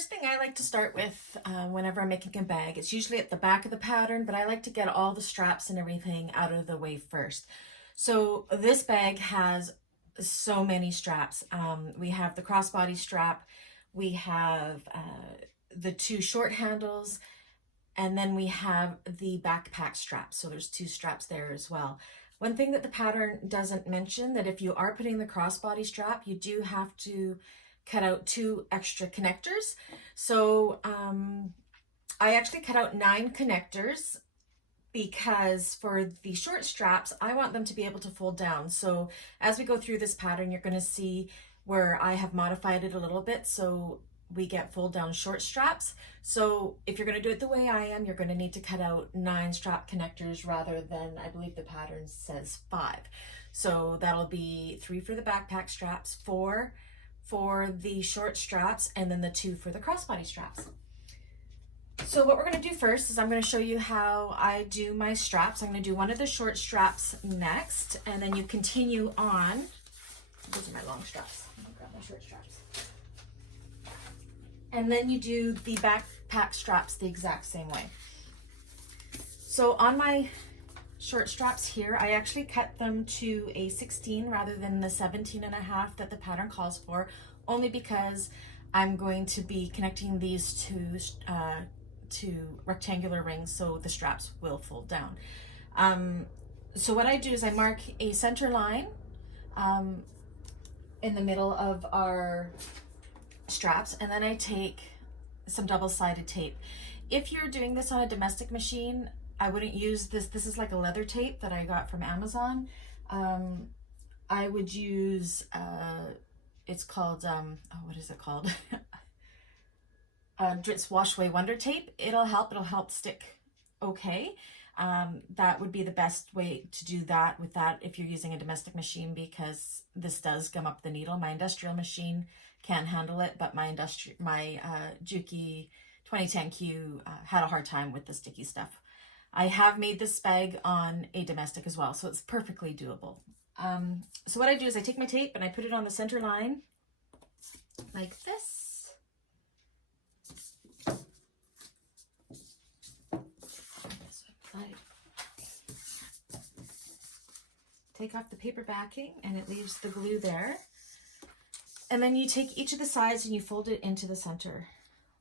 first thing I like to start with whenever I'm making a bag, it's usually at the back of the pattern, but I like to get all the straps and everything out of the way first. So this bag has so many straps. We have the crossbody strap, we have the two short handles, and then we have the backpack strap. So there's two straps there as well. One thing that the pattern doesn't mention, that if you are putting the crossbody strap, you do have to cut out 2 extra connectors. So I actually cut out 9 connectors because for the short straps, I want them to be able to fold down. So as we go through this pattern, you're going to see where I have modified it a little bit so we get fold down short straps. So if you're going to do it the way I am, you're going to need to cut out 9 strap connectors rather than, I believe the pattern says 5. So that'll be 3 for the backpack straps, 4 for the short straps, and then the 2 for the crossbody straps. So what we're going to do first is I'm going to show you how I do my straps. I'm going to do one of the short straps next, and then you continue on. Those are my long straps. I'll grab my short straps. And then you do the backpack straps the exact same way. So on my short straps here, I actually cut them to a 16 rather than the 17.5 that the pattern calls for, only because I'm going to be connecting these to rectangular rings so the straps will fold down. So what I do is I mark a center line in the middle of our straps, and then I take some double-sided tape. If you're doing this on a domestic machine, I wouldn't use this. This is like a leather tape that I got from Amazon. I would use, it's called, what is it called? Dritz Wash Away Wonder Tape. It'll help stick okay. That would be the best way to do that with that if you're using a domestic machine, because this does gum up the needle. My industrial machine can handle it, but my Juki 2010Q had a hard time with the sticky stuff. I have made this bag on a domestic as well, so it's perfectly doable. So what I do is I take my tape and I put it on the center line like this. Take off the paper backing and it leaves the glue there. And then you take each of the sides and you fold it into the center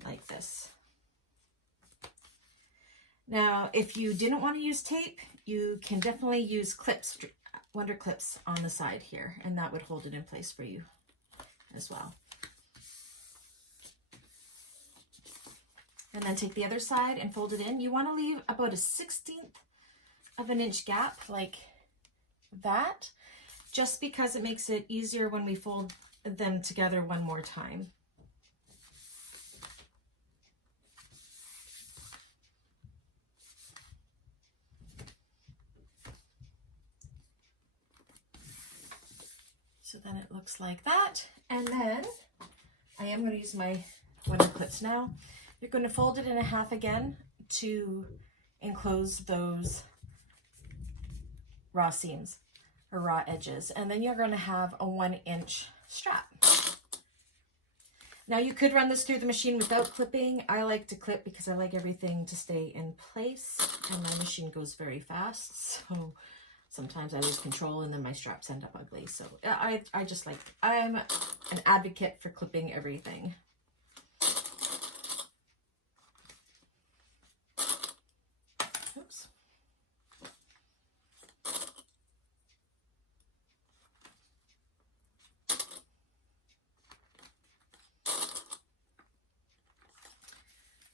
like this. Now, if you didn't want to use tape, you can definitely use clips, wonder clips on the side here, and that would hold it in place for you as well. And then take the other side and fold it in. You want to leave about a 1/16 of an inch gap like that, just because it makes it easier when we fold them together one more time. So then it looks like that. And then I am going to use my wonder clips now. You're going to fold it in a half again to enclose those raw seams or raw edges. And then you're going to have a 1-inch strap. Now you could run this through the machine without clipping. I like to clip because I like everything to stay in place, and my machine goes very fast, so sometimes I lose control and then my straps end up ugly. So I just like, I'm an advocate for clipping everything. Oops.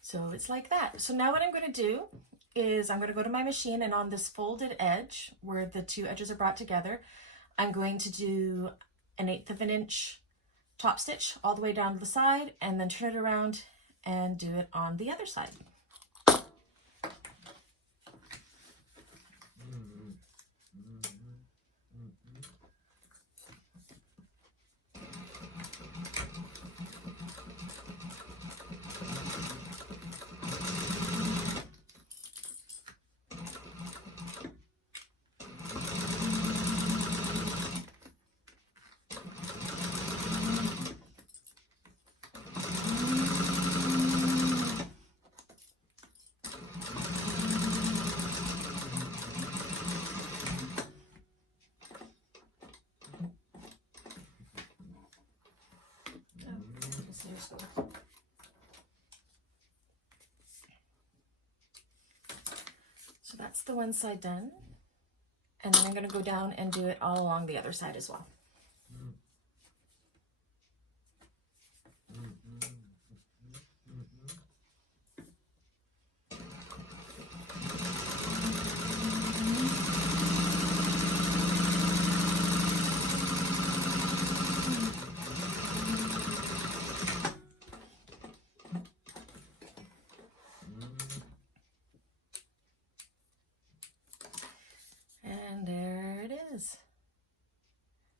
So it's like that. So now what I'm going to do is I'm going to go to my machine, and on this folded edge where the two edges are brought together, I'm going to do an 1/8 of an inch top stitch all the way down to the side, and then turn it around and do it on the other side. that's the one side done. And then I'm going to go down and do it all along the other side as well. And there it is.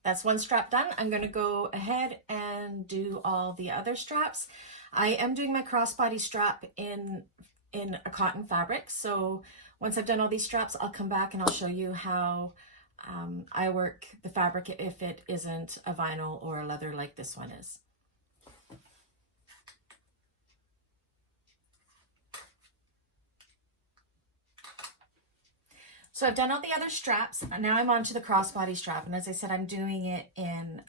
That's one strap done. I'm going to go ahead and do all the other straps. I am doing my crossbody strap in a cotton fabric. So once I've done all these straps, I'll come back and I'll show you how I work the fabric if it isn't a vinyl or a leather like this one is. So I've done all the other straps, and now I'm on to the crossbody strap. And as I said, I'm doing it in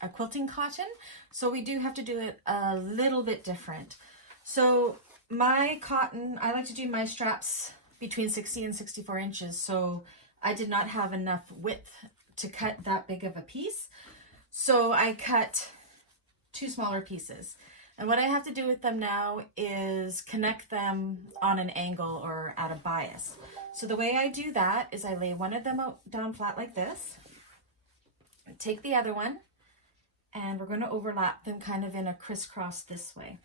a quilting cotton. So we do have to do it a little bit different. So my cotton, I like to do my straps between 60 and 64 inches. So I did not have enough width to cut that big of a piece. So I cut 2 smaller pieces. And what I have to do with them now is connect them on an angle or at a bias. So the way I do that is I lay one of them out down flat like this, take the other one, and we're going to overlap them kind of in a crisscross this way,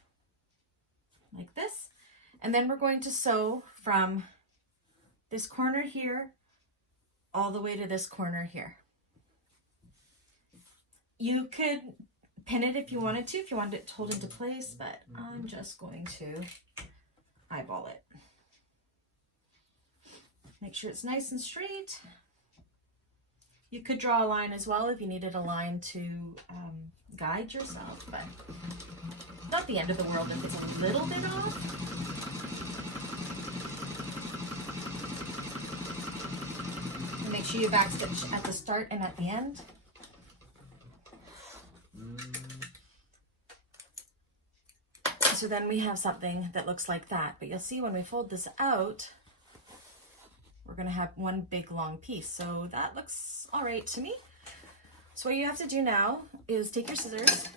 like this. And then we're going to sew from this corner here all the way to this corner here. You could pin it if you wanted to, if you wanted it to hold into place, but I'm just going to eyeball it. Make sure it's nice and straight. You could draw a line as well if you needed a line to guide yourself, but not the end of the world if it's a little bit off. And make sure you backstitch at the start and at the end. So then we have something that looks like that, but you'll see when we fold this out, we're going to have one big long piece. So that looks all right to me. So what you have to do now is take your scissors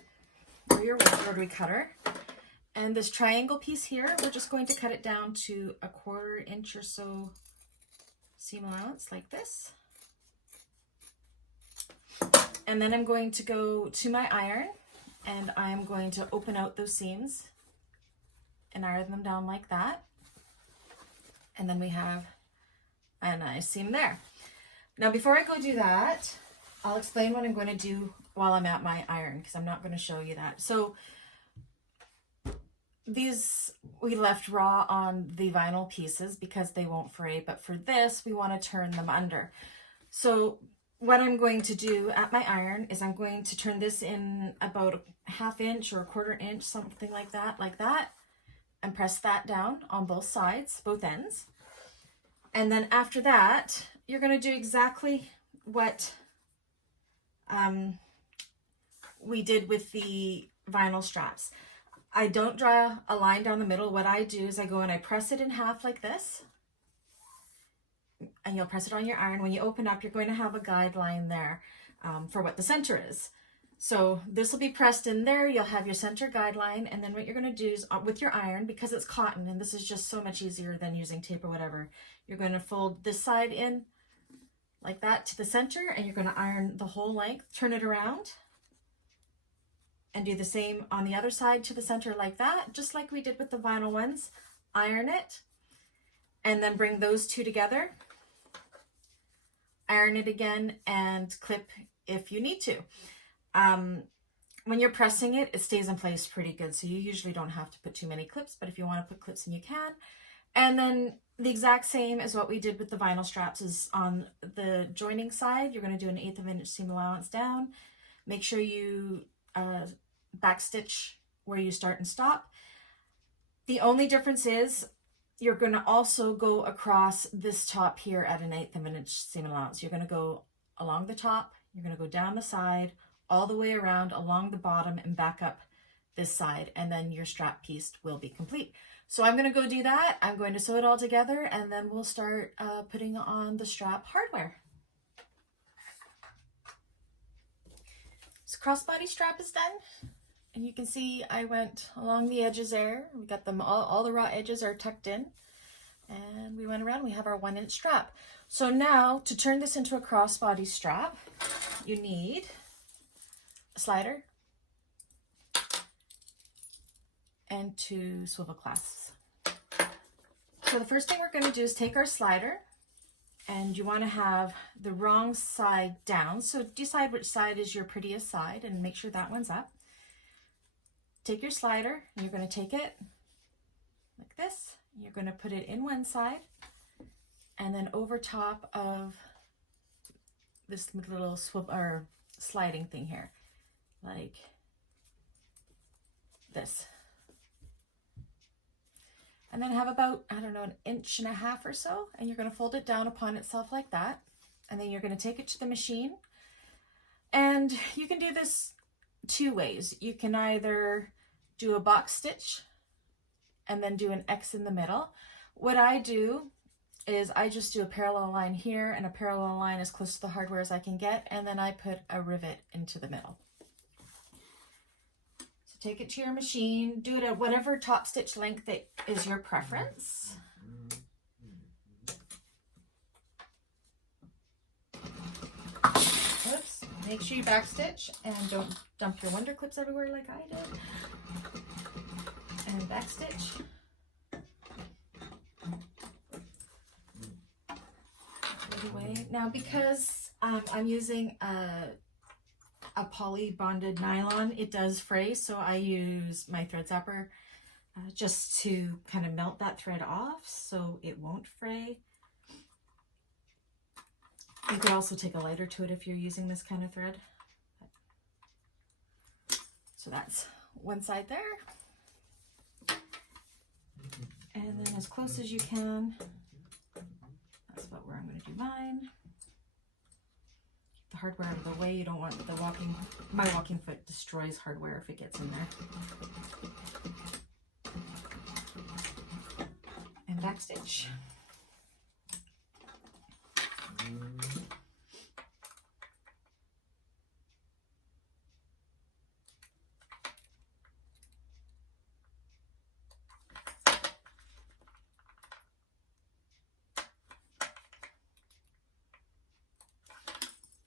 or your rotary cutter, and this triangle piece here, we're just going to cut it down to 1/4 inch or so seam allowance like this. And then I'm going to go to my iron and I'm going to open out those seams and iron them down like that. And then we have a nice seam there. Now before I go do that, I'll explain what I'm going to do while I'm at my iron, because I'm not going to show you that. So these we left raw on the vinyl pieces because they won't fray, but for this we want to turn them under. So what I'm going to do at my iron is I'm going to turn this in about 1/2 inch or 1/4 inch, something like that, and press that down on both sides, both ends. And then after that, you're going to do exactly what we did with the vinyl straps. I don't draw a line down the middle. What I do is I go and I press it in half like this. And you'll press it on your iron. When you open up, you're going to have a guideline there for what the center is. So this will be pressed in there. You'll have your center guideline. And then what you're going to do is with your iron, because it's cotton, and this is just so much easier than using tape or whatever, you're going to fold this side in like that to the center, and you're going to iron the whole length, turn it around, and do the same on the other side to the center like that, just like we did with the vinyl ones. Iron it, and then bring those two together, iron it again, and clip if you need to. When you're pressing it, it stays in place pretty good, so you usually don't have to put too many clips, but if you want to put clips in, you can. And then the exact same as what we did with the vinyl straps is on the joining side, you're going to do 1/8 inch seam allowance down. Make sure you backstitch where you start and stop. The only difference is you're going to also go across this top here at 1/8 inch seam allowance. You're going to go along the top, you're going to go down the side, all the way around along the bottom and back up this side, and then your strap piece will be complete. So I'm going to go do that. I'm going to sew it all together, and then we'll start putting on the strap hardware. So crossbody strap is done. And you can see I went along the edges there. We got them all the raw edges are tucked in. And we went around, we have our 1-inch strap. So now to turn this into a crossbody strap, you need a slider and 2 swivel clasps. So the first thing we're going to do is take our slider, and you want to have the wrong side down. So decide which side is your prettiest side and make sure that one's up. Take your slider and you're going to take it like this. You're going to put it in one side and then over top of this little swivel or sliding thing here, like this. And then have about, I don't know, 1.5 inches or so, and you're going to fold it down upon itself like that. And then you're going to take it to the machine. And you can do this 2 ways. You can either do a box stitch and then do an X in the middle. What I do is I just do a parallel line here and a parallel line as close to the hardware as I can get, and then I put a rivet into the middle. So take it to your machine, do it at whatever top stitch length that is your preference. Oops. Make sure you back stitch and don't dump your wonder clips everywhere like I did. And back stitch. Away. Now because I'm using a poly bonded nylon, it does fray, so I use my thread zapper just to kind of melt that thread off so it won't fray. You could also take a lighter to it if you're using this kind of thread. So that's one side there. And then as close as you can, that's about where I'm going to do mine. Keep the hardware out of the way. You don't want the my walking foot destroys hardware if it gets in there. And backstitch.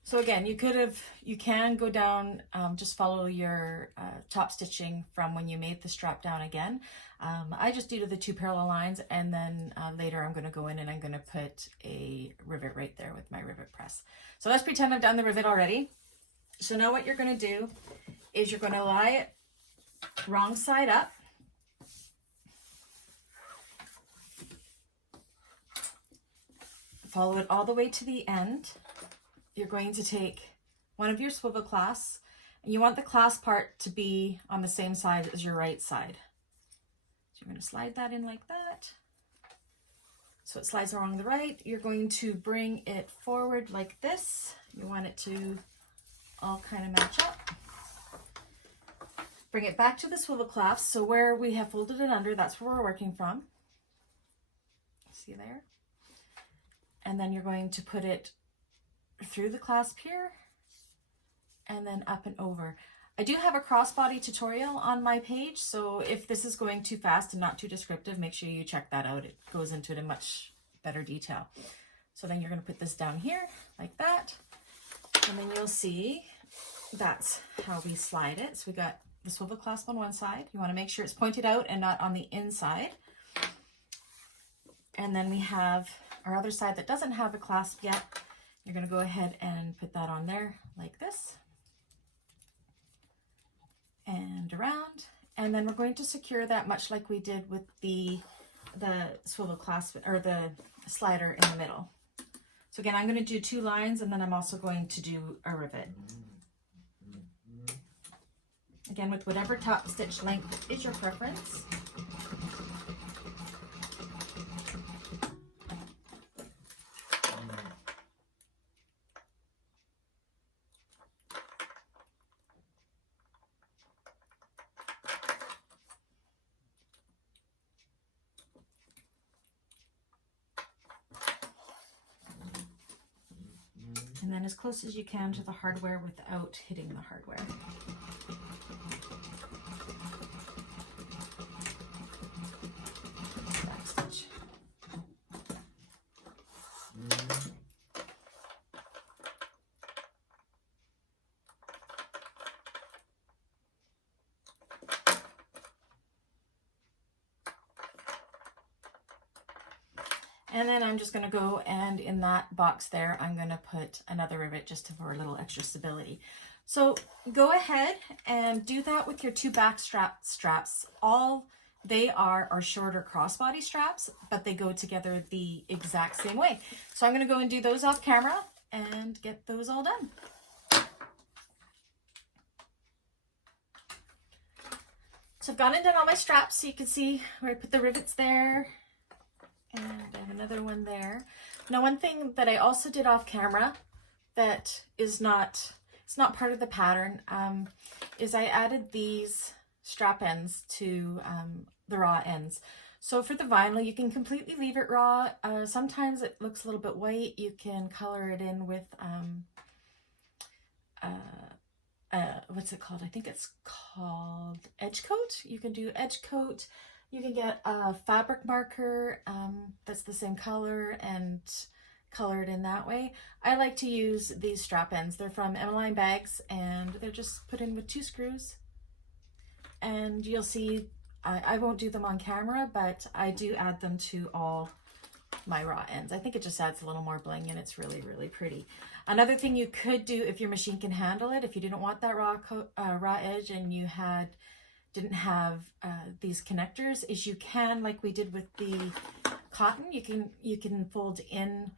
So again, you can go down, just follow your top stitching from when you made the strap down again. I just do the 2 parallel lines, and then later I'm going to go in and I'm going to put a rivet right there with my rivet press. So let's pretend I've done the rivet already. So now what you're going to do is you're going to lie it wrong side up. Follow it all the way to the end. You're going to take one of your swivel clasps, and you want the clasp part to be on the same side as your right side. So you're going to slide that in like that. So it slides along the right. You're going to bring it forward like this. You want it to all kind of match up. Bring it back to the swivel clasp. So where we have folded it under, that's where we're working from. See there? And then you're going to put it through the clasp here and then up and over. I do have a crossbody tutorial on my page, so if this is going too fast and not too descriptive, make sure you check that out. It goes into it in much better detail. So then you're going to put this down here like that, and then you'll see that's how we slide it. So we got the swivel clasp on one side. You want to make sure it's pointed out and not on the inside. And then we have our other side that doesn't have a clasp yet. You're going to go ahead and put that on there like this and around, and then we're going to secure that much like we did with the swivel clasp or the slider in the middle. So again, I'm going to do 2 lines, and then I'm also going to do a rivet. Again, with whatever top stitch length is your preference. then as close as you can to the hardware without hitting the hardware. Backstitch. And then I'm just going to go, and in that box there, I'm going to put another rivet just for a little extra stability. So go ahead and do that with your two back straps. All they are shorter crossbody straps, but they go together the exact same way. So I'm going to go and do those off camera and get those all done. So I've gone and done all my straps, so you can see where I put the rivets there. And I have another one there. Now, one thing that I also did off camera that is not, it's not part of the pattern, is I added these strap ends to the raw ends. So for the vinyl, you can completely leave it raw. Sometimes it looks a little bit white. You can color it in with, what's it called? I think it's called edge coat. You can do edge coat. You can get a fabric marker that's the same color and color it in that way. I like to use these strap ends. They're from Emmeline Bags, and they're just put in with 2 screws. And you'll see, I won't do them on camera, but I do add them to all my raw ends. I think it just adds a little more bling, and it's really, really pretty. Another thing you could do, if your machine can handle it, if you didn't want that raw edge and you didn't have these connectors, is you can, like we did with the cotton, you can fold in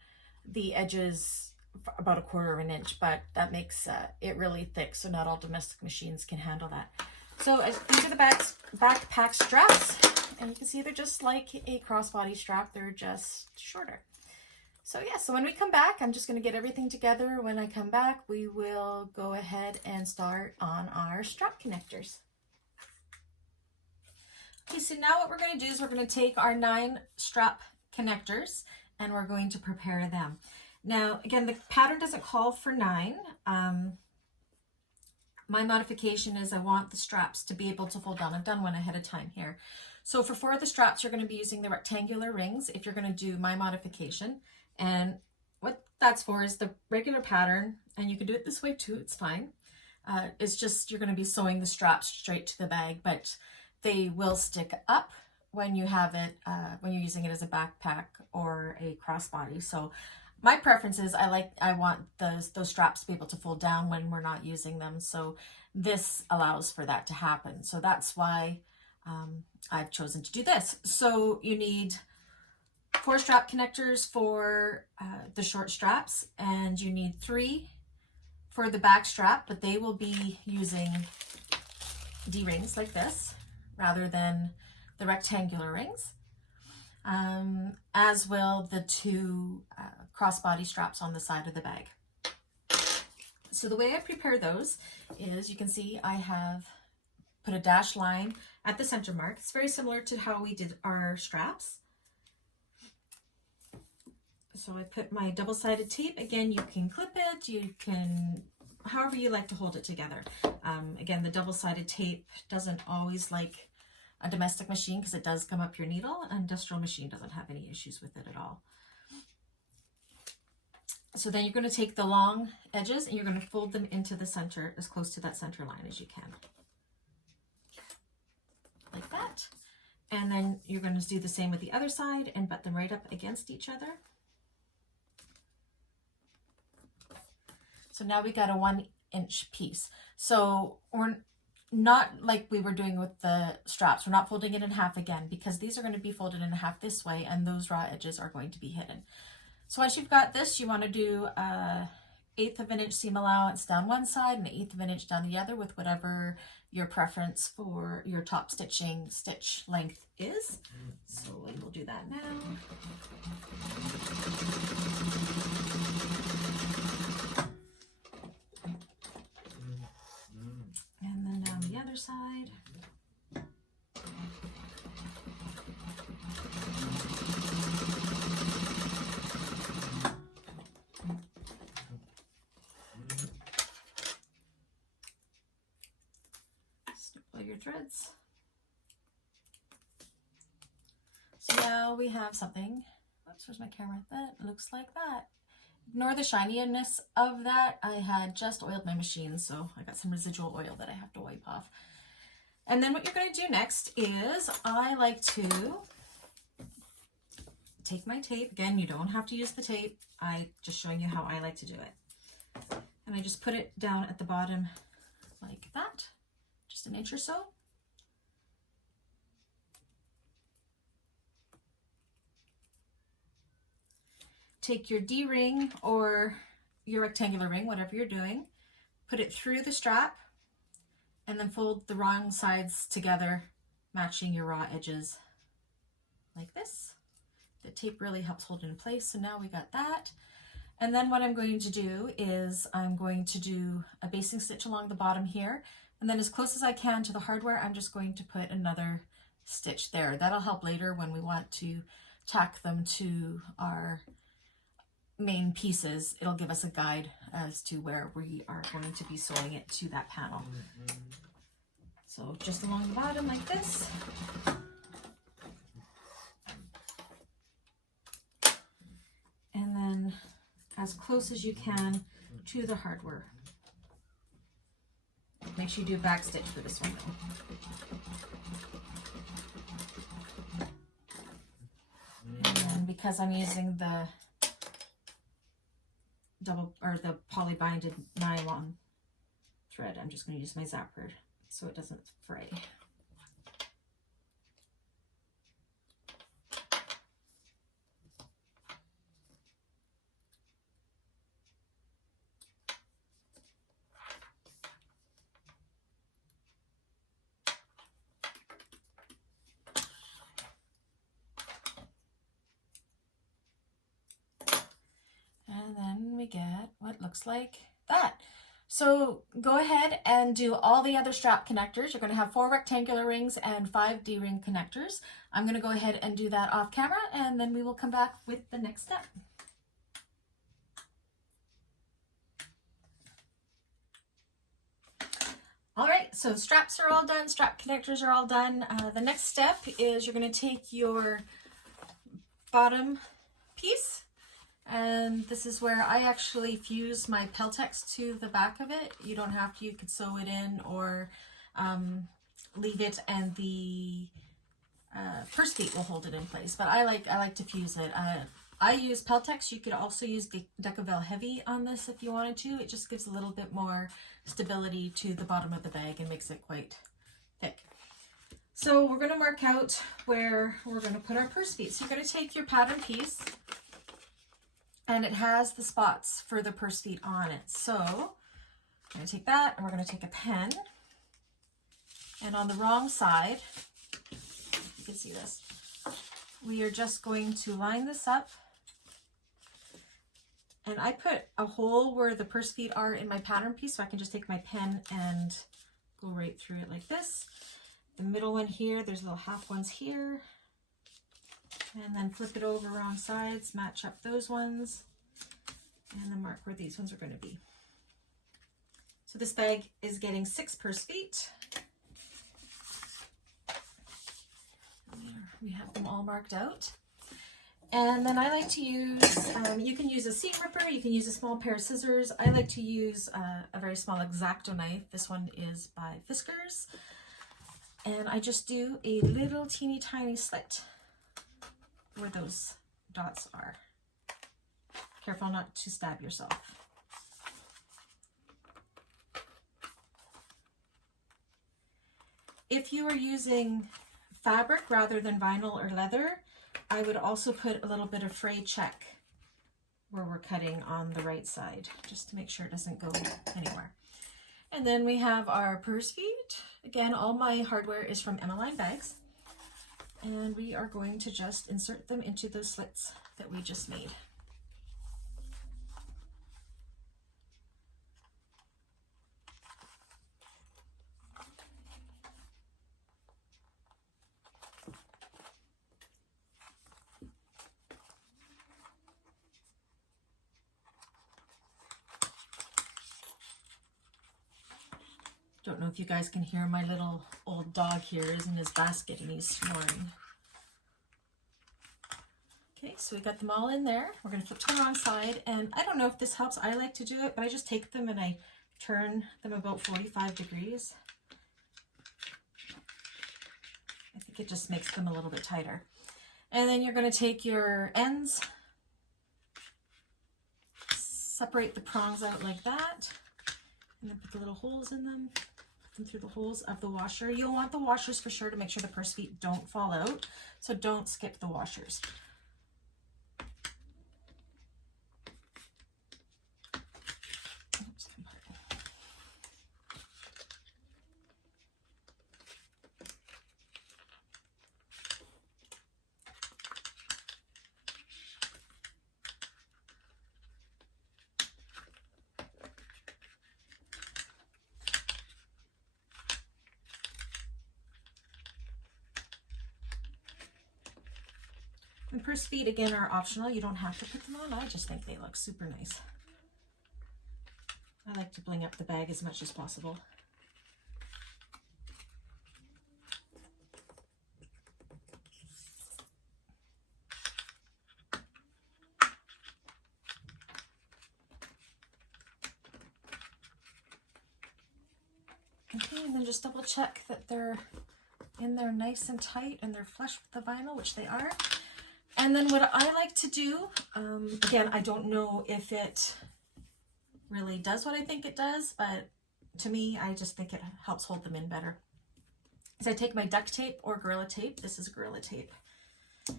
the edges about 1/4 inch, but that makes it really thick, so not all domestic machines can handle that. So these are the backpack straps, and you can see they're just like a crossbody strap, they're just shorter. So yeah, so when we come back, I'm just going to get everything together. When I come back, we will go ahead and start on our strap connectors. Okay, so now what we're going to do is we're going to take our 9 strap connectors and we're going to prepare them. Now, again, the pattern doesn't call for 9. My modification is I want the straps to be able to fold down. I've done one ahead of time here. So for 4 of the straps, you're going to be using the rectangular rings if you're going to do my modification. And what that's for is the regular pattern, and you can do it this way too, it's fine. It's just you're going to be sewing the straps straight to the bag, but they will stick up when you have it, when you're using it as a backpack or a crossbody. So my preference is I want those straps to be able to fold down when we're not using them. So this allows for that to happen. So that's why I've chosen to do this. So you need 4 strap connectors for the short straps, and you need 3 for the back strap, but they will be using D-rings like this rather than the rectangular rings, as will the 2 crossbody straps on the side of the bag. So the way I prepare those is, you can see I have put a dashed line at the center mark. It's very similar to how we did our straps. So I put my double-sided tape. Again, you can clip it, you can, however you like to hold it together. Again, the double-sided tape doesn't always like a domestic machine because it does come up your needle. An industrial machine doesn't have any issues with it at all. So then you're going to take the long edges and you're going to fold them into the center, as close to that center line as you can. Like that. And then you're going to do the same with the other side and butt them right up against each other. So now we got a 1-inch piece. So we're not like we were doing with the straps. We're not folding it in half again, because these are going to be folded in half this way and those raw edges are going to be hidden. So once you've got this, you want to do 1/8 of an inch seam allowance down one side and 1/8 of an inch down the other, with whatever your preference for your top stitching stitch length is. So we will do that now. And then down the other side. your threads. So now we have something, oops, where's my camera? That looks like that. Ignore the shininess of that. I had just oiled my machine, so I got some residual oil that I have to wipe off. And then what you're going to do next is I like to take my tape. Again, you don't have to use the tape. I'm just showing you how I like to do it. And I just put it down at the bottom like that, just an inch or so. Take your D-ring or your rectangular ring, whatever you're doing, put it through the strap, and then fold the wrong sides together, matching your raw edges like this. The tape really helps hold it in place. So now we got that. And then what I'm going to do is I'm going to do a basting stitch along the bottom here. And then as close as I can to the hardware, I'm just going to put another stitch there. That'll help later when we want to tack them to our main pieces. It'll give us a guide as to where we are going to be sewing it to that panel. So just along the bottom like this. And then as close as you can to the hardware. Make sure you do a back stitch for this one though. And then because I'm using the the poly binded nylon thread, I'm just going to use my zapper so it doesn't fray. And then we get what looks like that. So go ahead and do all the other strap connectors. You're going to have 4 rectangular rings and 5 D-ring connectors. I'm going to go ahead and do that off camera, and then we will come back with the next step. All right, so straps are all done, strap connectors are all done. The next step is you're going to take your bottom piece, and this is where I actually fuse my Peltex to the back of it. You don't have to, you could sew it in or leave it and the purse feet will hold it in place, but I like to fuse it. I use Peltex. You could also use the Decavelle Heavy on this if you wanted to. It just gives a little bit more stability to the bottom of the bag and makes it quite thick. So we're going to mark out where we're going to put our purse feet. So you're going to take your pattern piece, and it has the spots for the purse feet on it. So I'm going to take that, and we're going to take a pen, and on the wrong side, you can see this, we are just going to line this up. And I put a hole where the purse feet are in my pattern piece, so I can just take my pen and go right through it like this. The middle one here, there's little half ones here. And then flip it over wrong sides, match up those ones, and then mark where these ones are going to be. So this bag is getting 6 purse feet. We have them all marked out. And then I like to use, you can use a seam ripper, you can use a small pair of scissors. I like to use a very small X-Acto knife. This one is by Fiskars. And I just do a little teeny tiny slit where those dots are. Careful not to stab yourself. If you are using fabric rather than vinyl or leather, I would also put a little bit of fray check where we're cutting on the right side, just to make sure it doesn't go anywhere. And then we have our purse feet. Again, all my hardware is from Emmeline Bags. And we are going to just insert them into those slits that we just made. Don't know if you guys can hear my little old dog here is in his basket and he's snoring. Okay, so we got them all in there. We're going to flip to the wrong side, and I don't know if this helps. I like to do it, but I just take them and I turn them about 45 degrees. I think it just makes them a little bit tighter. And then you're going to take your ends, separate the prongs out like that, and then put the little holes in them. Put them through the holes of the washer. You'll want the washers for sure to make sure the purse feet don't fall out, so don't skip the washers. And purse feet, again, are optional. You don't have to put them on. I just think they look super nice. I like to bling up the bag as much as possible. Okay, and then just double check that they're in there nice and tight and they're flush with the vinyl, which they are. And then what I like to do, again, I don't know if it really does what I think it does, but to me, I just think it helps hold them in better. Is I take my duct tape or Gorilla Tape. This is Gorilla Tape. Oh,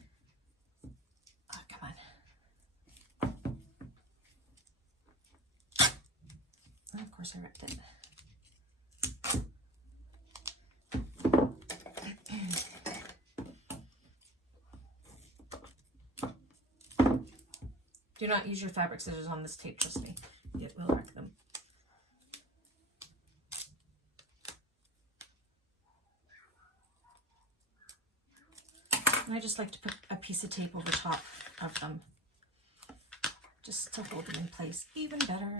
come on. Oh, of course I ripped it. Do not use your fabric scissors on this tape, trust me. It will wreck them. And I just like to put a piece of tape over top of them, just to hold them in place even better.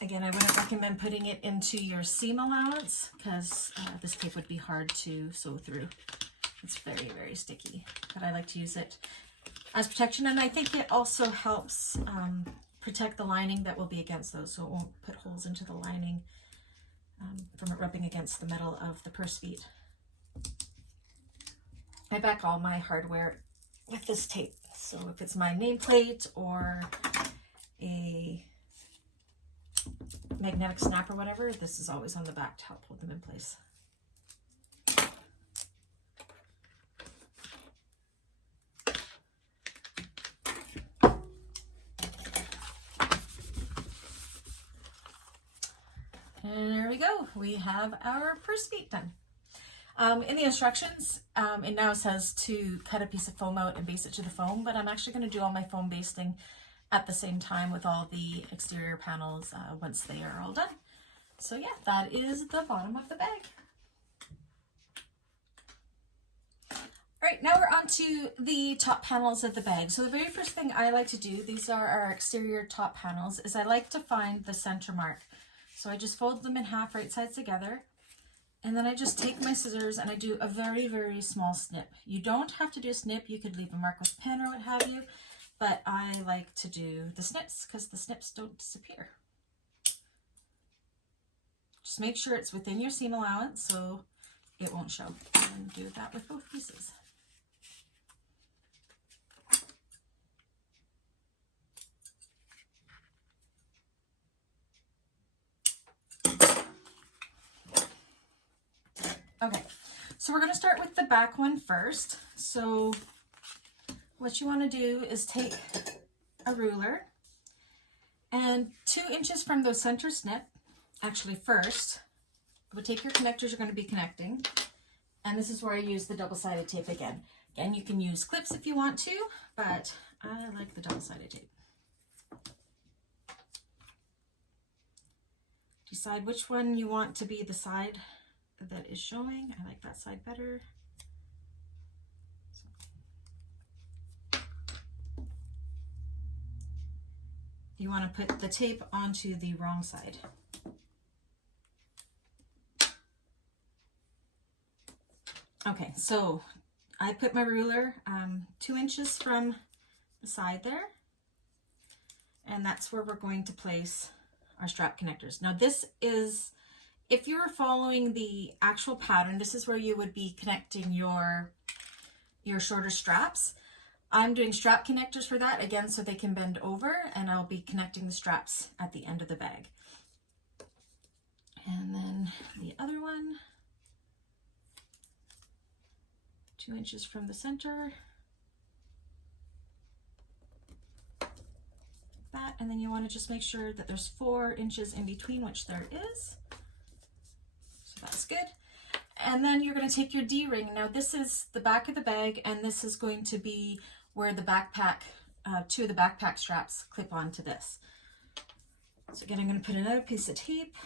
Again, I wouldn't recommend putting it into your seam allowance because this tape would be hard to sew through. It's very, very sticky, but I like to use it as protection, and I think it also helps protect the lining that will be against those, so it won't put holes into the lining from it rubbing against the metal of the purse feet. I back all my hardware with this tape, so if it's my nameplate or a magnetic snap or whatever, this is always on the back to help hold them in place. And there we go. We have our purse feet done. In the instructions, it now says to cut a piece of foam out and baste it to the foam, but I'm actually going to do all my foam basting at the same time with all the exterior panels once they are all done. So yeah, that is the bottom of the bag. All right, now we're on to the top panels of the bag. So the very first thing I like to do, these are our exterior top panels, is I like to find the center mark. So I just fold them in half right sides together, and then I just take my scissors and I do a very, very small snip. You don't have to do a snip. You could leave a mark with a pen or what have you, but I like to do the snips because the snips don't disappear. Just make sure it's within your seam allowance so it won't show, and do that with both pieces. Okay, so we're going to start with the back one first. So what you want to do is take a ruler and 2 inches from the center snip, actually first, we'll take your connectors you're going to be connecting, and this is where I use the double-sided tape again. Again, you can use clips if you want to, but I like the double-sided tape. Decide which one you want to be the side that is showing. I like that side better. you want to put the tape onto the wrong side. Okay, so I put my ruler 2 inches from the side there, and that's where we're going to place our strap connectors. Now this is, if you're following the actual pattern, this is where you would be connecting your shorter straps. I'm doing strap connectors for that, again, so they can bend over, and I'll be connecting the straps at the end of the bag. And then the other one, 2 inches from the center. That, and then you want to just make sure that there's 4 inches in between, which there is. So that's good. And then you're going to take your D-ring. Now this is the back of the bag, and this is going to be where the backpack, 2 of the backpack straps clip onto this. So again, I'm going to put another piece of tape.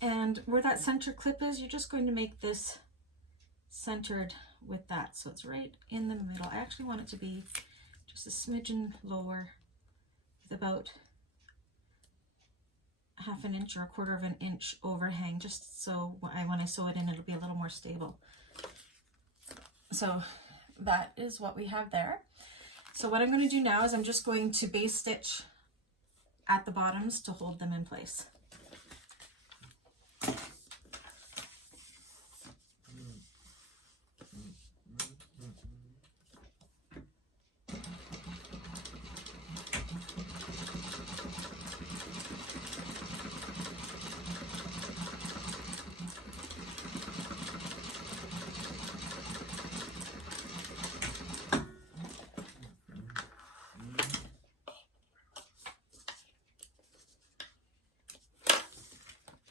And where that center clip is, you're just going to make this centered with that. So it's right in the middle. I actually want it to be just a smidgen lower, with about 1/2 inch or 1/4 inch overhang, just so when I sew it in, it'll be a little more stable. So that is what we have there. So what I'm going to do now is I'm just going to base stitch at the bottoms to hold them in place.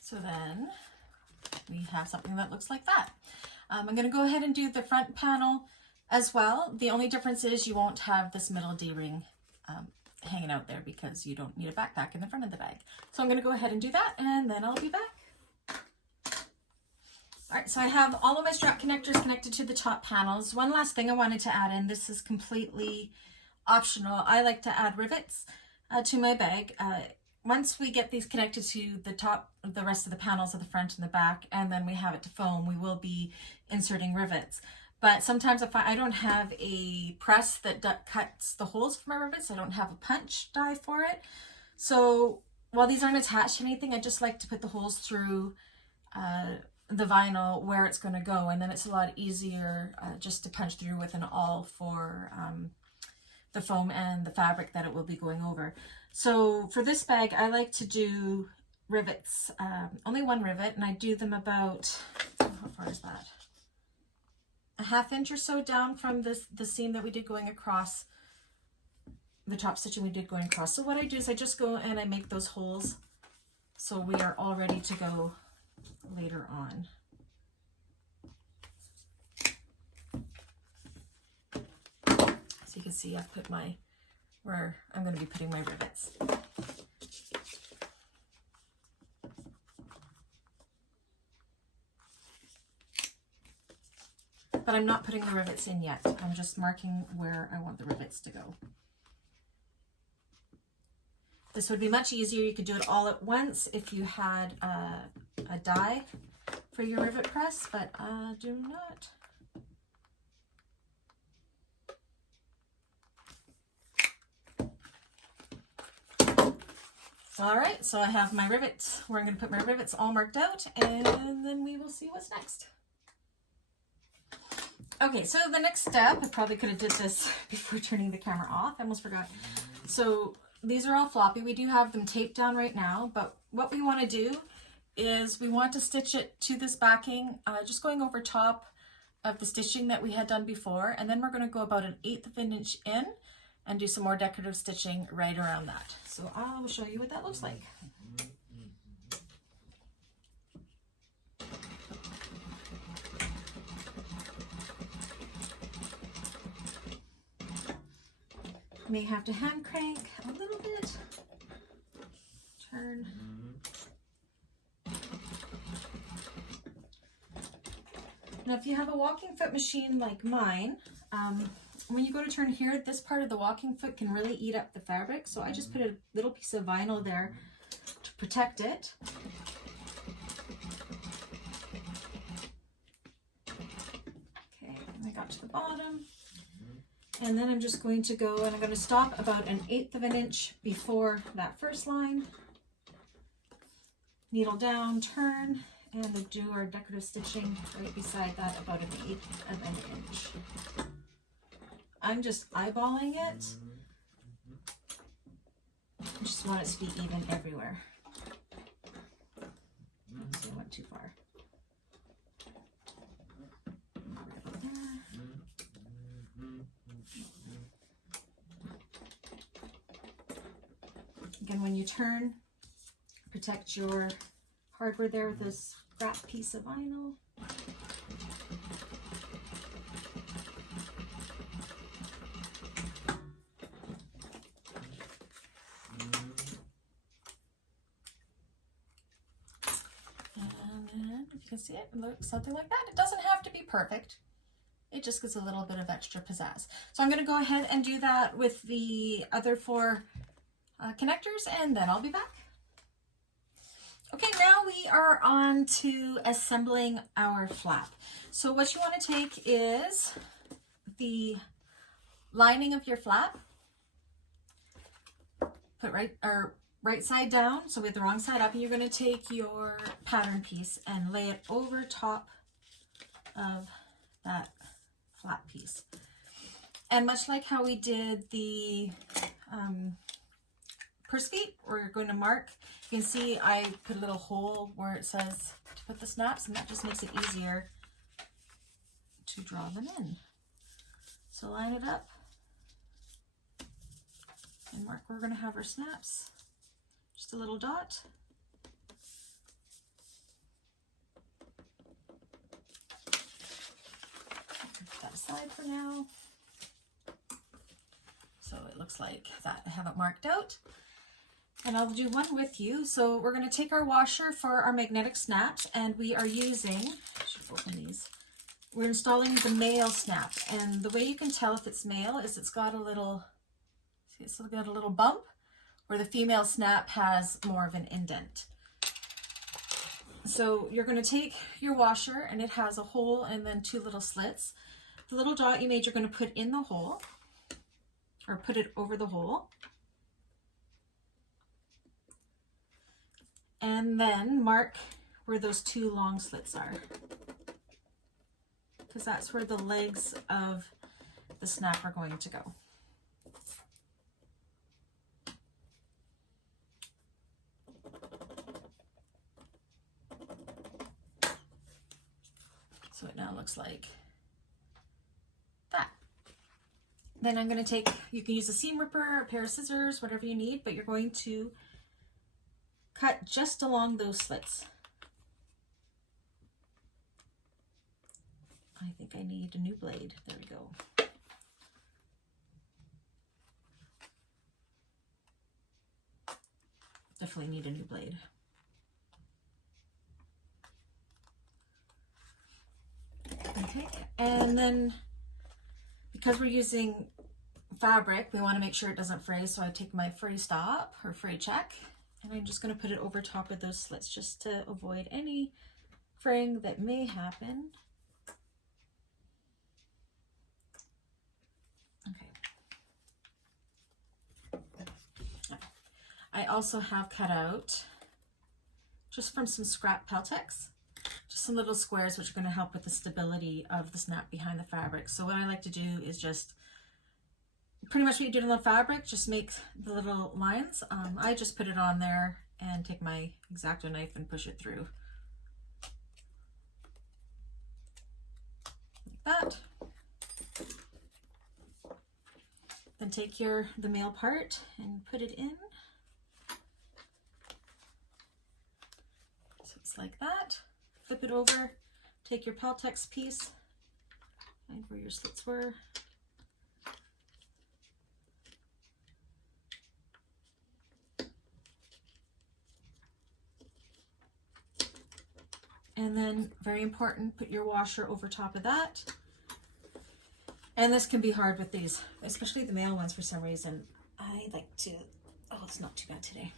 So then we have something that looks like that. I'm going to go ahead and do the front panel as well. The only difference is you won't have this middle D-ring hanging out there because you don't need a backpack in the front of the bag. So I'm going to go ahead and do that, and then I'll be back. All right, so I have all of my strap connectors connected to the top panels. One last thing I wanted to add in, this is completely optional. I like to add rivets to my bag. Once we get these connected to the top, the rest of the panels of the front and the back, and then we have it to foam, we will be inserting rivets. But sometimes if I don't have a press that cuts the holes for my rivets, I don't have a punch die for it. So while these aren't attached to anything, I just like to put the holes through the vinyl where it's going to go, and then it's a lot easier just to punch through with an awl for the foam and the fabric that it will be going over. So for this bag, I like to do rivets, only one rivet, and I do them about, how far is that? 1/2 inch or so down from the seam that we did going across, the top stitching we did going across. So what I do is I just go and I make those holes so we are all ready to go later on. So you can see I've put where I'm going to be putting my rivets. But I'm not putting the rivets in yet. I'm just marking where I want the rivets to go. This would be much easier. You could do it all at once if you had a die for your rivet press, but I do not. All right, so I have my rivets where I'm going to put my rivets all marked out, and then we will see what's next. Okay, so the next step, I probably could have did this before turning the camera off. I almost forgot. So these are all floppy. We do have them taped down right now, but what we want to do is we want to stitch it to this backing, just going over top of the stitching that we had done before, and then we're going to go about 1/8 of an inch in and do some more decorative stitching right around that. So I'll show you what that looks like. May have to hand crank a little bit. Turn. Now if you have a walking foot machine like mine, when you go to turn here, this part of the walking foot can really eat up the fabric. So I just put a little piece of vinyl there to protect it. Okay, I got to the bottom. And then I'm just going to go and I'm going to stop about 1/8 of an inch before that first line. Needle down, turn, and do our decorative stitching right beside that about 1/8 of an inch. I'm just eyeballing it. I just want it to be even everywhere. Oops, I went too far. Right about there. Again, when you turn, protect your hardware there with this scrap piece of vinyl. And if you can see it, it looks something like that. It doesn't have to be perfect. It just gives a little bit of extra pizzazz. So I'm going to go ahead and do that with the other 4 connectors, and then I'll be back. Okay, now we are on to assembling our flap. So what you want to take is the lining of your flap, put right side down, so with the wrong side up, and you're going to take your pattern piece and lay it over top of that flap piece. And much like how we did the purse feet, we're going to mark. You can see I put a little hole where it says to put the snaps, and that just makes it easier to draw them in. So line it up and mark where we're going to have our snaps. Just a little dot. Put that aside for now. So it looks like that. I have it marked out. And I'll do one with you. So we're going to take our washer for our magnetic snaps, and we are using, I should open these. We're installing the male snap, and the way you can tell if it's male is it's got a little, see, it's got a little bump, where the female snap has more of an indent. So you're going to take your washer, and it has a hole and then 2 little slits. The little dot you made, you're going to put in the hole, or put it over the hole. And then mark where those 2 long slits are, because that's where the legs of the snap are going to go. So it now looks like that. Then I'm going to take, you can use a seam ripper, a pair of scissors, whatever you need, but you're going to cut just along those slits. I think I need a new blade. There we go. Definitely need a new blade. Okay, and then because we're using fabric, we want to make sure it doesn't fray, so I take my fray stop or fray check, and I'm just going to put it over top of those slits just to avoid any fraying that may happen. Okay. I also have cut out, just from some scrap Peltex, just some little squares which are going to help with the stability of the snap behind the fabric. So what I like to do is just pretty much what you did on the fabric, just make the little lines. I just put it on there and take my X-Acto knife and push it through. Like that. Then take the male part and put it in. So it's like that. Flip it over, take your Peltex piece, find where your slits were. And then, very important, put your washer over top of that. And this can be hard with these, especially the male ones for some reason. I like to, oh, it's not too bad today.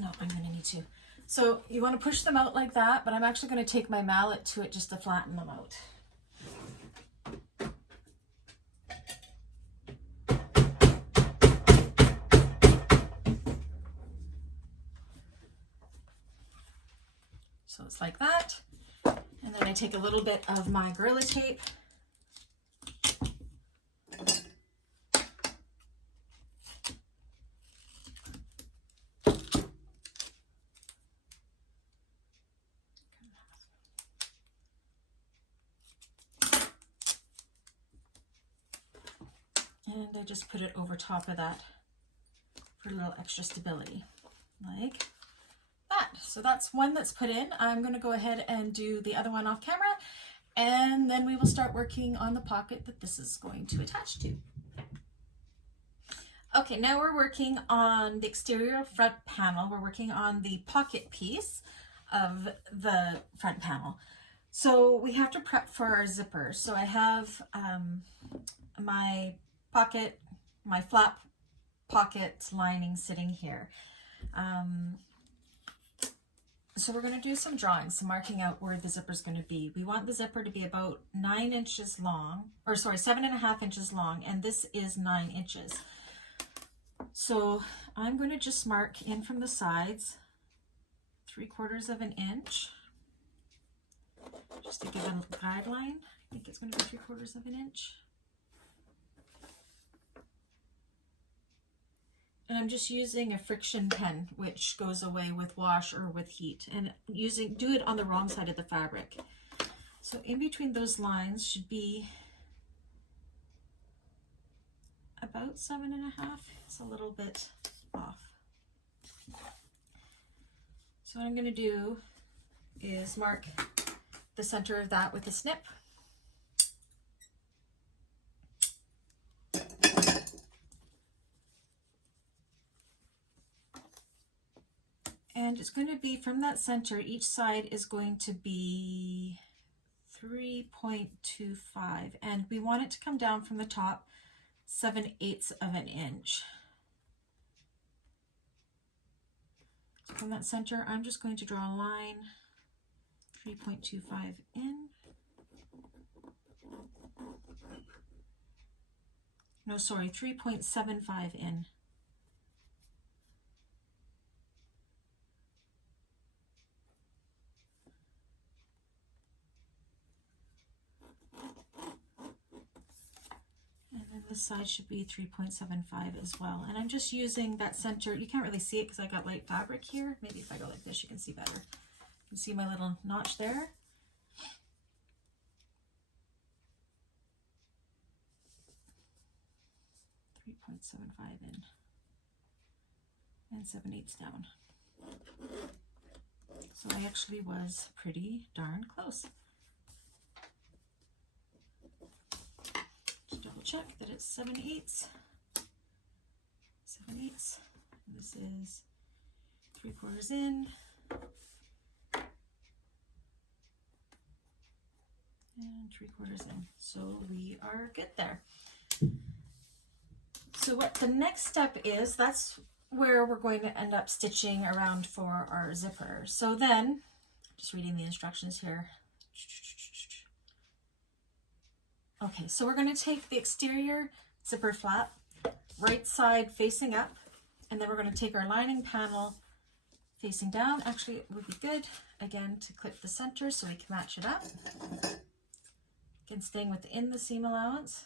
No, I'm gonna need to. So you wanna push them out like that, but I'm actually gonna take my mallet to it just to flatten them out. So it's like that. And then I take a little bit of my Gorilla Tape. And I just put it over top of that for a little extra stability, like that. So that's one that's put in. I'm going to go ahead and do the other one off camera, and then we will start working on the pocket that this is going to attach to. Okay, now we're working on the exterior front panel. We're working on the pocket piece of the front panel. So we have to prep for our zipper. So I have my pocket, my flap pocket lining sitting here. So we're going to do some drawing, some marking out where the zipper is going to be. We want the zipper to be about 9 inches long, or sorry, 7.5 inches long, and this is 9 inches. So I'm going to just mark in from the sides 3/4 of an inch, just to give a guideline. I think it's going to be 3/4 of an inch. And I'm just using a friction pen, which goes away with wash or with heat, and do it on the wrong side of the fabric. So in between those lines should be about 7.5. It's a little bit off. So what I'm going to do is mark the center of that with a snip. And it's going to be from that center, each side is going to be 3.25, and we want it to come down from the top 7/8 of an inch. So from that center, I'm just going to draw a line 3.25 in. No, sorry, 3.75 in. This side should be 3.75 as well. And I'm just using that center. You can't really see it because I got light fabric here. Maybe if I go like this, you can see better. You can see my little notch there. .75 in and 7/8 down. So I actually was pretty darn close. Just double check that it's 7/8. 7/8. This is 3/4 in. And 3/4 in. So we are good there. So what the next step is, that's where we're going to end up stitching around for our zipper. So then, just reading the instructions here. Okay, so we're going to take the exterior zipper flap, right side facing up, and then we're going to take our lining panel facing down. Actually, it would be good, again, to clip the center so we can match it up. Again, staying within the seam allowance.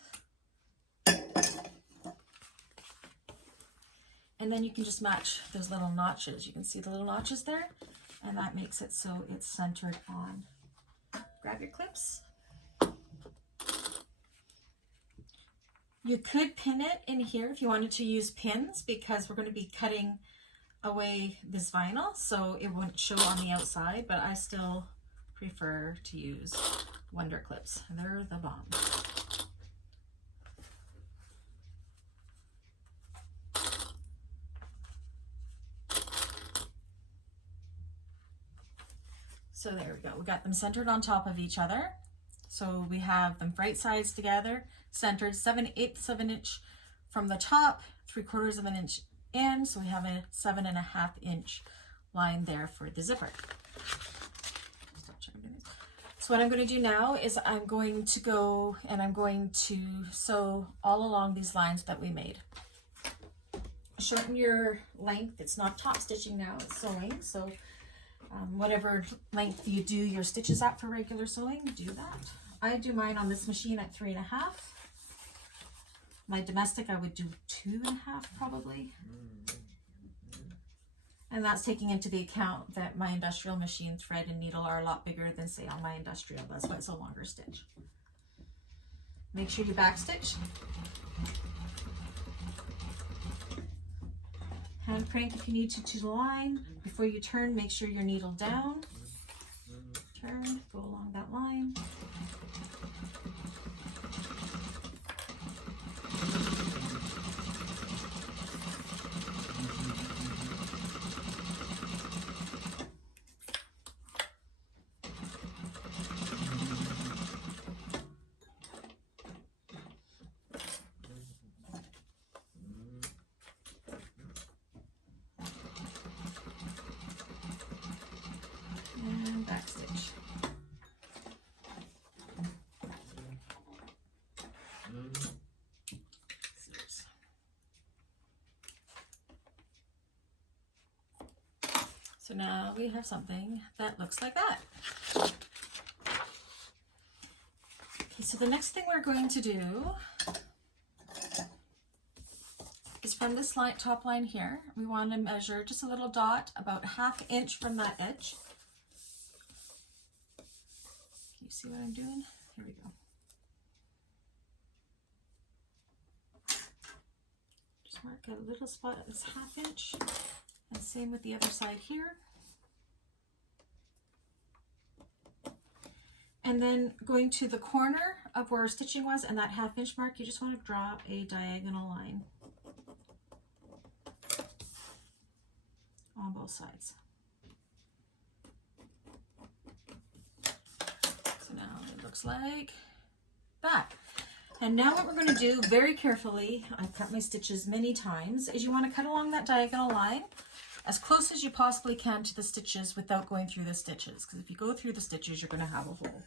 And then you can just match those little notches. You can see the little notches there, and that makes it so it's centered on. Grab your clips. You could pin it in here if you wanted to use pins, because we're going to be cutting away this vinyl, so it wouldn't show on the outside, but I still prefer to use Wonder clips. They're the bomb. So there we go. We got them centered on top of each other. So we have them right sides together, centered 7/8 of an inch from the top, 3/4 of an inch in. So we have a 7.5 inch line there for the zipper. So what I'm going to do now is I'm going to go and I'm going to sew all along these lines that we made. Shorten your length. It's not top stitching now, it's sewing. So whatever length you do your stitches at for regular sewing, do that. I do mine on this machine at 3.5. My domestic, I would do 2.5 probably. And that's taking into the account that my industrial machine thread and needle are a lot bigger than say on my industrial. That's why it's a longer stitch. Make sure you back stitch. Hand crank if you need to the line. Before you turn, make sure your needle down. Turn, go along that line. And back stitch. So now we have something that looks like that. Okay, so the next thing we're going to do is from this line, top line here, we want to measure just a little dot about 1/2 inch from that edge. Can you see what I'm doing? Here we go. Just mark out a little spot that's 1/2 inch, and same with the other side here. And then going to the corner of where our stitching was and that 1/2 inch mark, you just want to draw a diagonal line on both sides. So now it looks like that. And now what we're going to do very carefully, I've cut my stitches many times, is you want to cut along that diagonal line as close as you possibly can to the stitches without going through the stitches, because if you go through the stitches, you're going to have a hole.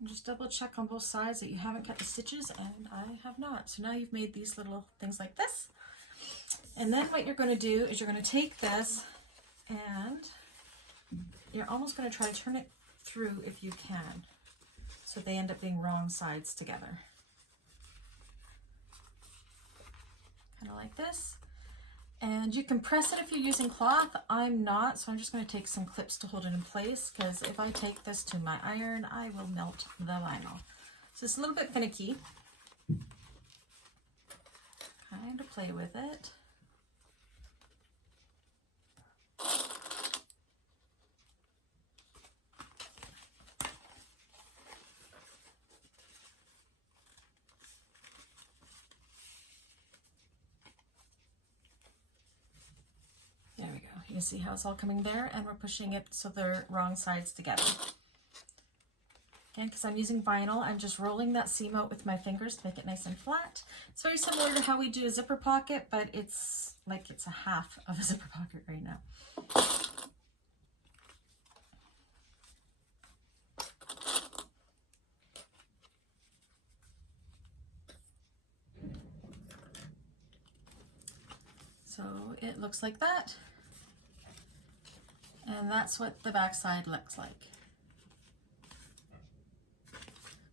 And just double check on both sides that you haven't cut the stitches, and I have not. So now you've made these little things like this. And then what you're going to do is you're going to take this and you're almost going to try to turn it through if you can, so they end up being wrong sides together. Kind of like this. And you can press it if you're using cloth. I'm not, so I'm just going to take some clips to hold it in place, because if I take this to my iron, I will melt the vinyl. So it's a little bit finicky. Kind of play with it. There we go. You see how it's all coming there, and we're pushing it so they're wrong sides together. Again, because I'm using vinyl, I'm just rolling that seam out with my fingers to make it nice and flat. It's very similar to how we do a zipper pocket, but it's like it's a half of a zipper pocket right now. So it looks like that. And that's what the back side looks like.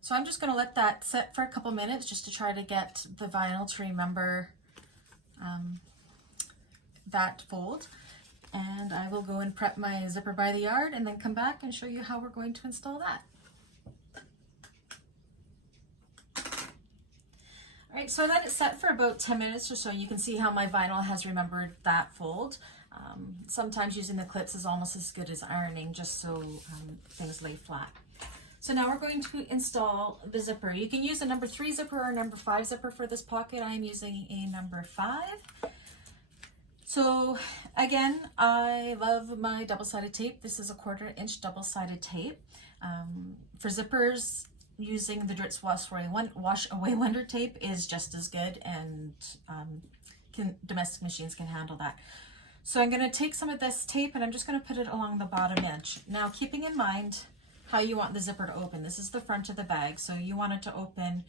So I'm just going to let that sit for a couple minutes just to try to get the vinyl to remember that fold. And I will go and prep my zipper by the yard and then come back and show you how we're going to install that. All right, so I let it set for about 10 minutes or so. You can see how my vinyl has remembered that fold. Sometimes using the clips is almost as good as ironing, just so things lay flat. So now we're going to install the zipper. You can use a number 3 zipper or a number 5 zipper for this pocket. I'm using a number 5. So again, I love my double-sided tape. This is a 1/4 inch double-sided tape. For zippers, using the Dritz Wash Away Wonder tape is just as good, and domestic machines can handle that. So I'm going to take some of this tape and I'm just going to put it along the bottom edge. Now, keeping in mind how you want the zipper to open. This is the front of the bag, so you want it to open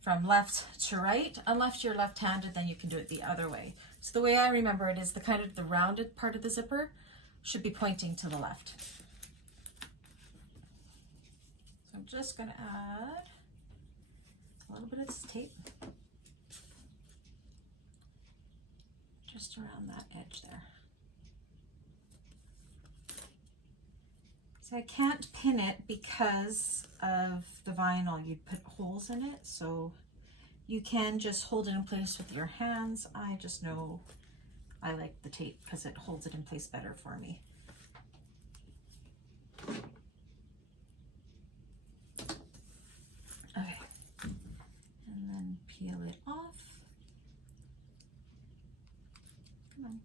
from left to right. Unless you're left-handed, then you can do it the other way. So the way I remember it is the kind of the rounded part of the zipper should be pointing to the left. So I'm just going to add a little bit of this tape just around that edge there. So I can't pin it because of the vinyl. You'd put holes in it, so you can just hold it in place with your hands. I just know I like the tape because it holds it in place better for me. Okay, and then peel it off. Come on.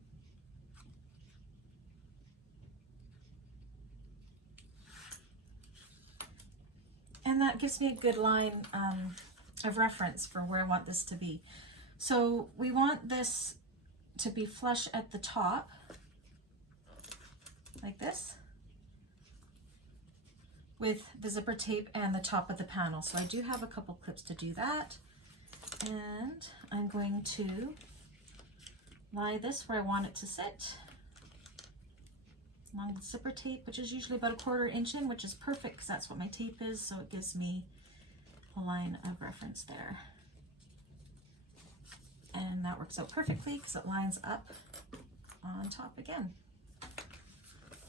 And that gives me a good line of reference for where I want this to be. So we want this to be flush at the top, like this, with the zipper tape and the top of the panel. So I do have a couple clips to do that. And I'm going to lie this where I want it to sit, along the zipper tape, which is usually about a 1/4 inch in, which is perfect because that's what my tape is, so it gives me a line of reference there. And that works out perfectly because it lines up on top again.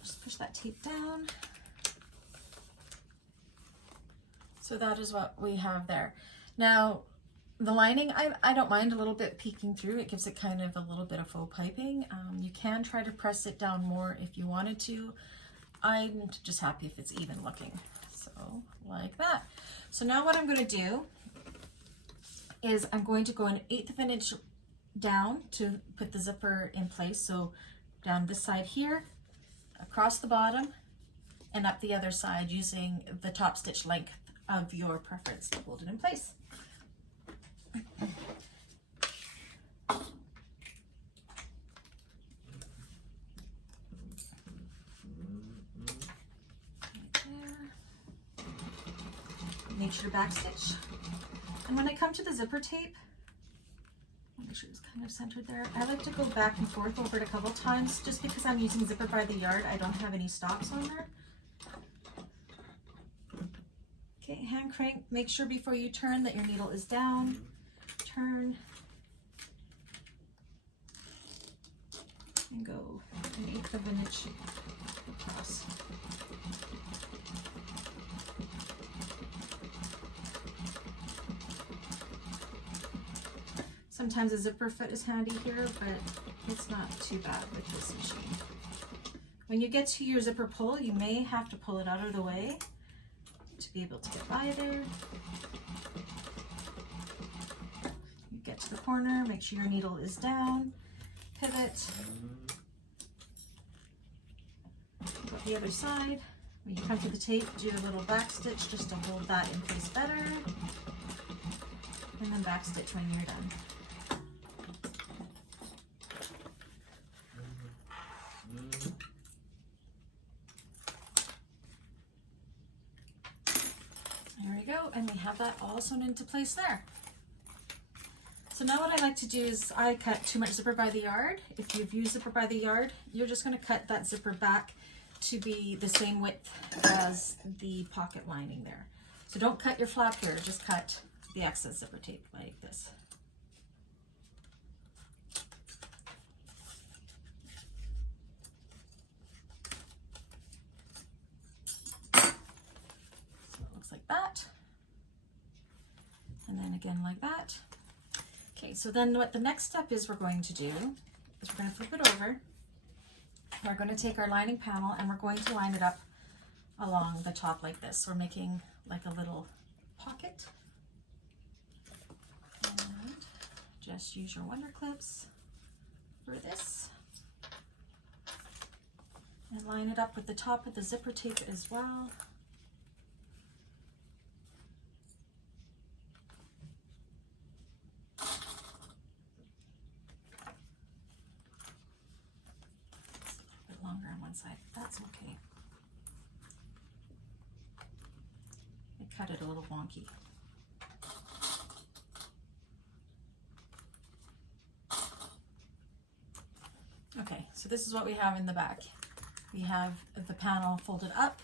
Just push that tape down. So that is what we have there. Now, the lining, I don't mind a little bit peeking through. It gives it kind of a little bit of faux piping. You can try to press it down more if you wanted to. I'm just happy if it's even looking. So like that. So now what I'm going to do is I'm going to go 1/8 of an inch down to put the zipper in place. So down this side here, across the bottom, and up the other side using the top stitch length of your preference to hold it in place. Make sure to backstitch. And when I come to the zipper tape, I'll make sure it's kind of centered there. I like to go back and forth over it a couple times just because I'm using zipper by the yard. I don't have any stops on there. Okay, hand crank. Make sure before you turn that your needle is down. Turn. And go 1/8 of an inch across. Sometimes a zipper foot is handy here, but it's not too bad with this machine. When you get to your zipper pull, you may have to pull it out of the way to be able to get by there. You get to the corner, make sure your needle is down, pivot, go the other side. When you come to the tape, do a little back stitch just to hold that in place better, and then back stitch when you're done. There we go, and we have that all sewn into place there. So now what I like to do is I cut too much zipper by the yard. If you've used zipper by the yard, you're just going to cut that zipper back to be the same width as the pocket lining there. So don't cut your flap here, just cut the excess zipper tape like this. Like that, and then again like that. Okay, so then what the next step is we're going to do is we're going to flip it over, we're going to take our lining panel and we're going to line it up along the top like this. So we're making like a little pocket. And just use your wonder clips for this. And line it up with the top of the zipper tape as well. Longer on one side, but that's okay. I cut it a little wonky. Okay, so this is what we have in the back. We have the panel folded up.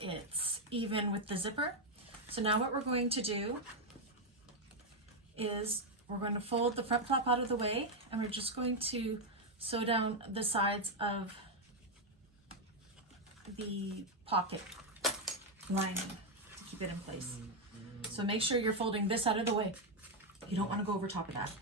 It's even with the zipper. So now what we're going to do is we're going to fold the front flap out of the way, and we're just going to sew down the sides of the pocket lining to keep it in place. So make sure you're folding this out of the way. You don't want to go over top of that.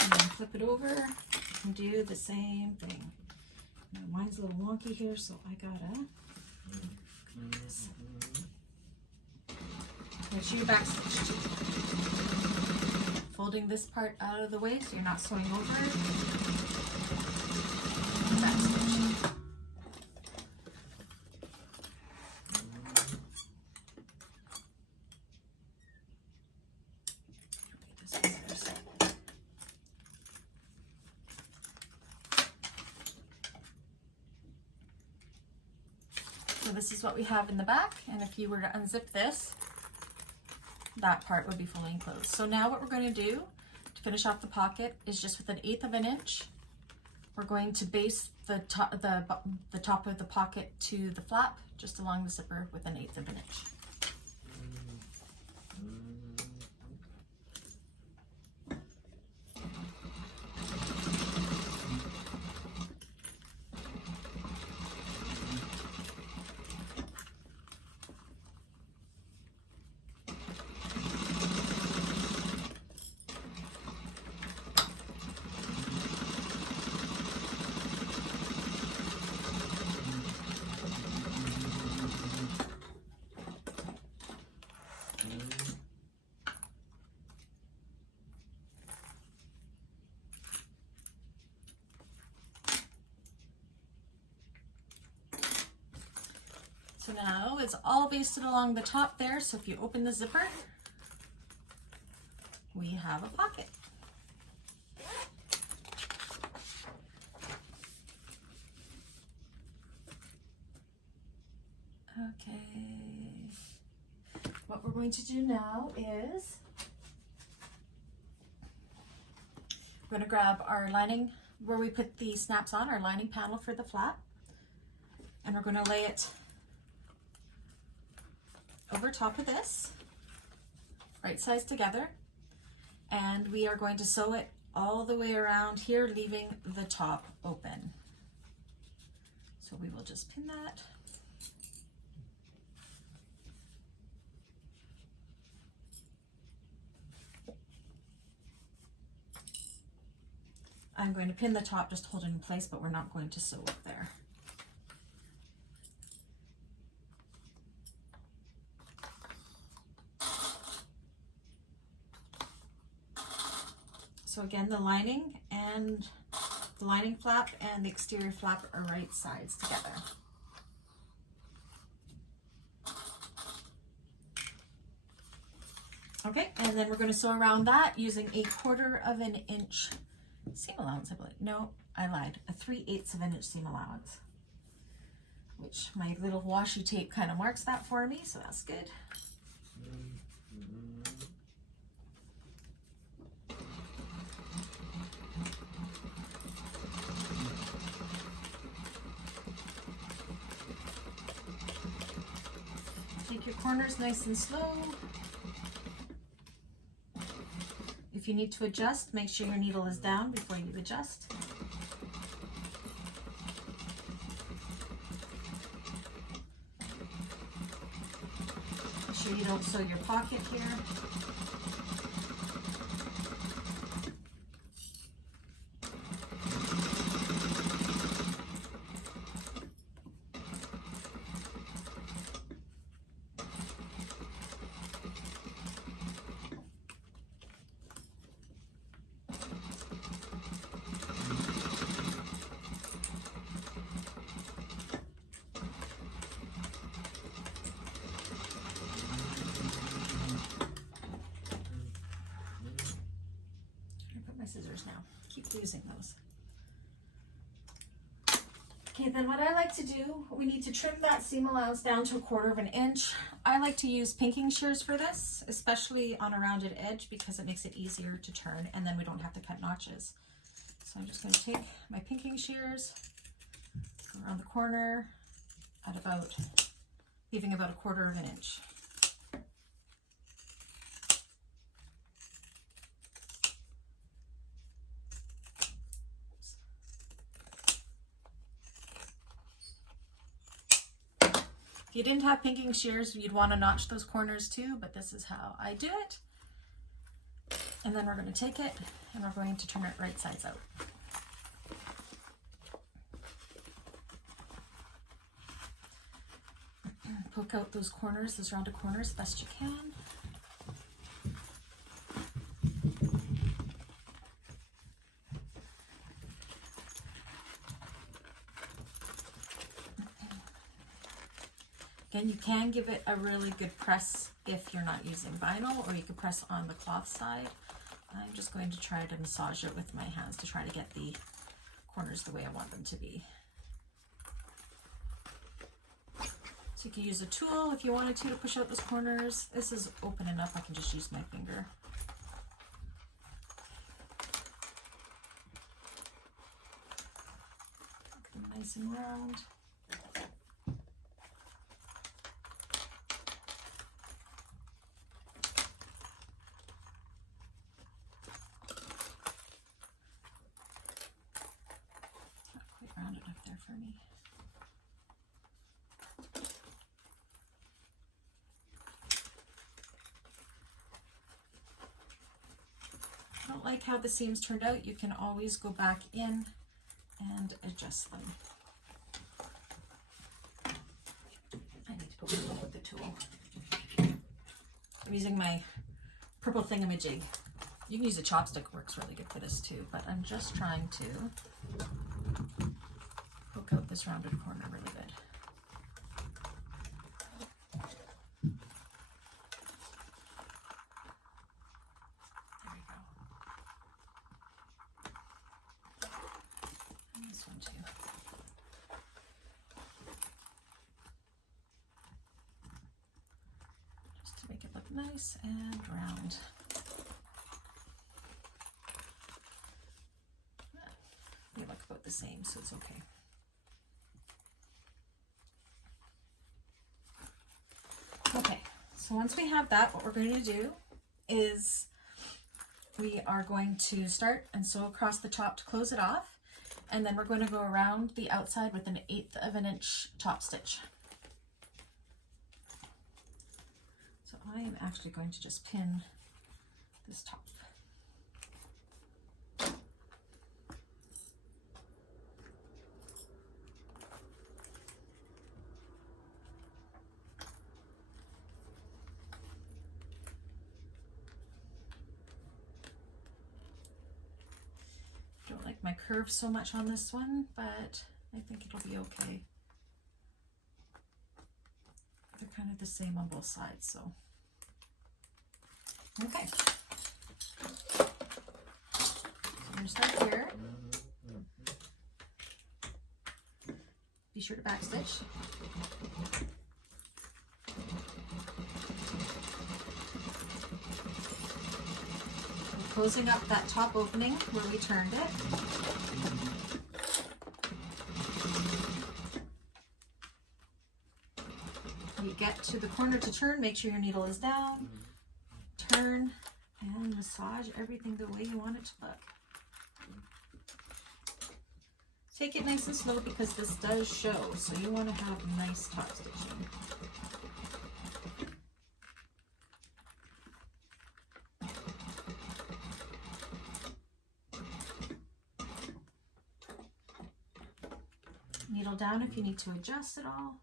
And then flip it over and do the same thing. Now mine's a little wonky here, so I gotta make sure your back stitched. Folding this part out of the way so you're not sewing over it. Back stitch. So this is what we have in the back, and if you were to unzip this, that part would be fully enclosed. So now what we're going to do to finish off the pocket is just with 1/8 of an inch, we're going to base the top of the pocket to the flap just along the zipper with 1/8 of an inch. So now it's all basted along the top there, so if you open the zipper, we have a pocket. Okay, what we're going to do now is we're going to grab our lining where we put the snaps on, our lining panel for the flap, and we're going to lay it over top of this, right sides together, and we are going to sew it all the way around here, leaving the top open. So we will just pin that. I'm going to pin the top, just hold it in place, but we're not going to sew up there. So again, the lining flap and the exterior flap are right sides together. Okay, and then we're going to sew around that using 1/4 of an inch seam allowance, I believe. No, I lied. 3/8 of an inch seam allowance, which my little washi tape kind of marks that for me, so that's good. Take your corners nice and slow. If you need to adjust, make sure your needle is down before you adjust. sure you don't sew your pocket here. Scissors now. Keep using those. Okay, then what I like to do, we need to trim that seam allowance down to 1/4 of an inch. I like to use pinking shears for this, especially on a rounded edge because it makes it easier to turn and then we don't have to cut notches. So I'm just going to take my pinking shears, go around the corner at about, leaving about 1/4 of an inch. If you didn't have pinking shears, you'd want to notch those corners too, but this is how I do it. And then we're going to take it and we're going to turn it right sides out. Poke out those corners, those rounded corners, best you can. Again, you can give it a really good press if you're not using vinyl, or you can press on the cloth side. I'm just going to try to massage it with my hands to try to get the corners the way I want them to be. So you can use a tool if you wanted to push out those corners. This is open enough, I can just use my finger. Make them nice and round. Round enough there for me. If you don't like how the seams turned out, you can always go back in and adjust them. I need to poke it out with the tool. I'm using my purple thingamajig. You can use a chopstick, works really good for this too, but I'm just trying to poke out this rounded corner really good. There we go. And this one too. Just to make it look nice and round. They look about the same, so it's okay. Okay, so once we have that, what we're going to do is we are going to start and sew across the top to close it off, and then we're going to go around the outside with 1/8 of an inch top stitch. So I am actually going to just pin this top. Don't like my curve so much on this one, but I think it'll be okay. They're kind of the same on both sides, so. Okay. So I'm going to start here. Be sure to backstitch. Closing up that top opening where we turned it. You get to the corner to turn, make sure your needle is down, turn, and massage everything the way you want it to look. Take it nice and slow because this does show, so you want to have nice top stitching. Needle down if you need to adjust at all.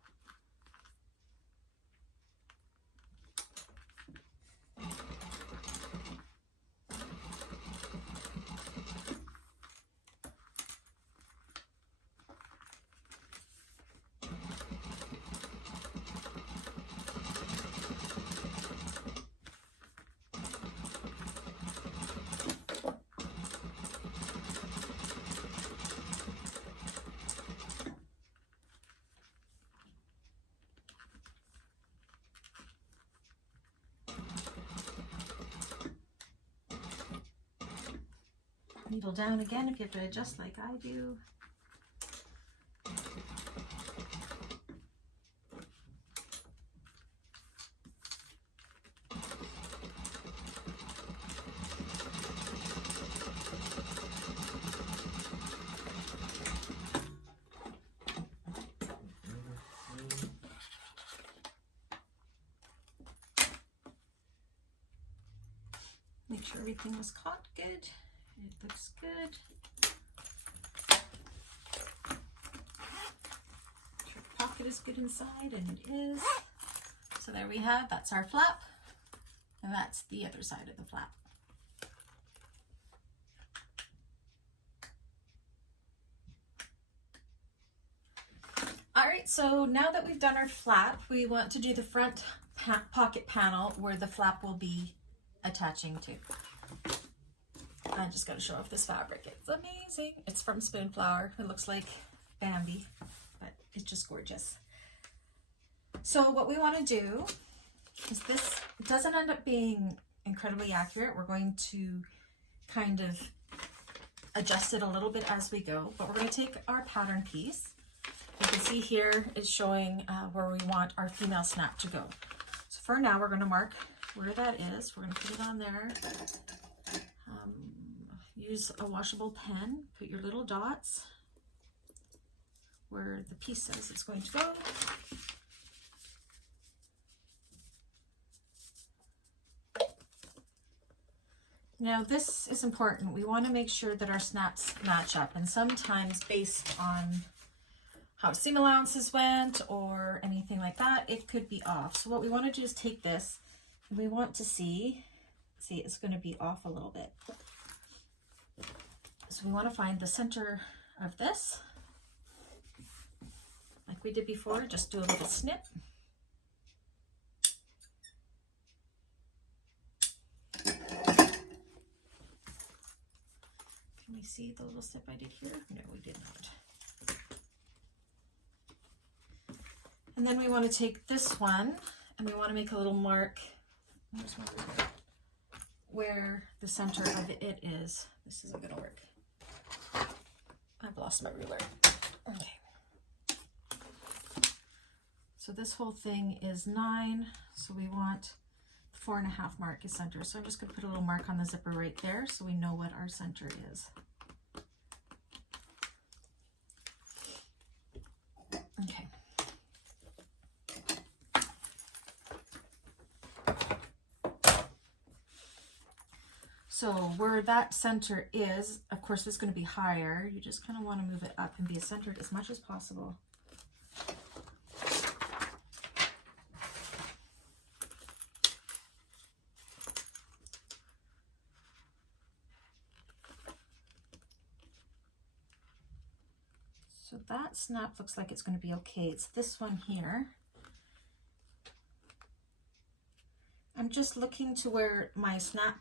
Needle down again if you have to adjust like I do. Make sure everything was caught good. It looks good. Sure the pocket is good inside, and it is. So there we have, that's our flap, and that's the other side of the flap. All right, so now that we've done our flap, we want to do the front pocket panel where the flap will be attaching to. I just got to show off this fabric. It's amazing. It's from Spoonflower. It looks like Bambi, but it's just gorgeous. So what we want to do is, this doesn't end up being incredibly accurate. We're going to kind of adjust it a little bit as we go, but we're going to take our pattern piece. You can see here it's showing where we want our female snap to go. So for now, we're going to mark where that is. We're going to put it on there. Use a washable pen, put your little dots where the piece says it's going to go. Now this is important. We want to make sure that our snaps match up, and sometimes based on how seam allowances went or anything like that, it could be off. So what we want to do is take this, and we want to see it's going to be off a little bit. So we want to find the center of this, like we did before, just do a little snip. Can we see the little snip I did here? No, we did not. And then we want to take this one and we want to make a little mark. Where's my ruler? Where the center of it is. This isn't going to work. I've lost my ruler. Okay. So this whole thing is 9. So we want the 4.5 mark is center. So I'm just going to put a little mark on the zipper right there so we know what our center is. Okay. So where that center is, of course, it's going to be higher. You just kind of want to move it up and be as centered as much as possible. So that snap looks like it's going to be okay. It's this one here. I'm just looking to where my snap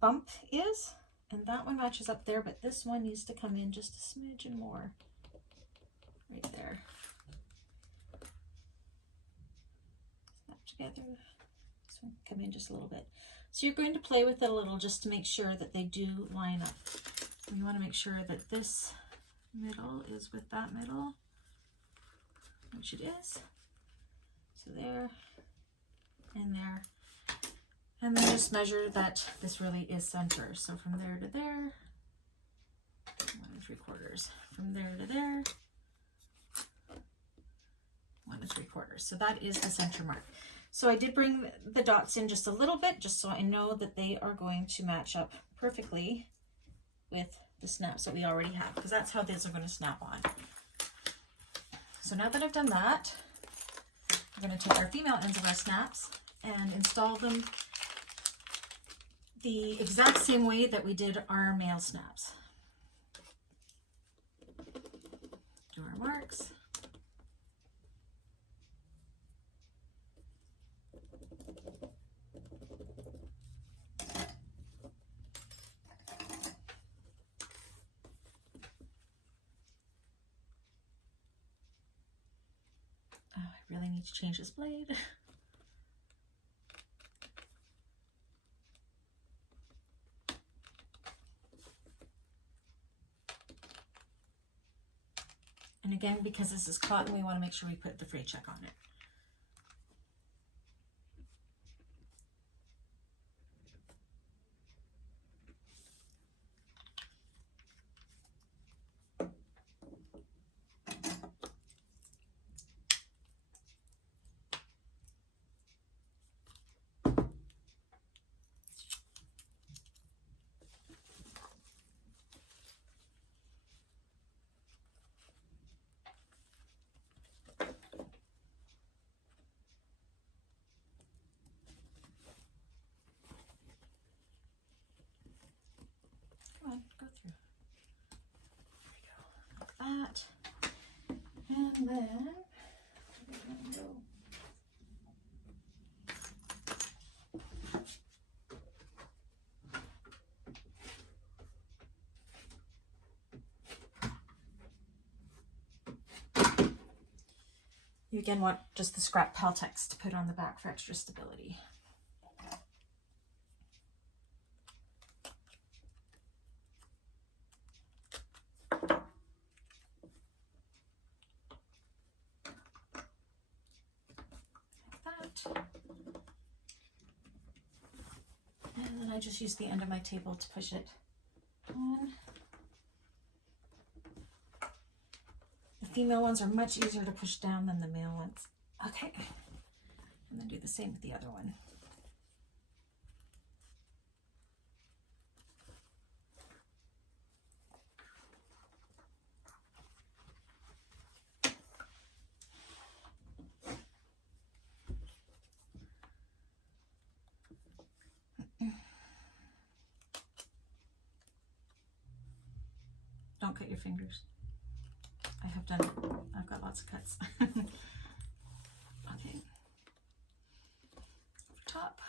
bump is, and that one matches up there, but this one needs to come in just a smidgen more right there. Snap together. This one come in just a little bit. So you're going to play with it a little just to make sure that they do line up. And you want to make sure that this middle is with that middle, which it is. So there and there. And then just measure that this really is center. So from there to there, 1 3/4. From there to there, 1 3/4. So that is the center mark. So I did bring the dots in just a little bit, just so I know that they are going to match up perfectly with the snaps that we already have, because that's how these are going to snap on. So now that I've done that, we're going to take our female ends of our snaps and install them the exact same way that we did our male snaps. Do our marks. Oh, I really need to change this blade. And again, because this is cotton, we want to make sure we put the fray check on it. Go through. There we go. Like that. And then go. You again want just the scrap Peltex to put on the back for extra stability. And then I just use the end of my table to push it on. The female ones are much easier to push down than the male ones. Okay, and then do the same with the other one. Don't cut your fingers. I have done it. I've got lots of cuts. Okay. Top.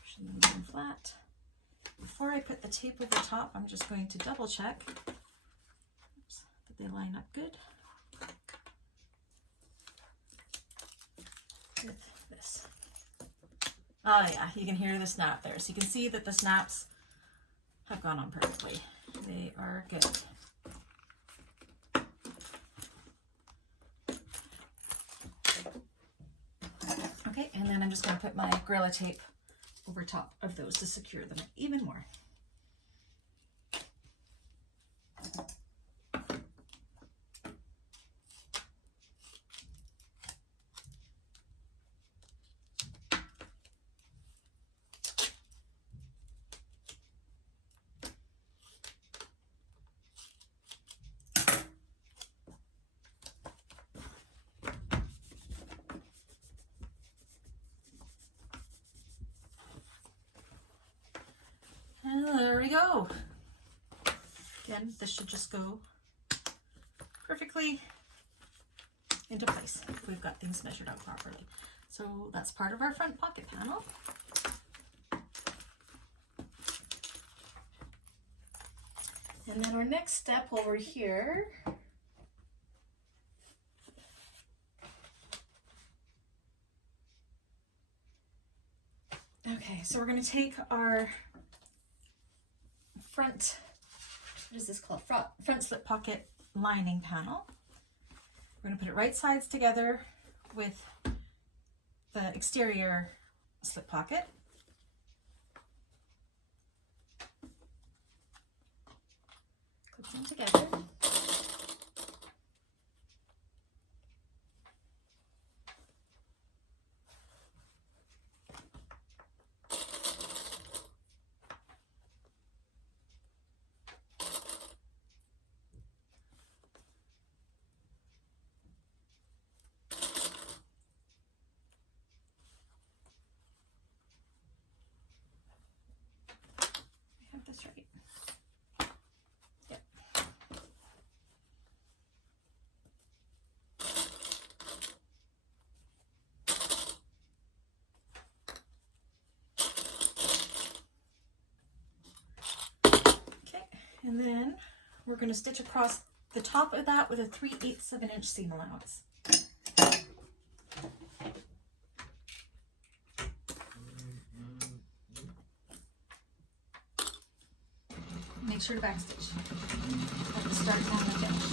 Pushing them down flat. Before I put the tape over top, I'm just going to double check that they line up good. With this. Oh yeah, you can hear the snap there. So you can see that the snaps have gone on perfectly. They are good. Okay, and then I'm just going to put my Gorilla Tape over top of those to secure them even more. And there we go. Again, this should just go perfectly into place if we've got things measured out properly. So that's part of our front pocket panel. And then our next step over here okay, so we're going to take our front, what is this called? Front slip pocket lining panel. We're going to put it right sides together with the exterior slip pocket. Clip them together. this right? Yep. Okay, and then we're going to stitch across the top of that with a 3/8 of an inch seam allowance. Make sure to backstitch at the start and the finish.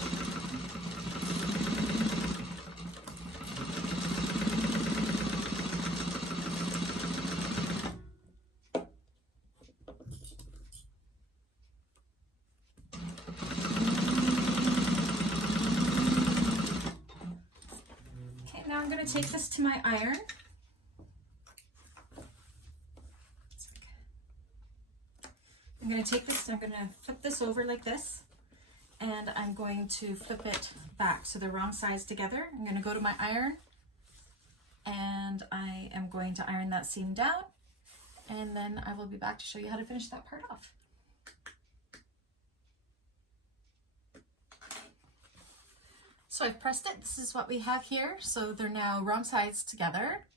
Okay, now I'm going to take this to my iron. I'm going to take this, I'm going to flip this over like this, and I'm going to flip it back so they're wrong sides together. I'm going to go to my iron, and I am going to iron that seam down, and then I will be back to show you how to finish that part off. So I've pressed it. This is what we have here. So they're now wrong sides together.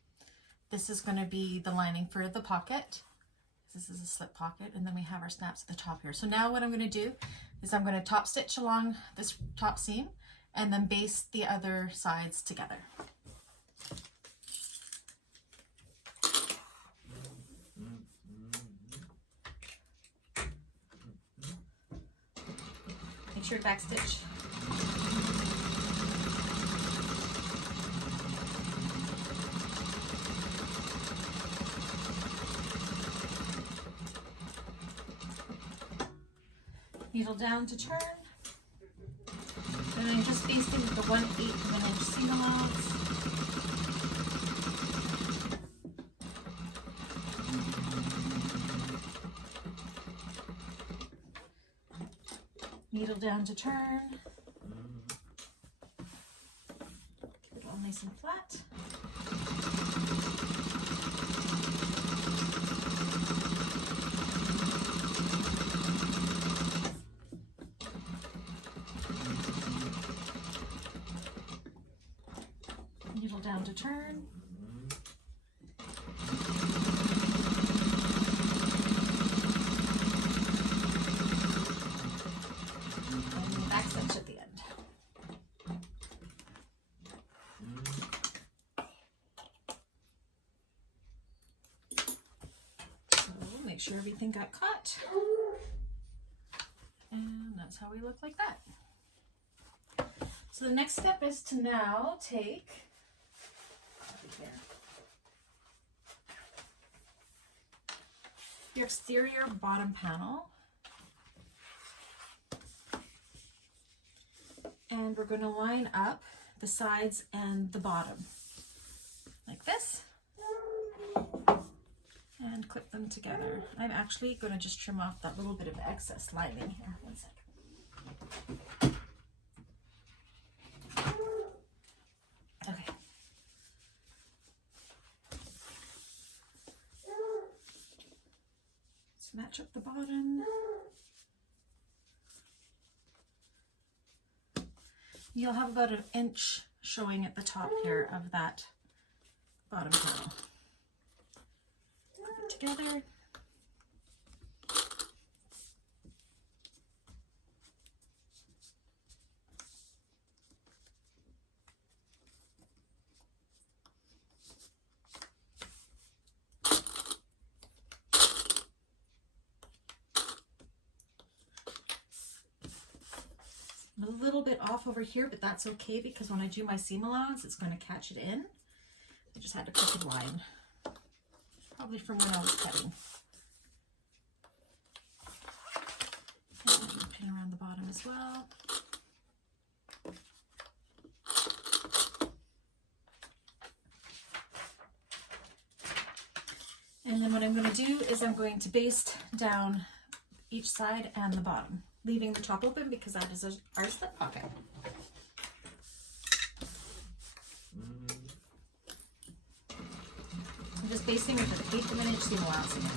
This is going to be the lining for the pocket. This is a slip pocket, and then we have our snaps at the top here. So now what I'm going to do is I'm going to top stitch along this top seam and then baste the other sides together. Make sure to backstitch. Needle down to turn, and I'm just basting with the 1/8 of an inch seam allowance. Needle down to turn. Keep it all nice and flat. Needle down to turn. And back stitch at the end. So make sure everything got cut. And that's how we look like that. So the next step is to now take your exterior bottom panel, and we're going to line up the sides and the bottom like this and clip them together. I'm actually going to just trim off that little bit of excess lining here. One second. Okay. Let's match up the bottom. You'll have about an inch showing at the top here of that bottom panel. Put it together. A little bit off over here, but that's okay because when I do my seam allowance, it's going to catch it in. I just had a crooked line, probably from when I was cutting. And pin around the bottom as well. And then what I'm going to do is I'm going to baste down each side and the bottom, leaving the top open because that is our slip pocket. I'm just basting with an 1/8 of an inch seam allowance again.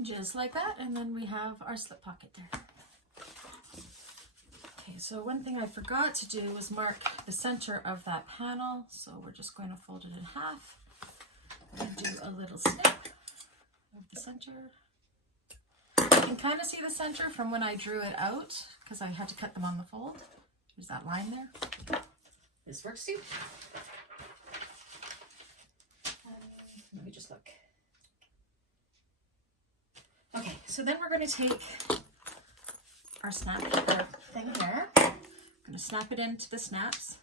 Just like that, and then we have our slip pocket there. Okay, so one thing I forgot to do was mark the center of that panel, so we're just going to fold it in half and do a little snip of the center. You can kind of see the center from when I drew it out because I had to cut them on the fold. There's that line there. This works too. Let me just look. Okay, so then we're going to take our snap thing here. I'm going to snap it into the snaps.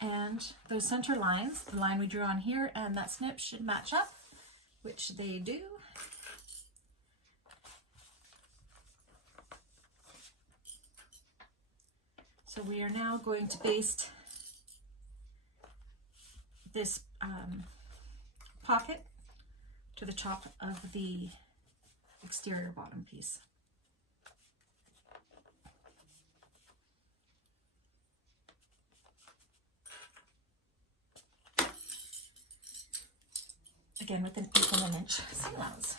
And those center lines, the line we drew on here and that snip should match up, which they do. So we are now going to baste this pocket to the top of the exterior bottom piece. Again with an 1/8" seam allowance.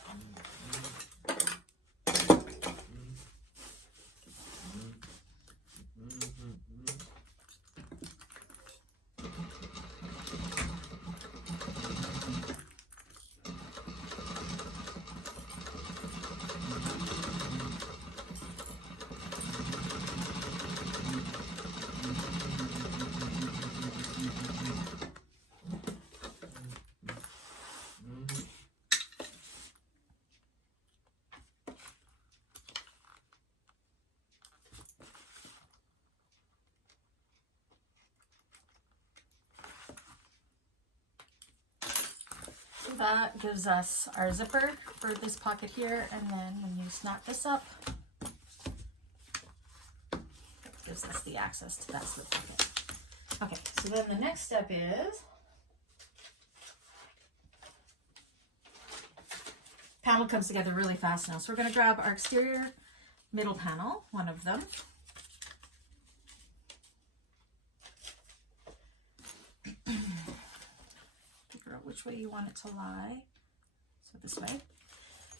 That gives us our zipper for this pocket here, and then when you snap this up, it gives us the access to that slip pocket. Okay, so then the next step is panel comes together really fast now. So we're going to grab our exterior middle panel, one of them. Which way you want it to lie. So this way.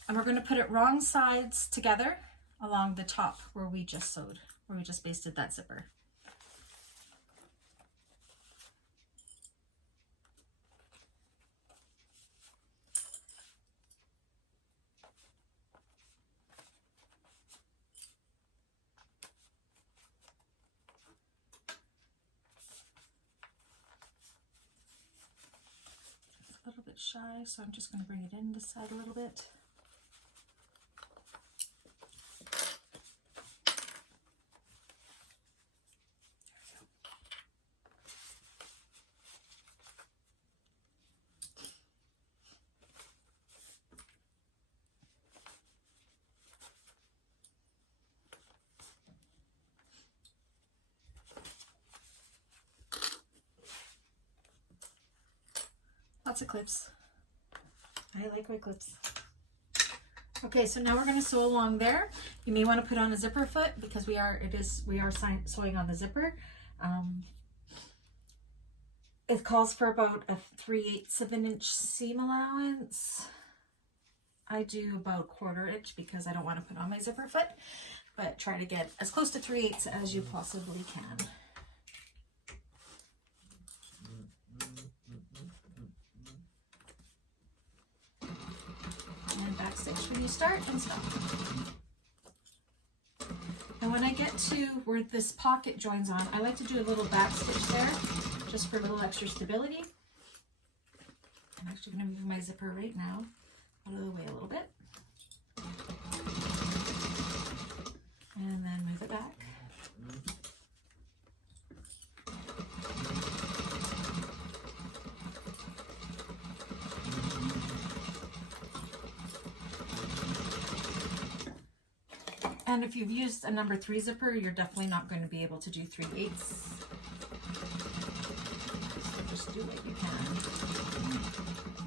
And we're going to put it wrong sides together along the top where we just sewed, where we just basted that zipper. A little bit shy, so I'm just going to bring it in this side a little bit. Lots of clips. I like my clips. Okay, so now we're going to sew along there. You may want to put on a zipper foot because we are sewing on the zipper. It calls for about a 3/8 of an inch seam allowance. I do about 1/4 inch because I don't want to put on my zipper foot, but try to get as close to 3/8 as you possibly can. And back stitch when you start and stop. And when I get to where this pocket joins on, I like to do a little back stitch there just for a little extra stability. I'm actually going to move my zipper right now out of the way a little bit. And then move it back. And if you've used a number 3 zipper, you're definitely not going to be able to do 3/8. So just do what you can.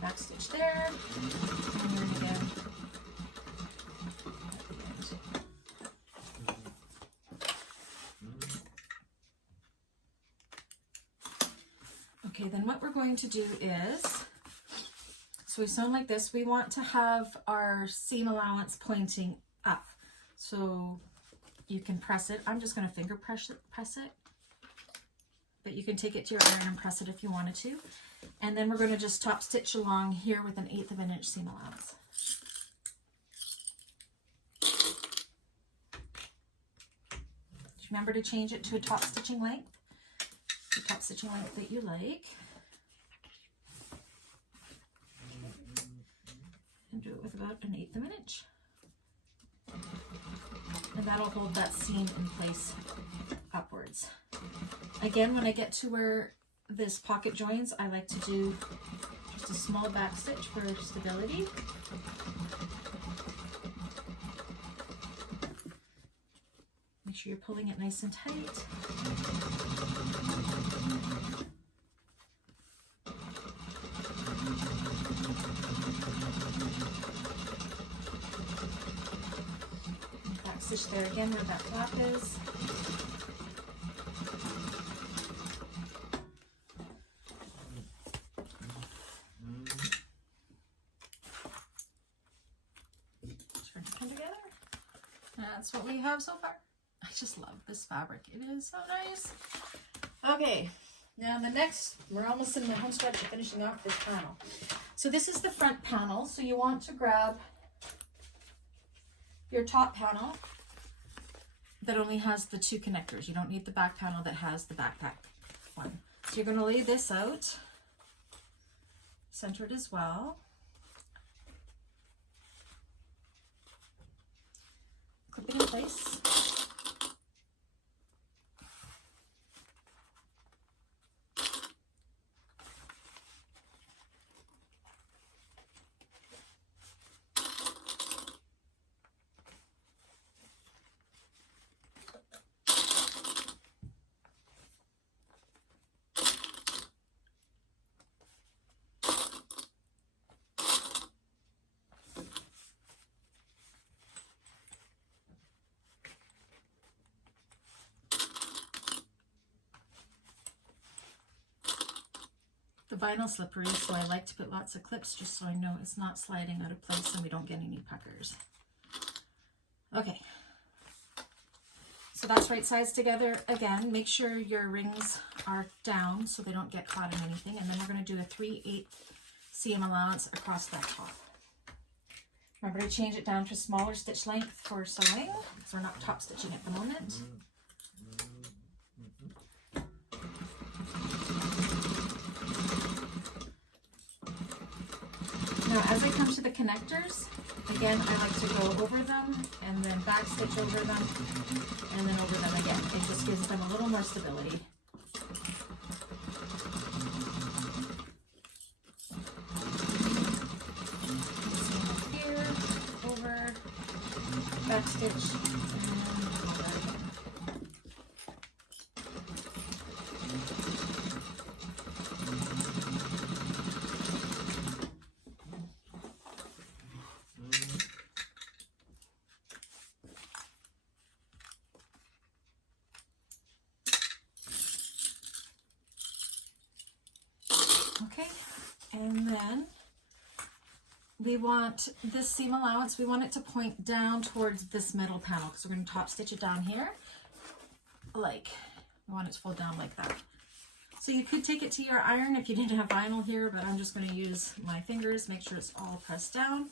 Back stitch there, and then again at the end. Okay, then what we're going to do is, so So we've sewn like this. We want to have our seam allowance pointing up. So you can press it. I'm just going to finger press it. But you can take it to your iron and press it if you wanted to. And then we're going to just top stitch along here with 1/8 of an inch seam allowance. Remember to change it to a top stitching length, the top stitching length that you like. And do it with about 1/8 of an inch. And that'll hold that seam in place upwards. Again, when I get to where this pocket joins, I like to do just a small back stitch for stability. Make sure you're pulling it nice and tight. Back stitch there again where that flap is. Try to come together. That's what we have so far. I just love this fabric. It is so nice. Okay, now the next, we're almost in the home stretch of finishing off this panel. So this is the front panel. So you want to grab your top panel that only has the 2 connectors. You don't need the back panel that has the backpack one. So you're going to lay this out, center it as well. Clip it in place. The vinyl's slippery, so I like to put lots of clips just so I know it's not sliding out of place and we don't get any puckers. Okay, so that's right sides together again. Make sure your rings are down so they don't get caught in anything, and then we're going to do a 3/8 seam allowance across that top. Remember to change it down to a smaller stitch length for sewing because we're not top stitching at the moment. Now, as I come to the connectors, again, I like to go over them and then back stitch over them and then over them again. It just gives them a little more stability. Here, over, back stitch, and over again. Okay, and then we want this seam allowance, we want it to point down towards this middle panel because we're going to top stitch it down here. We want it to fold down like that. So you could take it to your iron if you didn't have vinyl here, but I'm just going to use my fingers, make sure it's all pressed down.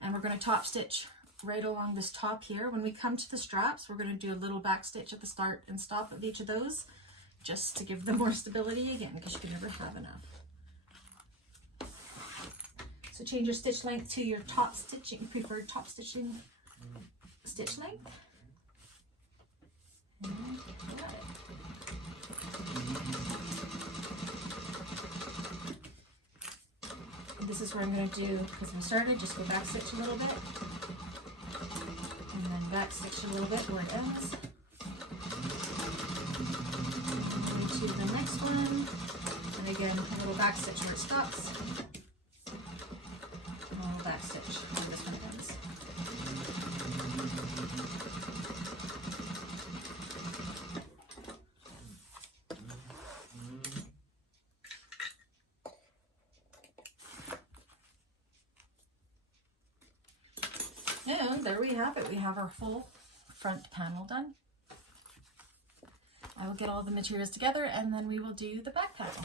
And we're going to top stitch right along this top here. When we come to the straps, we're going to do a little back stitch at the start and stop of each of those just to give them more stability again because you can never have enough. So change your stitch length to your top stitching, preferred top stitching stitch length. And got it. And this is where I'm going to do, because we started, just go back stitch a little bit. And then back stitch a little bit where it ends. And to the next one. And again, a little back stitch where it stops. Back stitch where this one ends. And there we have it. We have our full front panel done. I will get all the materials together and then we will do the back panel.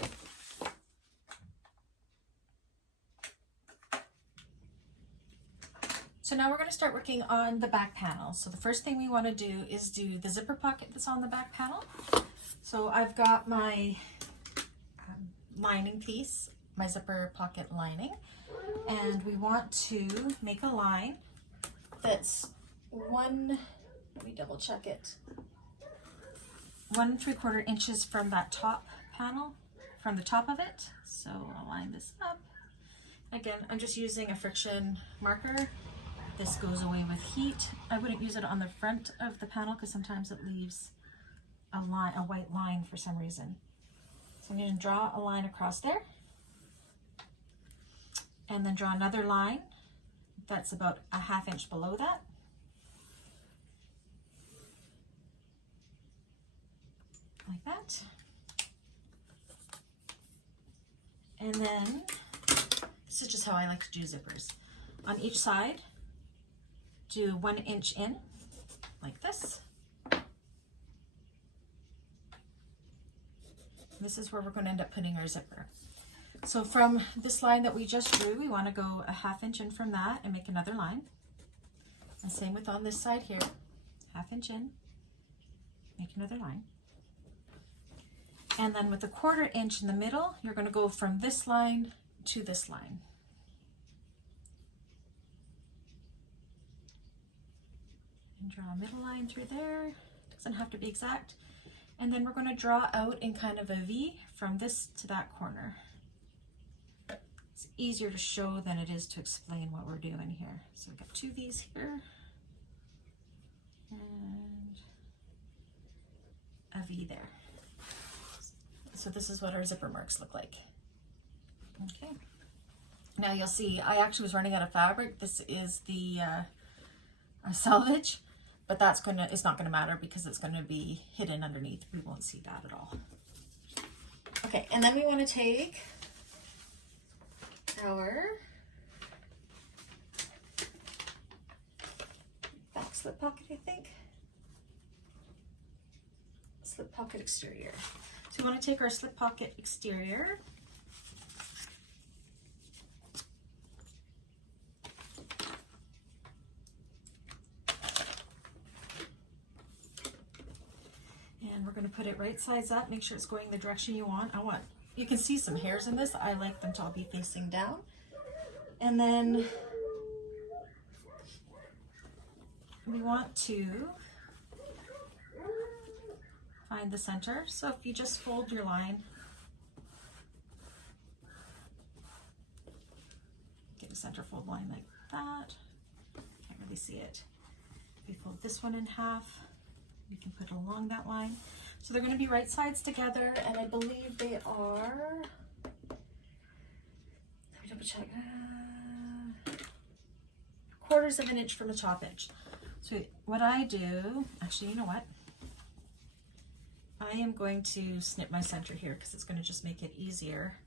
So now we're going to start working on the back panel. So the first thing we want to do is do the zipper pocket that's on the back panel. So I've got my lining piece, my zipper pocket lining, and we want to make a line that's let me double check it, 1 3/4 inches from that top panel, from the top of it. So I'll line this up. Again, I'm just using a friction marker. This goes away with heat. I wouldn't use it on the front of the panel because sometimes it leaves a white line for some reason. So I'm going to draw a line across there and then draw another line that's about a 1/2 inch below that. Like that. And then, this is just how I like to do zippers. On each side, do 1 inch in, like this. This is where we're going to end up putting our zipper. So from this line that we just drew, we want to go a 1/2 inch in from that and make another line. And same with on this side here, 1/2 inch in, make another line. And then with a 1/4 inch in the middle, you're going to go from this line to this line. And draw a middle line through there. Doesn't have to be exact. And then we're going to draw out in kind of a V from this to that corner. It's easier to show than it is to explain what we're doing here. So we've got 2 V's here. And a V there. So this is what our zipper marks look like. Okay. Now you'll see I actually was running out of fabric. This is the salvage, but it's not gonna matter because it's gonna be hidden underneath. We won't see that at all. Okay, and then we want to take our back slip pocket, I think. Slip pocket exterior. So we want to take our slip pocket exterior and we're going to put it right sides up, make sure it's going the direction you want. You can see some hairs in this. I like them to all be facing down. And then we want to find the center. So if you just fold your line, get a center fold line like that. Can't really see it. If you fold this one in half, you can put it along that line. So they're going to be right sides together, and I believe they are, let me double check, 1/4 inch from the top edge. So what I do, actually, you know what? I am going to snip my center here because it's going to just make it easier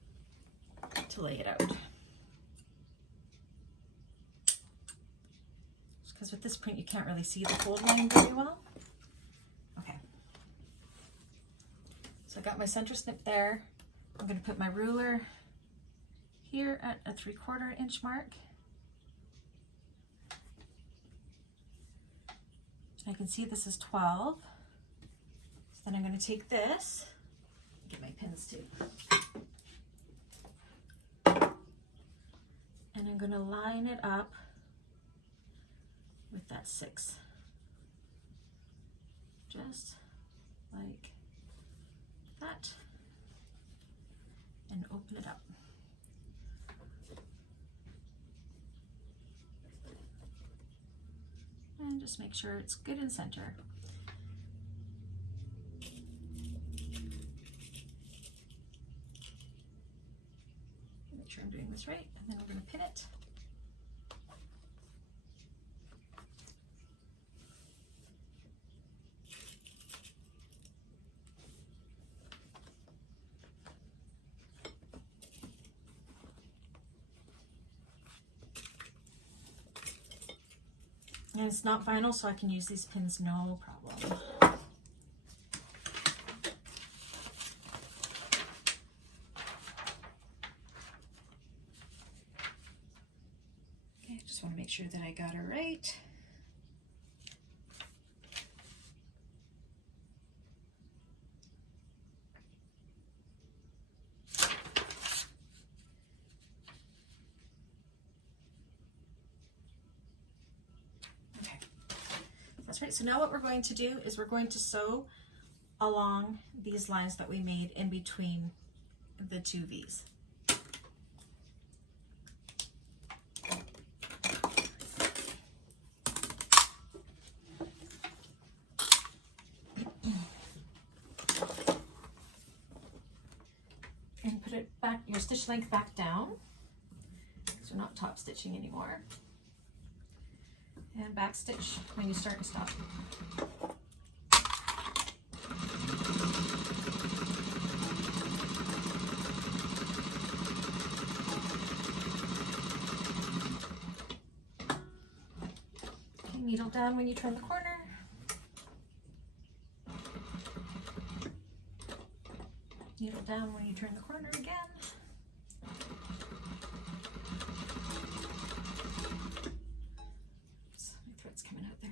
to lay it out. Because with this print you can't really see the fold line very well. Okay. So I got my center snip there. I'm going to put my ruler here at a 3/4 inch mark. I can see this is 12. Then I'm going to take this, get my pins too, and I'm going to line it up with that 6, just like that, and open it up. And just make sure it's good in center. I'm doing this right, and then we're going to pin it. And it's not vinyl, so I can use these pins no problem. Okay, just want to make sure that I got it right. That's right. So now what we're going to do is we're going to sew along these lines that we made in between the two V's. And put it back, your stitch length back down, because we're not top stitching anymore. And back stitch when you start and stop. Okay, needle down when you turn the corner. Needle down when you turn the corner again. Coming out there.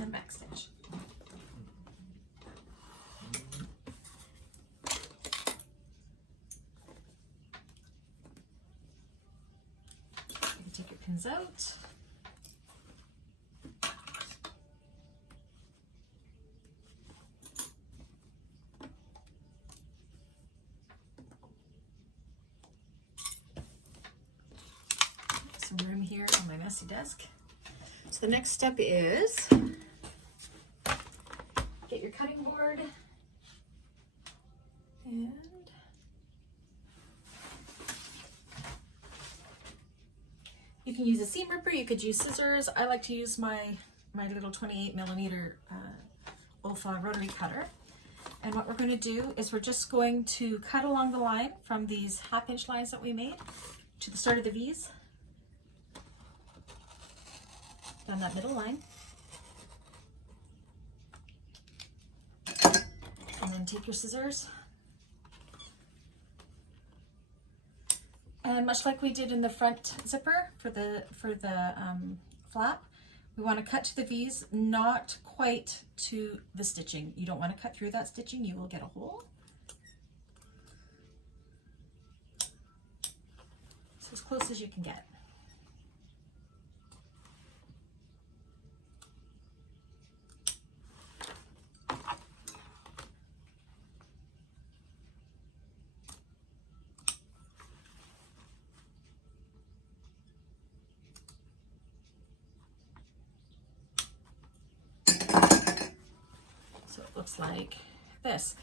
And back stitch. Take your pins out. Some room here on my messy desk. So the next step is get your cutting board and you can use a seam ripper, you could use scissors. I like to use my little 28mm Olfa rotary cutter. And what we're going to do is we're just going to cut along the line from these 1/2 inch lines that we made to the start of the V's. Down that middle line. And then take your scissors. And much like we did in the front zipper for the flap, we want to cut to the V's, not quite to the stitching. You don't want to cut through that stitching, you will get a hole. So as close as you can get. Looks like this.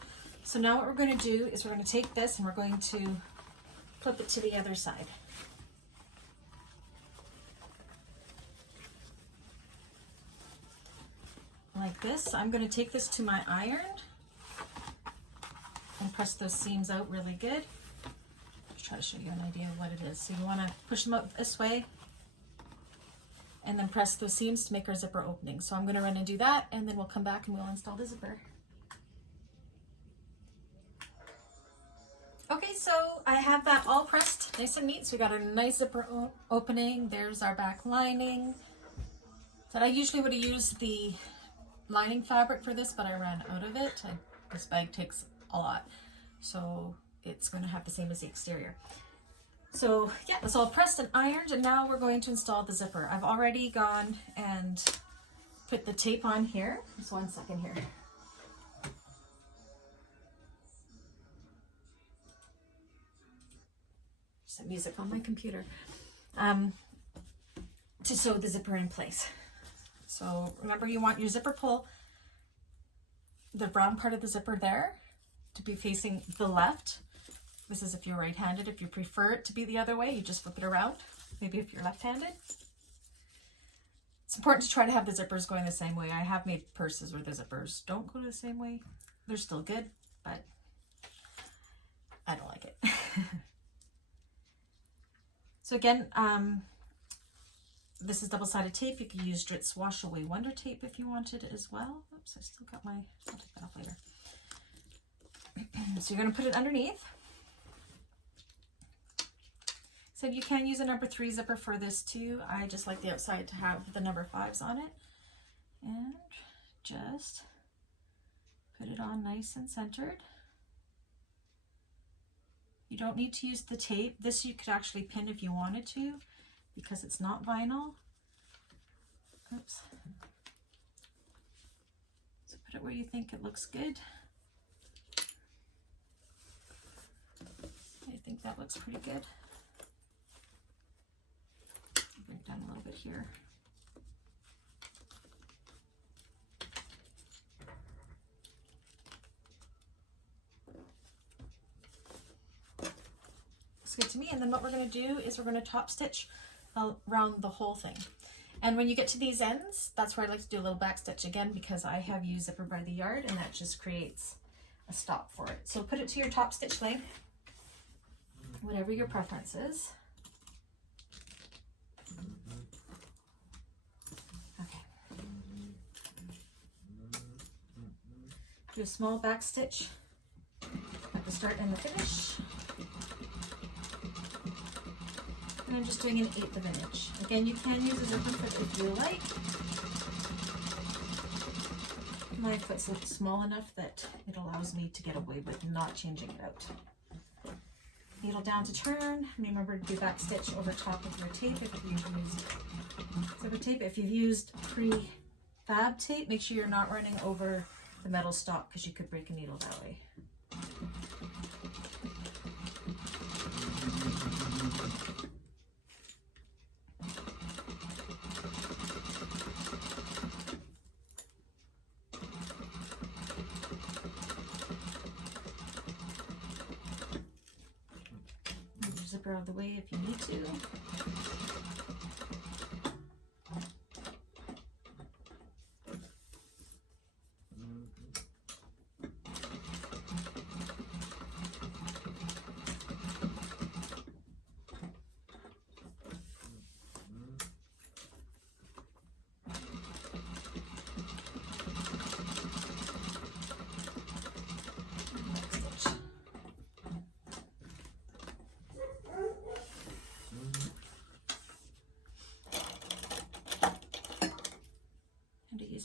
So now what we're going to do is we're going to take this and we're going to flip it to the other side. Like this. I'm going to take this to my iron and press those seams out really good. Just try to show you an idea of what it is. So you want to push them out this way and then press those seams to make our zipper opening. So I'm going to run and do that, and then we'll come back and we'll install the zipper. Okay, so I have that all pressed nice and neat. So we got a nice zipper opening. There's our back lining. So I usually would have used the lining fabric for this, but I ran out of it. This bag takes a lot, so it's going to have the same as the exterior. So yeah, it's all pressed and ironed, and now we're going to install the zipper. I've already gone and put the tape on here. Just 1 second here. Some music on my computer. To sew the zipper in place. So remember, you want your zipper pull the brown part of the zipper there to be facing the left. This is if you're right-handed. If you prefer it to be the other way, you just flip it around. Maybe if you're left-handed. It's important to try to have the zippers going the same way. I have made purses where the zippers don't go the same way. They're still good, but I don't like it. So again, this is double-sided tape. You can use Dritz Wash Away Wonder Tape if you wanted it as well. Oops, I still got my, I'll take that off later. So you're going to put it underneath. So you can use a number 3 zipper for this too. I just like the outside to have the number 5s on it. And just put it on nice and centered. You don't need to use the tape. This you could actually pin if you wanted to, because it's not vinyl. Oops. So put it where you think it looks good. I think that looks pretty good. Bring it down a little bit here. Looks good to me. And then what we're going to do is we're going to top stitch around the whole thing. And when you get to these ends, that's where I like to do a little back stitch again, because I have used zipper by the yard and that just creates a stop for it. So put it to your top stitch length, whatever your preference is. Okay. Do a small back stitch at the start and the finish. And I'm just doing an 1/8 of an inch. Again, you can use a zipper foot if you like. My foot's small enough that it allows me to get away with not changing it out. Needle down to turn. Remember to do back stitch over top of your tape if you've used zipper tape. If you've used pre-fab tape, make sure you're not running over the metal stop, because you could break a needle that way. Zipper out of the way if you need to.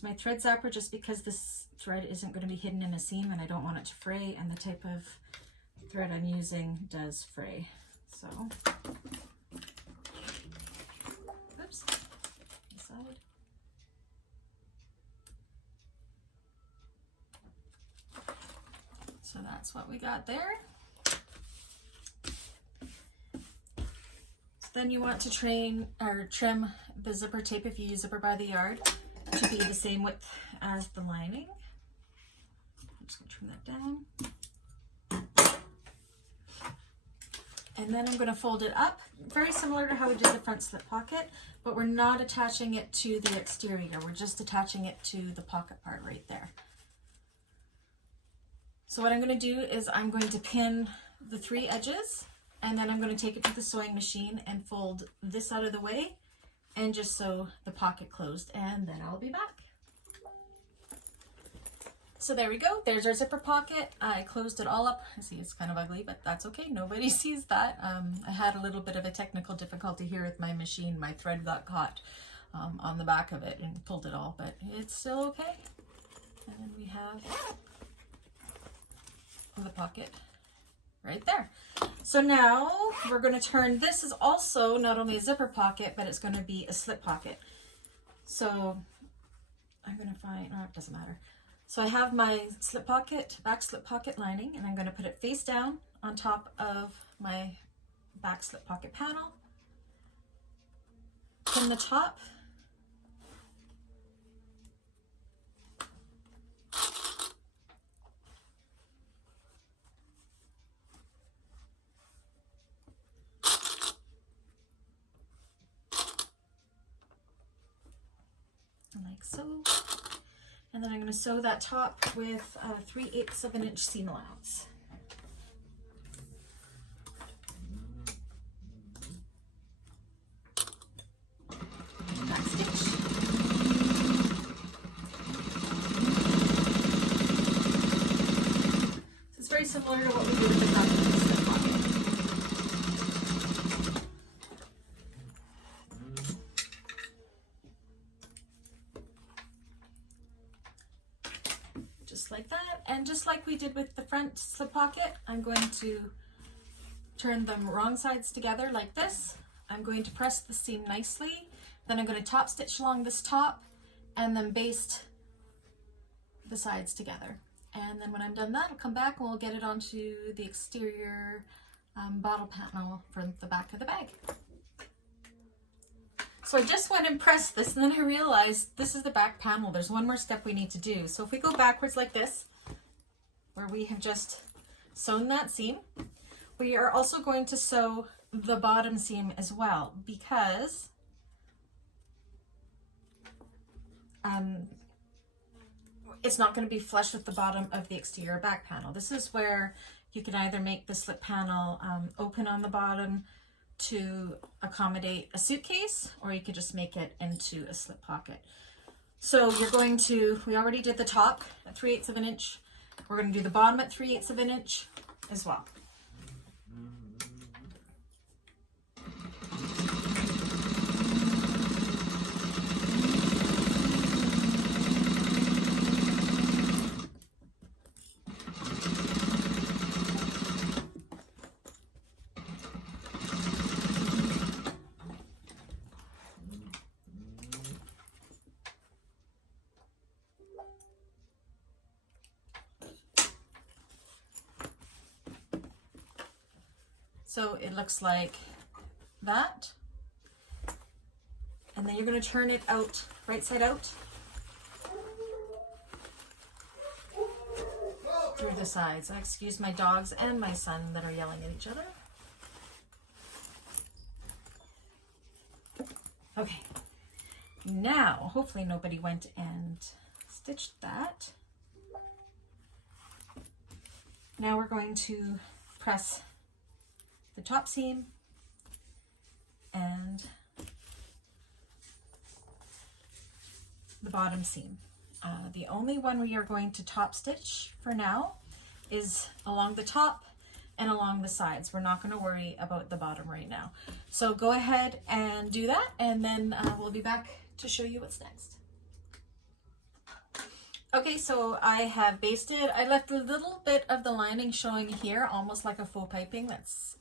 My thread zapper, just because this thread isn't going to be hidden in a seam and I don't want it to fray, and the type of thread I'm using does fray. So, oops, side. So that's what we got there. So then you want to trim the zipper tape, if you use zipper by the yard, to be the same width as the lining. I'm just going to trim that down. And then I'm going to fold it up, very similar to how we did the front slip pocket, but we're not attaching it to the exterior. We're just attaching it to the pocket part right there. So what I'm going to do is I'm going to pin the 3 edges, and then I'm going to take it to the sewing machine and fold this out of the way and just sew the pocket closed, and then I'll be back. So there we go. There's our zipper pocket. I closed it all up. I see it's kind of ugly, but that's okay. Nobody sees that. I had a little bit of a technical difficulty here with my machine. My thread got caught on the back of it and pulled it all, but it's still okay. And then we have the pocket right there. So now we're going to turn, this is also not only a zipper pocket, but it's going to be a slip pocket. So I'm going to find, oh, it doesn't matter. So I have my slip pocket, back slip pocket lining, and I'm going to put it face down on top of my back slip pocket panel. Pin the top. like so. And then I'm going to sew that top with 3/8 of an inch seam allowance. Back stitch. So it's very similar to what we did with the top of the slip pocket. Just like that, and just like we did with the front slip pocket, I'm going to turn them wrong sides together like this. I'm going to press the seam nicely, then I'm going to top stitch along this top and then baste the sides together. And then when I'm done that, I'll come back and we'll get it onto the exterior bottle panel for the back of the bag. So I just went and pressed this, and then I realized this is the back panel. There's one more step we need to do. So if we go backwards like this, where we have just sewn that seam, we are also going to sew the bottom seam as well, because it's not going to be flush with the bottom of the exterior back panel. This is where you can either make the slip panel open on the bottom to accommodate a suitcase, or you could just make it into a slip pocket. So you're going to, we already did the top at 3/8 of an inch. We're going to do the bottom at 3/8 of an inch as well. So it looks like that. And then you're going to turn it out, right side out, through the sides. I excuse my dogs and my son that are yelling at each other. Okay. Now, hopefully nobody went and stitched that. Now we're going to press the top seam and the bottom seam. The only one we are going to top stitch for now is along the top and along the sides. We're not going to worry about the bottom right now. So go ahead and do that, and then we'll be back to show you what's next. Okay, so I have basted. I left a little bit of the lining showing here, almost like a faux piping. That's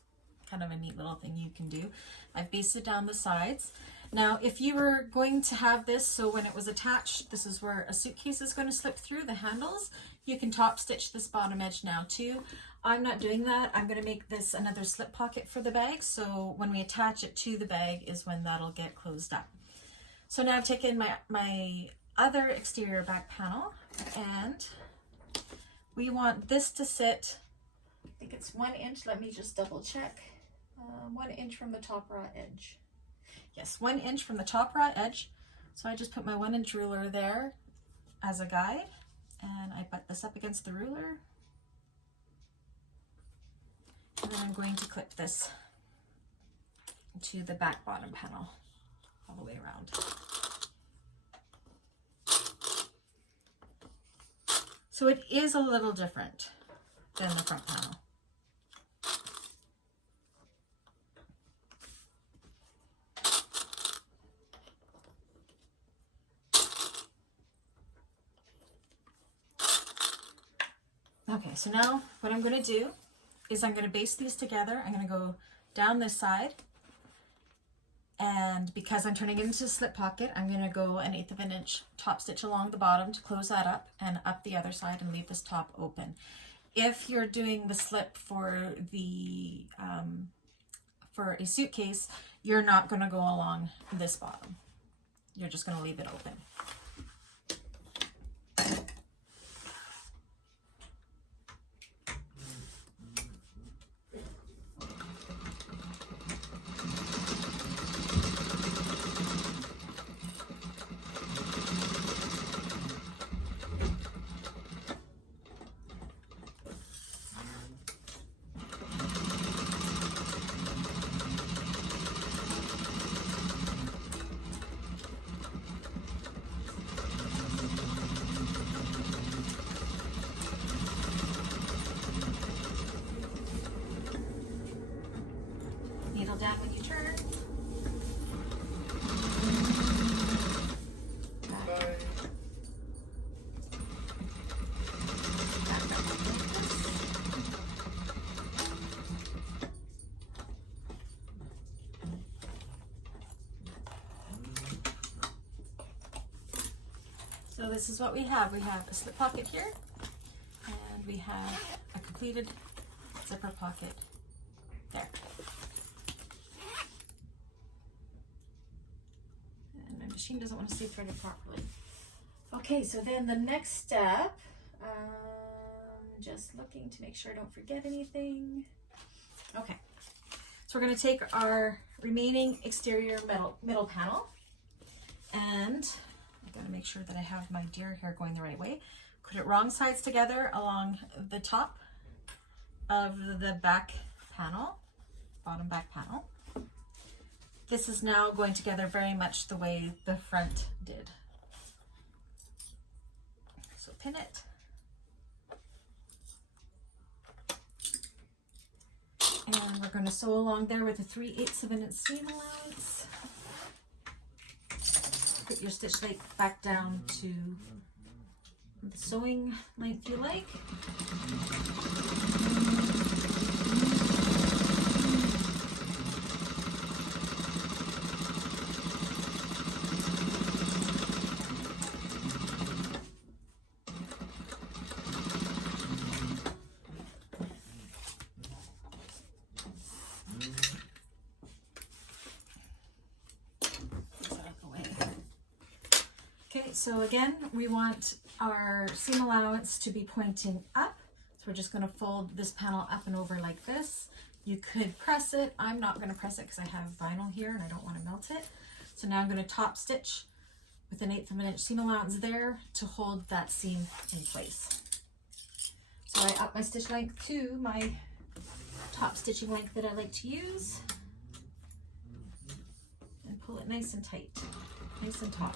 kind of a neat little thing you can do. I've basted down the sides. Now, if you were going to have this, so when it was attached, this is where a suitcase is going to slip through the handles, you can top stitch this bottom edge now too. I'm not doing that. I'm going to make this another slip pocket for the bag, so when we attach it to the bag is when that'll get closed up. So now I've taken my other exterior back panel, and we want this to sit, I think it's 1 inch, let me just double check, 1 inch from the top raw edge. Yes, 1 inch from the top raw edge. So I just put my 1 inch ruler there as a guide, and I butt this up against the ruler. And then I'm going to clip this to the back bottom panel all the way around. So it is a little different than the front panel. Okay, so now what I'm going to do is I'm going to baste these together. I'm going to go down this side, and because I'm turning it into a slip pocket, I'm going to go 1/8 of an inch top stitch along the bottom to close that up, and up the other side and leave this top open. If you're doing the slip for the for a suitcase, you're not going to go along this bottom. You're just going to leave it open. this is what we have. We have a slip pocket here, and we have a completed zipper pocket there. And my machine doesn't want to stay threaded properly. Okay, so then the next step, just looking to make sure I don't forget anything. Okay, so we're going to take our remaining exterior middle panel, and I've got to make sure that I have my deer hair going the right way. Put it wrong sides together along the top of the back panel, bottom back panel. This is now going together very much the way the front did. So pin it. And we're going to sew along there with a 3/8 of an inch seam allowance. Put your stitch length back down to the sewing length you like. Okay, so again, we want our seam allowance to be pointing up. So we're just going to fold this panel up and over like this. You could press it. I'm not going to press it because I have vinyl here and I don't want to melt it. So now I'm going to top stitch with an 1/8 of an inch seam allowance there to hold that seam in place. So I up my stitch length to my top stitching length that I like to use and pull it nice and tight, nice and taut.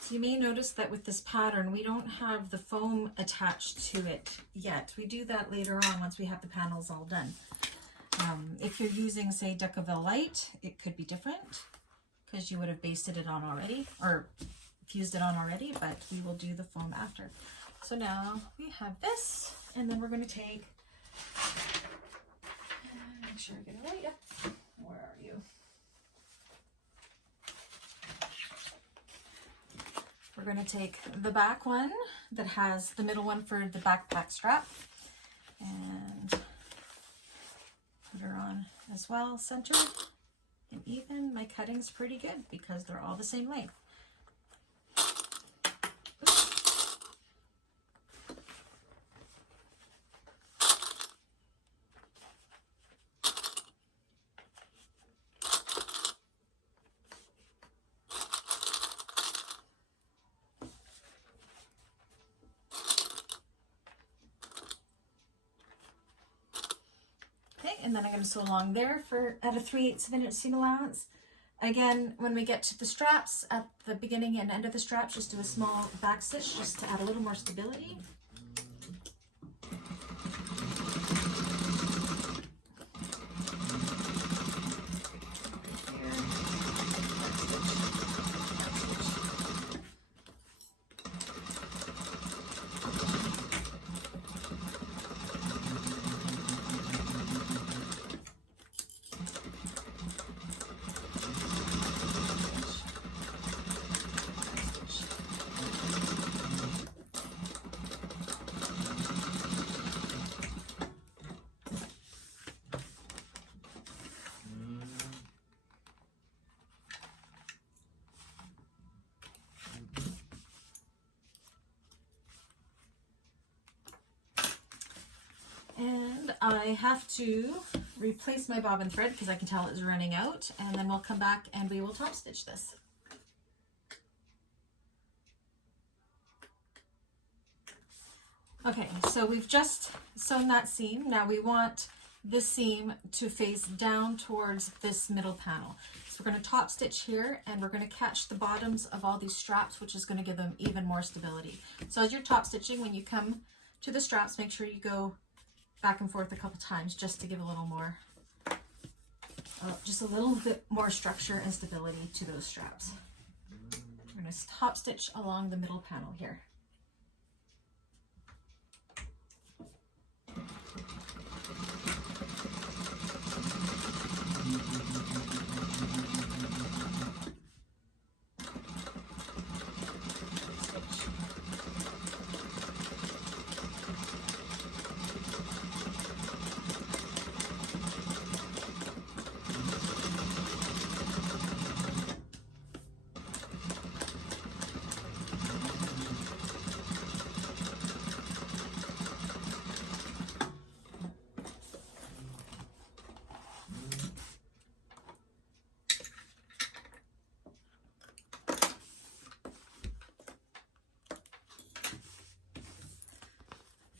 So you may notice that with this pattern, we don't have the foam attached to it yet. We do that later on once we have the panels all done. If you're using, say, Decaville Light, it could be different because you would have basted it on already or fused it on already, but we will do the foam after. So now we have this, and then we're going to take, make sure I get it right. Where are you? We're going to take the back one that has the middle one for the backpack strap and put her on as well, centered and even. My cutting's pretty good because they're all the same length. And then I'm going to sew along there at a 3/8 of an inch seam allowance. Again, when we get to the straps, at the beginning and end of the straps, just do a small back stitch just to add a little more stability. And I have to replace my bobbin thread because I can tell it's running out, and then we'll come back and we will top stitch this. Okay, so we've just sewn that seam. Now we want this seam to face down towards this middle panel. So we're going to top stitch here, and we're going to catch the bottoms of all these straps, which is going to give them even more stability. So as you're top stitching, when you come to the straps, make sure you go back and forth a couple times just to give a little more, just a little bit more structure and stability to those straps. We're going to top stitch along the middle panel here.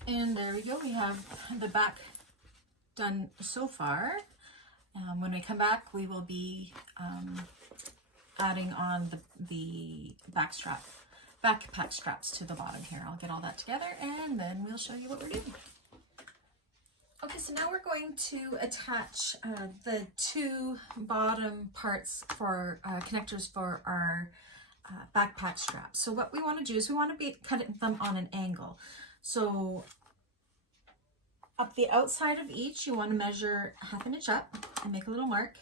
And there we go, we have the back done so far. When we come back, we will be adding on the backpack straps to the bottom here. I'll get all that together and then we'll show you what we're doing. Okay, so now we're going to attach the two bottom parts for connectors for our backpack straps. So what we want to do is we want to be cutting them on an angle. So up the outside of each, you want to measure 1/2 inch up and make a little mark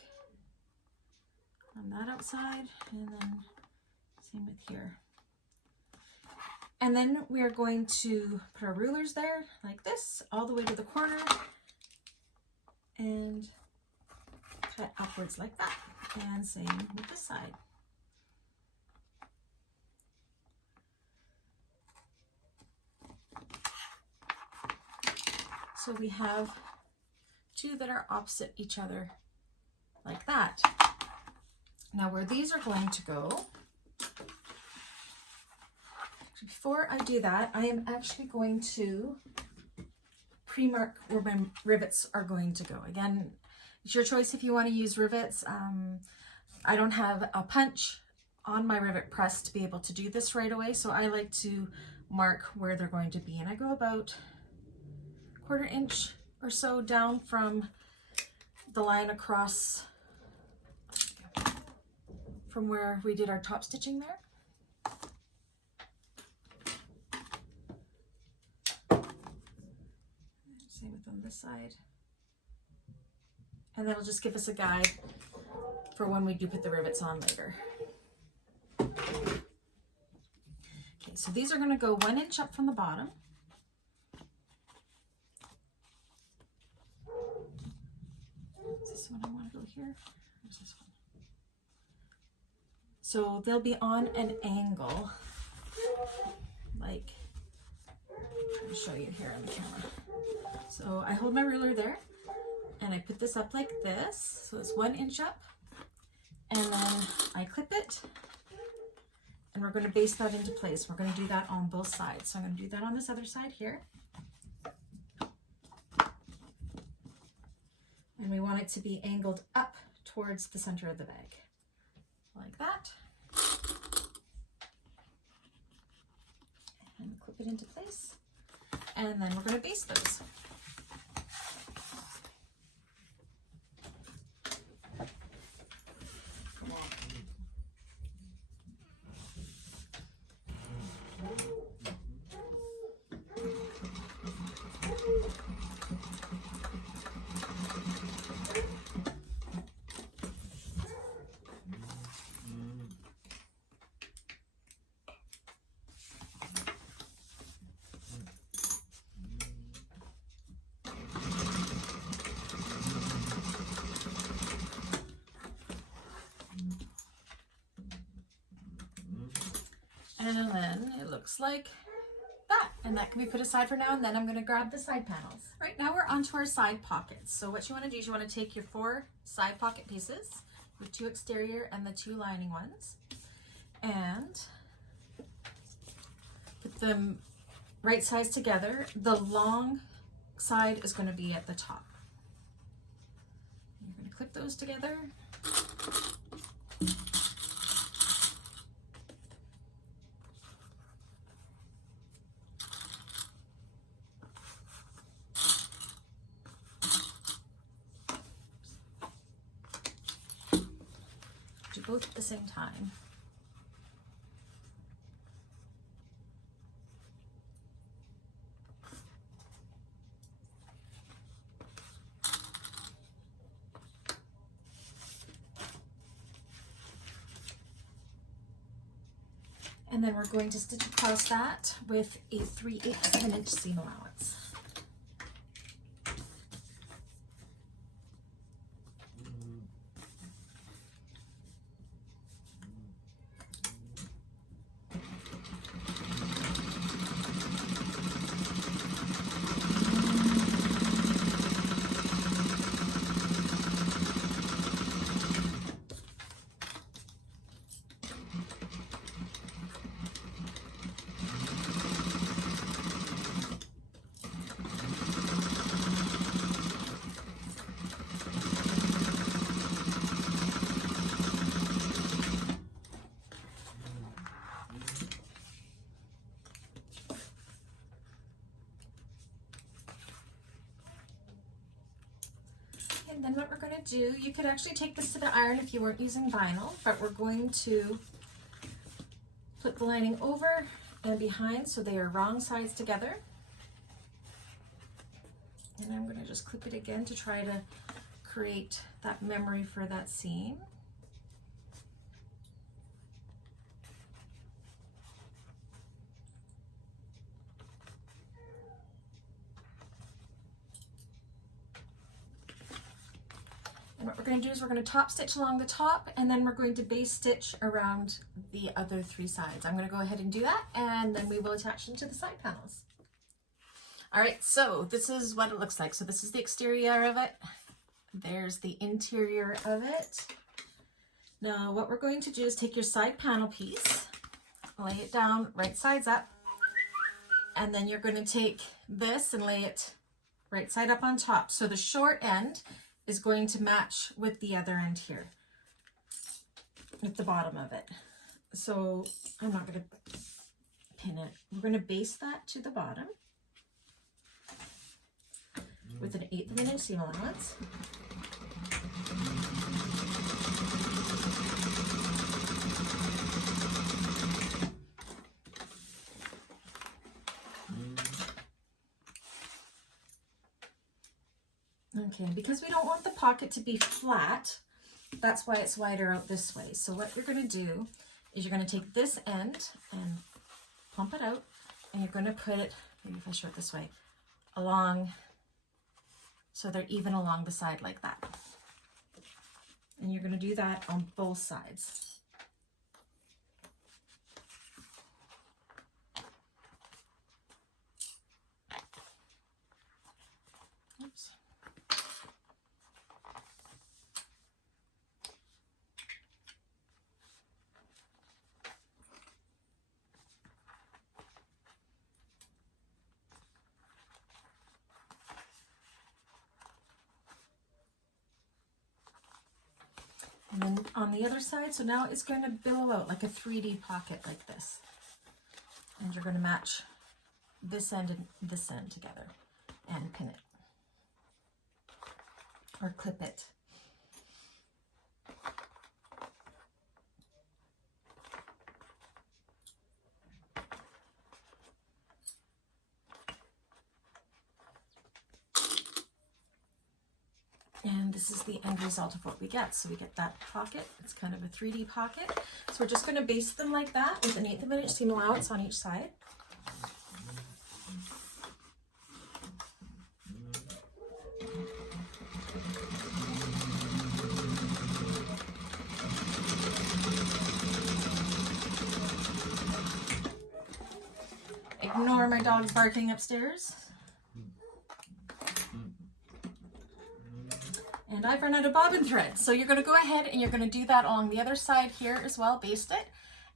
on that outside, and then same with here. And then we are going to put our rulers there like this, all the way to the corner, and cut upwards like that. And same with this side. So we have two that are opposite each other like that. Now where these are going to go, before I do that, I am actually going to pre-mark where my rivets are going to go. Again, it's your choice if you want to use rivets. I don't have a punch on my rivet press to be able to do this right away, so I like to mark where they're going to be, and I go about 1/4 inch or so down from the line across from where we did our top stitching there. Same with on this side. And that'll just give us a guide for when we do put the rivets on later. Okay, so these are going to go 1 inch up from the bottom. Is this one I want to go here? Where's this one? So they'll be on an angle, like, I'll show you here on the camera. So I hold my ruler there and I put this up like this. So it's 1 inch up, and then I clip it, and we're going to baste that into place. We're going to do that on both sides. So I'm going to do that on this other side here. And we want it to be angled up towards the center of the bag, like that. And clip it into place. And then we're going to baste those. And then it looks like that, and that can be put aside for now, and then I'm going to grab the side panels. Right now we're onto our side pockets. So what you want to do is you want to take your 4 side pocket pieces, the 2 exterior and the 2 lining ones, and put them right sides together. The long side is going to be at the top. clip those together. Do both at the same time. And then we're going to stitch across that with a 3/8 of an inch seam allowance. And then what we're going to do, you could actually take this to the iron if you weren't using vinyl, but we're going to put the lining over and behind so they are wrong sides together. And I'm going to just clip it again to try to create that memory for that seam. And what we're going to do is we're going to top stitch along the top, and then we're going to base stitch around the other 3 sides. I'm going to go ahead and do that, and then we will attach them to the side panels. All right, so this is what it looks like. So this is the exterior of it. There's the interior of it. Now what we're going to do is take your side panel piece, lay it down right sides up, and then you're going to take this and lay it right side up on top. So the short end is going to match with the other end here, with the bottom of it. So I'm not going to pin it. We're going to base that to the bottom with an 1/8 of an inch seam allowance. Okay, because we don't want the pocket to be flat, that's why it's wider out this way. So what you're going to do is you're going to take this end and pump it out, and you're going to put it, maybe if I show it this way, along, so they're even along the side like that. And you're going to do that on both sides. Oops. And then on the other side, so now it's going to billow out like a 3D pocket like this. And you're going to match this end and this end together and pin it. Or clip it. And this is the end result of what we get. So we get that pocket. It's kind of a 3D pocket. So we're just going to base them like that with an 1/8 of an inch seam allowance on each side. Ignore my dogs barking upstairs. And I've run out of bobbin thread. So you're going to go ahead and you're going to do that along the other side here as well, baste it,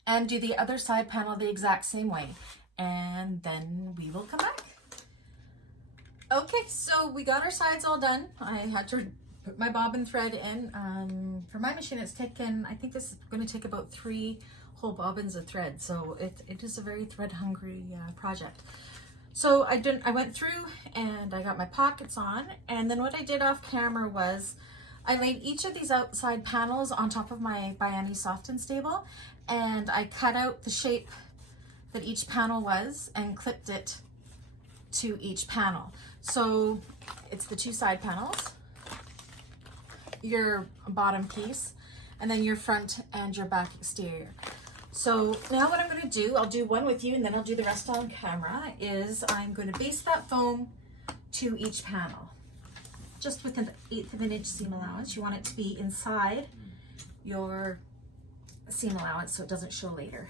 and do the other side panel the exact same way. And then we will come back. Okay, so we got our sides all done. I had to put my bobbin thread in. For my machine, it's taken, I think this is going to take about 3 whole bobbins of thread. So it is a very thread hungry project. So I went through and I got my pockets on, and then what I did off camera was I laid each of these outside panels on top of my Biani Soft and Stable, and I cut out the shape that each panel was and clipped it to each panel. So it's the 2 side panels, your bottom piece, and then your front and your back exterior. So now what I'm going to do, I'll do one with you and then I'll do the rest on camera, is I'm going to base that foam to each panel. Just with an 1/8 of an inch seam allowance. You want it to be inside your seam allowance so it doesn't show later.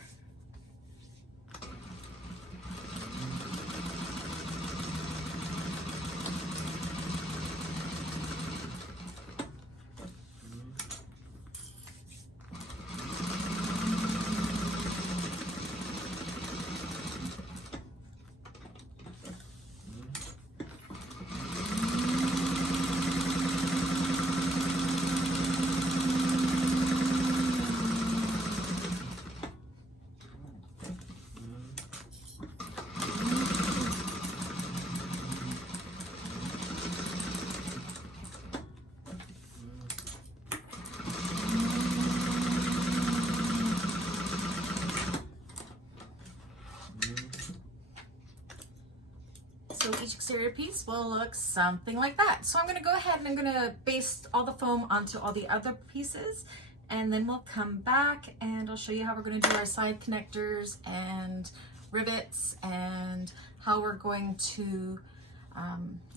So each exterior piece will look something like that. So I'm going to go ahead and I'm going to baste all the foam onto all the other pieces, and then we'll come back and I'll show you how we're going to do our side connectors and rivets and how we're going to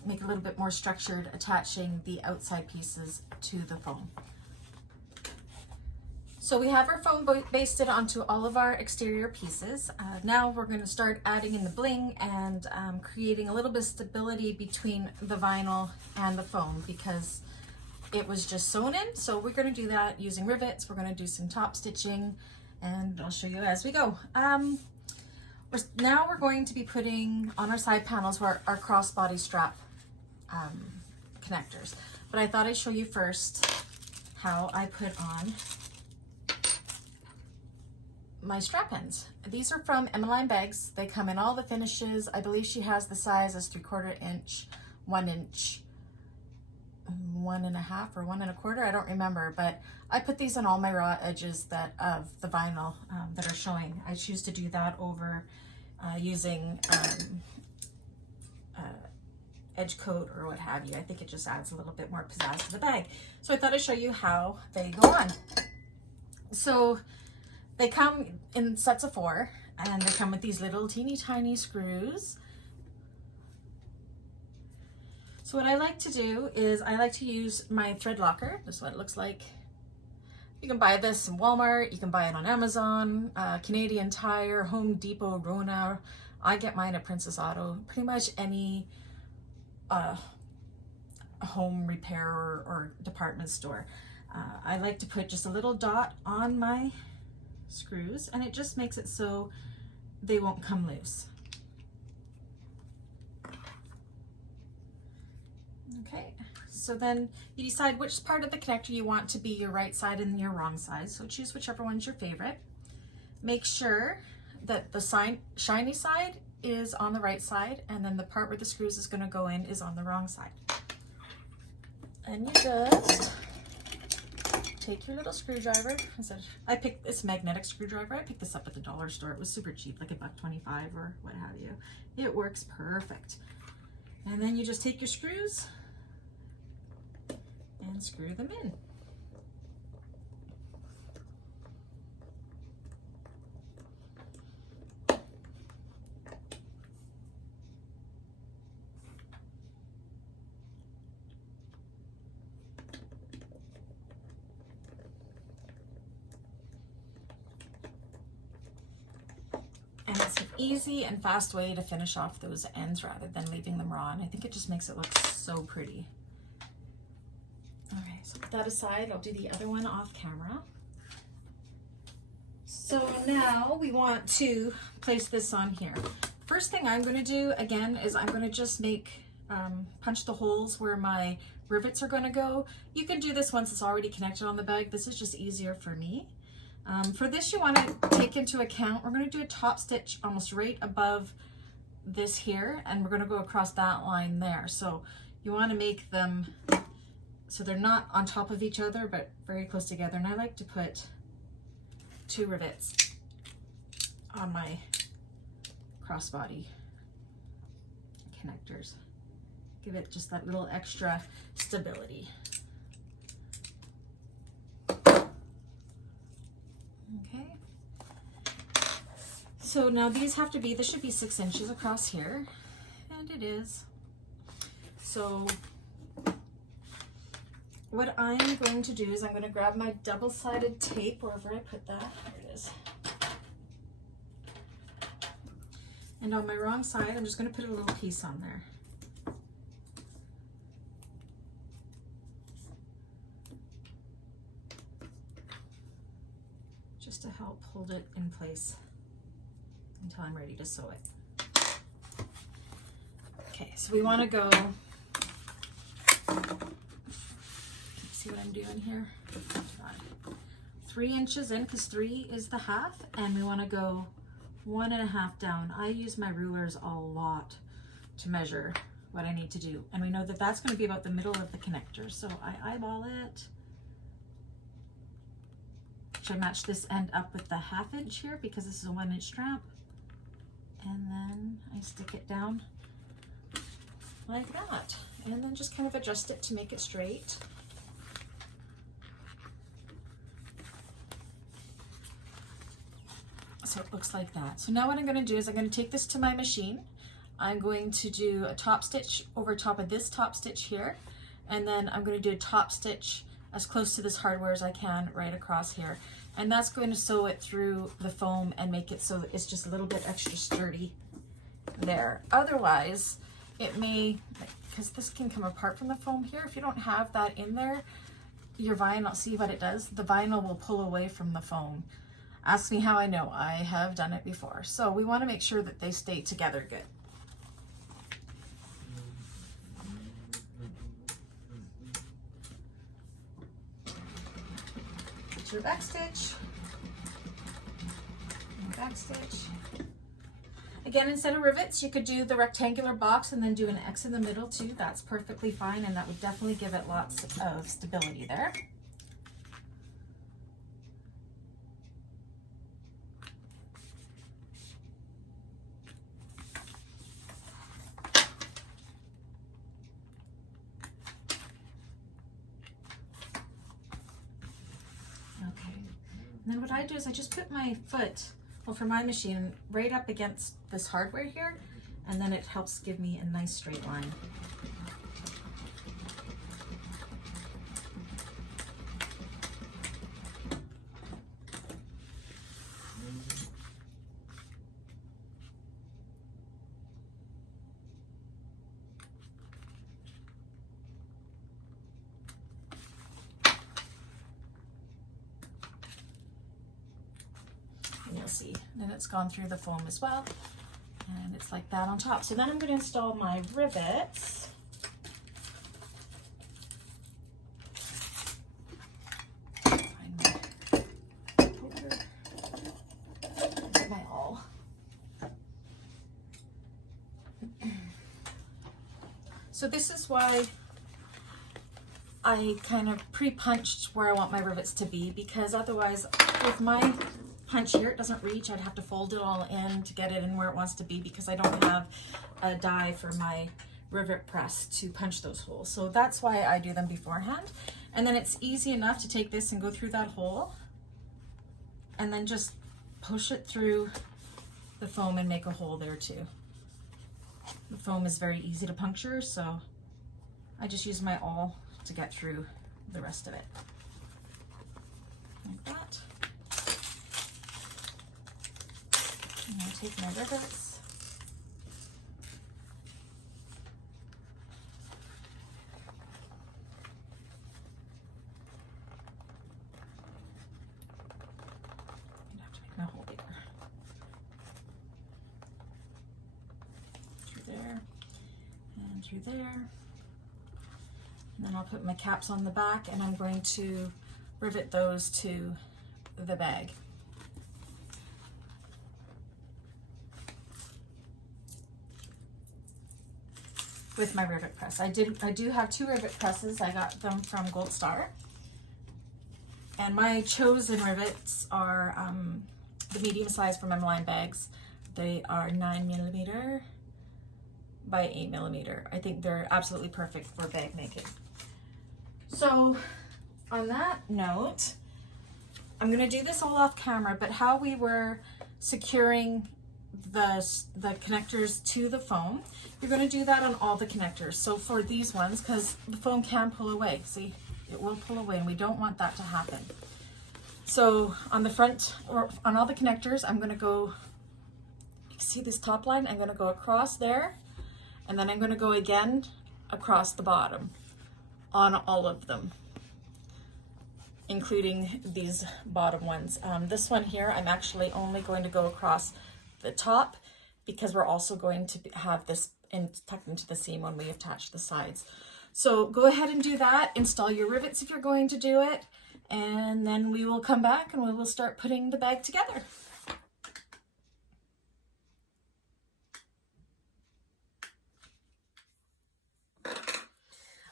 make a little bit more structured attaching the outside pieces to the foam. So we have our foam basted onto all of our exterior pieces. Now we're going to start adding in the bling and creating a little bit of stability between the vinyl and the foam because it was just sewn in. So we're going to do that using rivets. We're going to do some top stitching and I'll show you as we go. Now we're going to be putting on our side panels our crossbody strap connectors. But I thought I'd show you first how I put on my strap ends. These are from Emmeline Bags. They come in all the finishes. I believe she has the size as 3/4 inch, 1 inch, 1.5 or 1 1/4. I don't remember, but I put these on all my raw edges that of the vinyl that are showing. I choose to do that over using edge coat or what have you. I think it just adds a little bit more pizzazz to the bag. So I thought I'd show you how they go on. So they come in sets of 4 and they come with these little teeny tiny screws. So what I like to do is I like to use my Threadlocker. This is what it looks like. You can buy this in Walmart, you can buy it on Amazon, Canadian Tire, Home Depot, Rona. I get mine at Princess Auto. Pretty much any home repair or department store. I like to put just a little dot on my screws and it just makes it so they won't come loose. Okay, so then you decide which part of the connector you want to be your right side and your wrong side. So choose whichever one's your favorite. Make sure that the shiny side is on the right side and then the part where the screws is going to go in is on the wrong side. And you just take your little screwdriver. I picked this magnetic screwdriver. I picked this up at the dollar store. It was super cheap, like $1.25 or what have you. It works perfect. And then you just take your screws and screw them in. And it's an easy and fast way to finish off those ends rather than leaving them raw. And I think it just makes it look so pretty. All right, so put that aside. I'll do the other one off camera. So now we want to place this on here. First thing I'm going to do again is I'm going to just make punch the holes where my rivets are going to go. You can do this once it's already connected on the bag. This is just easier for me. For this, you want to take into account, we're going to do a top stitch almost right above this here, and we're going to go across that line there. So you want to make them so they're not on top of each other, but very close together. And I like to put 2 rivets on my crossbody connectors. Give it just that little extra stability. Okay. So now these have to be, this should be 6 inches across here, and it is. So what I'm going to do is I'm going to grab my double-sided tape, wherever I put that. There it is. And on my wrong side, I'm just going to put a little piece on there. Just to help hold it in place until I'm ready to sew it. Okay, so we want to go, see what I'm doing here? 3 inches in, because 3 is the half, and we want to go 1.5 down. I use my rulers a lot to measure what I need to do, and we know that that's going to be about the middle of the connector, so I eyeball it. Should I match this end up with the 1/2 inch here because this is a 1 inch strap, and then I stick it down like that, and then just kind of adjust it to make it straight. So it looks like that. So now what I'm going to do is I'm going to take this to my machine. I'm going to do a top stitch over top of this top stitch here, and then I'm going to do a top stitch as close to this hardware as I can right across here. And that's going to sew it through the foam and make it so that it's just a little bit extra sturdy there. Otherwise, it may, because this can come apart from the foam here, if you don't have that in there, your vinyl, see what it does? The vinyl will pull away from the foam. Ask me how I know. I have done it before. So we want to make sure that they stay together good. Put your back stitch, and back stitch. Again, instead of rivets, you could do the rectangular box and then do an X in the middle too. That's perfectly fine, and that would definitely give it lots of stability there. And then what I do is I just put my foot, well, for my machine, right up against this hardware here, and then it helps give me a nice straight line. And you'll see, then it's gone through the foam as well, and it's like that on top. So then I'm going to install my rivets. My awl. So this is why I kind of pre-punched where I want my rivets to be, because otherwise with my punch here, it doesn't reach. I'd have to fold it all in to get it in where it wants to be, because I don't have a die for my rivet press to punch those holes. So that's why I do them beforehand. And then it's easy enough to take this and go through that hole and then just push it through the foam and make a hole there too. The foam is very easy to puncture, so I just use my awl to get through the rest of it. Like that. And I'll take my rivets. I have to make my hole bigger. Through there. And Run through there. And then I'll put my caps on the back and I'm going to rivet those to the bag. With my rivet press. I do have 2 rivet presses. I got them from Gold Star. And my chosen rivets are the medium size for my line bags. They are 9mm by 8mm. I think they're absolutely perfect for bag making. So on that note, I'm gonna do this all off camera, but how we were securing the connectors to the foam, you're gonna do that on all the connectors. So for these ones, because the foam can pull away, see, it will pull away and we don't want that to happen. So on the front, or on all the connectors, I'm gonna go, you can see this top line, I'm gonna go across there, and then I'm gonna go again across the bottom on all of them, including these bottom ones. This one here, I'm actually only going to go across the top because we're also going to have this tucked into the seam when we attach the sides. So go ahead and do that. Install your rivets if you're going to do it, and then we will come back and we will start putting the bag together.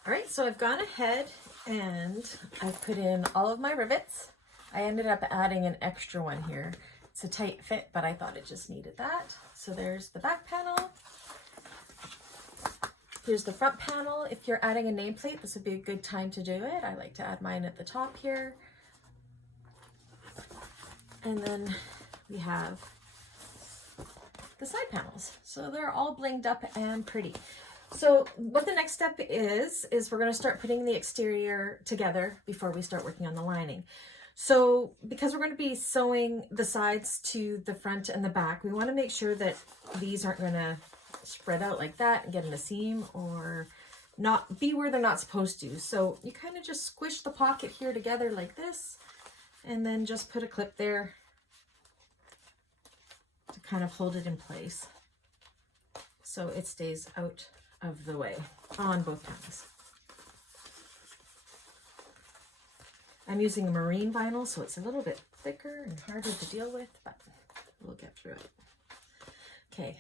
All right, so I've gone ahead and I've put in all of my rivets. I ended up adding an extra one here. It's a tight fit, but I thought it just needed that. So there's the back panel. Here's the front panel. If you're adding a nameplate, this would be a good time to do it. I like to add mine at the top here. And then we have the side panels. So they're all blinged up and pretty. So what the next step is we're going to start putting the exterior together before we start working on the lining. So because we're going to be sewing the sides to the front and the back, we want to make sure that these aren't going to spread out like that and get in a seam or not be where they're not supposed to. So you kind of just squish the pocket here together like this, and then just put a clip there to kind of hold it in place so it stays out of the way on both panels. I'm using a marine vinyl, so it's a little bit thicker and harder to deal with, but we'll get through it. Okay,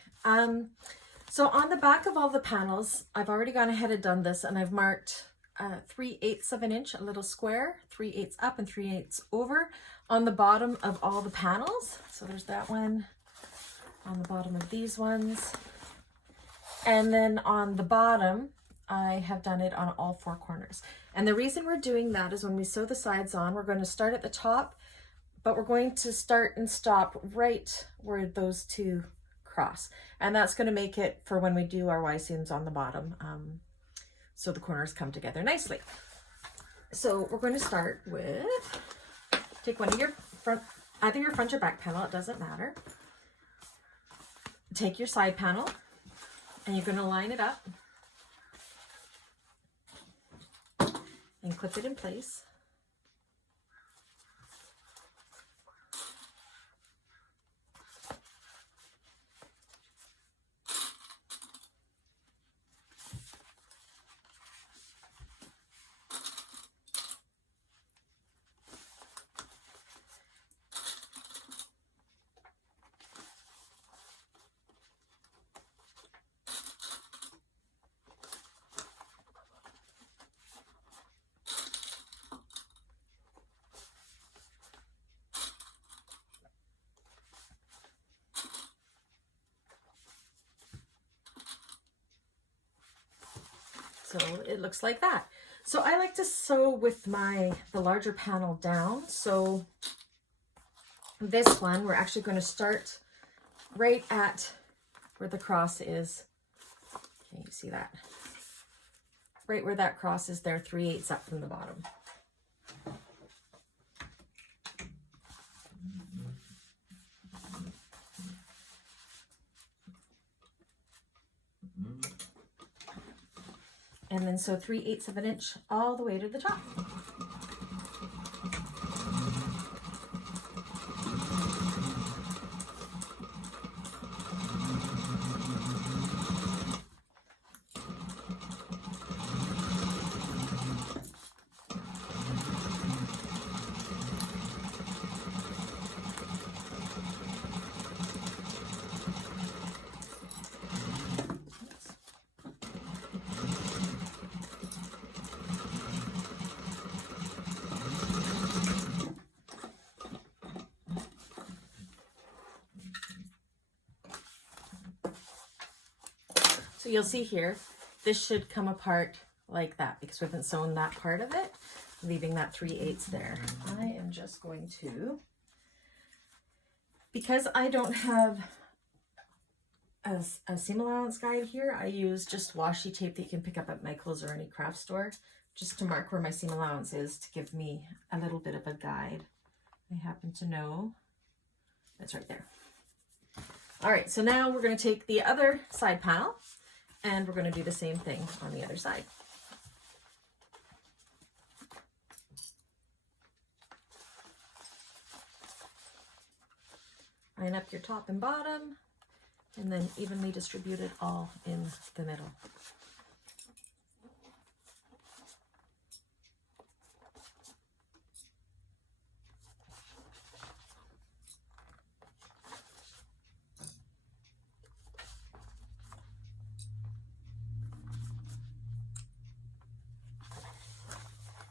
so on the back of all the panels, I've already gone ahead and done this, and I've marked 3/8 of an inch, a little square, 3/8 up and 3/8 over on the bottom of all the panels. So there's that one on the bottom of these ones. And then on the bottom, I have done it on all 4 corners. And the reason we're doing that is when we sew the sides on, we're going to start at the top, but we're going to start and stop right where those 2 cross. And that's going to make it for when we do our Y-seams on the bottom, so the corners come together nicely. So we're going to start with, take one of your front, either your front or back panel, it doesn't matter. Take your side panel, and you're going to line it up and clip it in place. So it looks like that. So I like to sew with the larger panel down. So this one, we're actually going to start right at where the cross is. Can you see that? Right where that cross is there, 3/8 up from the bottom. And then sew 3/8 of an inch all the way to the top. So you'll see here, this should come apart like that because we haven't sewn that part of it, leaving that 3/8 there. I am just going to, because I don't have a seam allowance guide here, I use just washi tape that you can pick up at Michael's or any craft store, just to mark where my seam allowance is to give me a little bit of a guide. I happen to know that's right there. All right, so now we're going to take the other side panel and we're going to do the same thing on the other side. Line up your top and bottom, and then evenly distribute it all in the middle.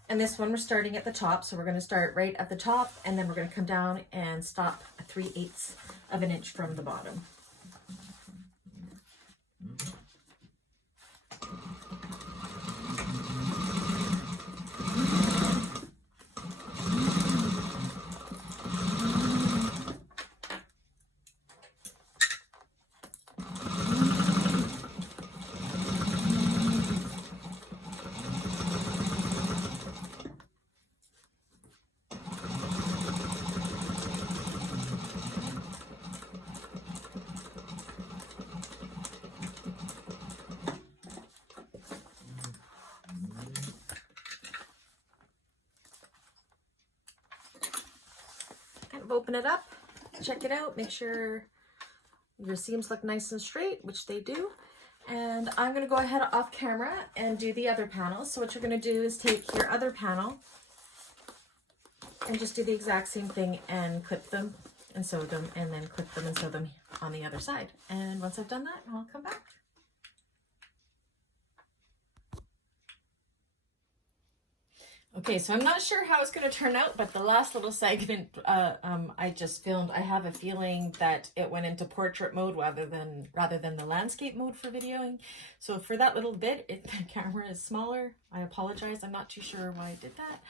And this one we're starting at the top, so we're going to start right at the top, and then we're going to come down and stop 3/8 of an inch from the bottom. Open it up, check it out, make sure your seams look nice and straight, which they do. And I'm going to go ahead off camera and do the other panel. So what you're going to do is take your other panel and just do the exact same thing and clip them and sew them, and then clip them and sew them on the other side. And once I've done that, I'll come back. Okay, so I'm not sure how it's going to turn out, but the last little segment I just filmed, I have a feeling that it went into portrait mode rather than the landscape mode for videoing. So for that little bit, the camera is smaller. I apologize. I'm not too sure why I did that.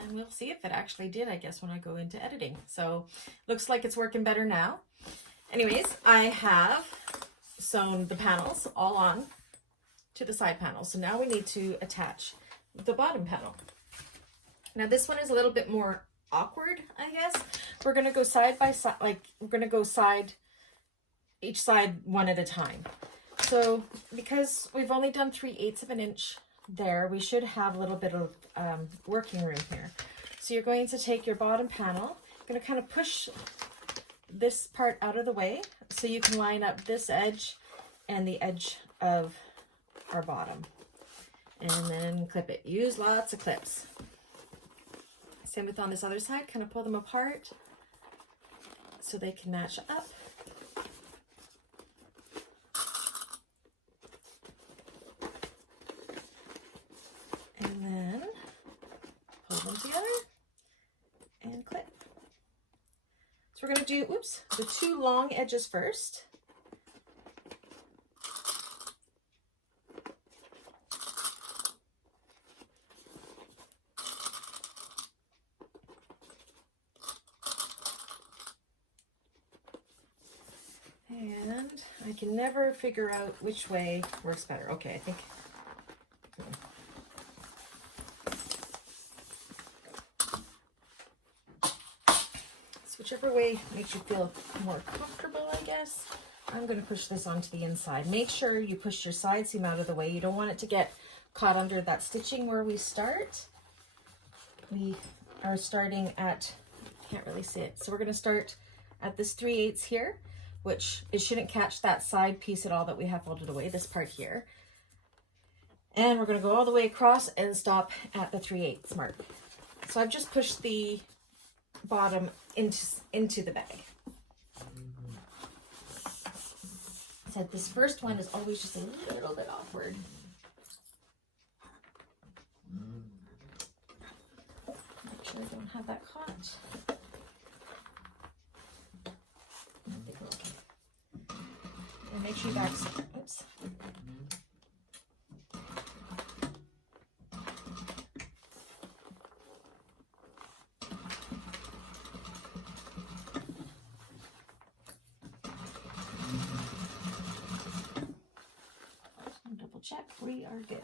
And we'll see if it actually did, I guess, when I go into editing. So looks like it's working better now. Anyways, I have sewn the panels all on to the side panels. So now we need to attach the bottom panel. Now this one is a little bit more awkward, I guess. We're going to go side by side, like we're going to go each side one at a time. So because we've only done 3/8 of an inch there, we should have a little bit of working room here. So you're going to take your bottom panel, you're going to kind of push this part out of the way so you can line up this edge and the edge of our bottom. And then clip it. Use lots of clips. Same with on this other side, kind of pull them apart so they can match up. And then pull them together and clip. So we're going to do, the two long edges first. And I can never figure out which way works better. Okay, I think. So whichever way makes you feel more comfortable, I guess. I'm going to push this onto the inside. Make sure you push your side seam out of the way. You don't want it to get caught under that stitching where we start. We are starting at, can't really see it. So we're going to start at this 3/8 here, which it shouldn't catch that side piece at all that we have folded away, this part here. And we're going to go all the way across and stop at the 3/8 mark. So I've just pushed the bottom into the bag. I said this first one is always just a little bit awkward. Make sure I don't have that caught. And make sure you oops. check, we are good.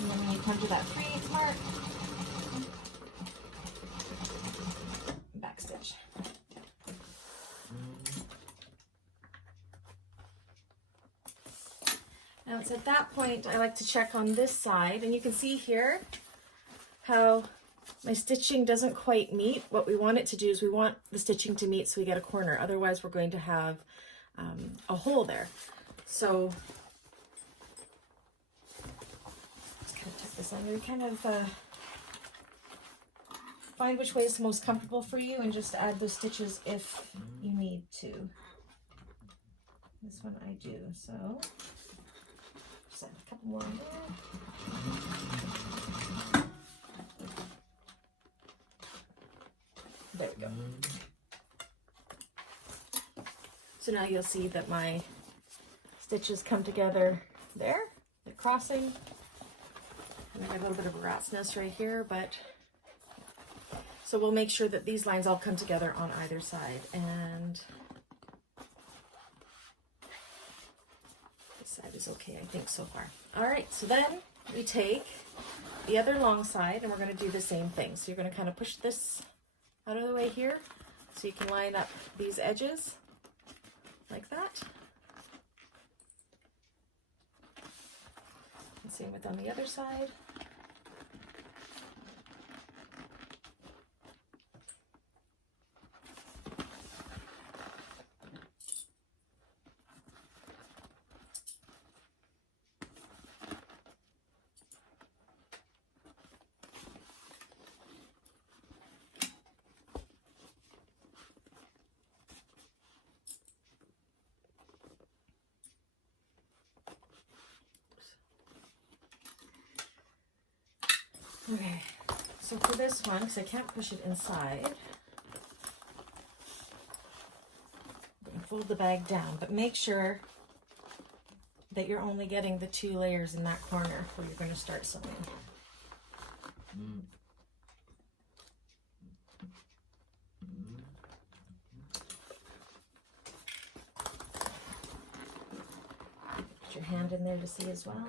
And then when you come to that 3/8 mark, back stitch. Now it's at that point I like to check on this side, and you can see here how my stitching doesn't quite meet. What we want it to do is we want the stitching to meet so we get a corner, otherwise we're going to have a hole there. So just kind of tuck this under, you kind of find which way is the most comfortable for you and just add those stitches if you need to. This one I do, so just add a couple more in there. There we go. So now you'll see that my stitches come together there, they're crossing. And I have a little bit of a rat's nest right here, but so we'll make sure that these lines all come together on either side. And this side is okay, I think, so far. All right, so then we take the other long side and we're going to do the same thing. So you're going to kind of push this out of the way here so you can line up these edges like that. And same with on the other side. Okay, so for this one, because I can't push it inside, I'm going to fold the bag down, but make sure that you're only getting the 2 layers in that corner where you're going to start sewing. Put your hand in there to see as well.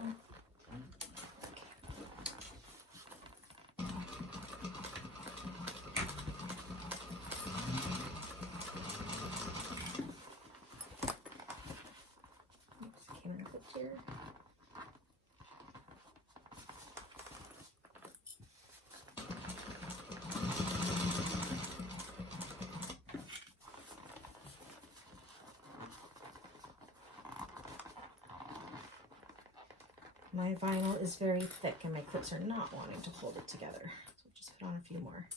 My vinyl is very thick and my clips are not wanting to hold it together. So I'll just put on a few more.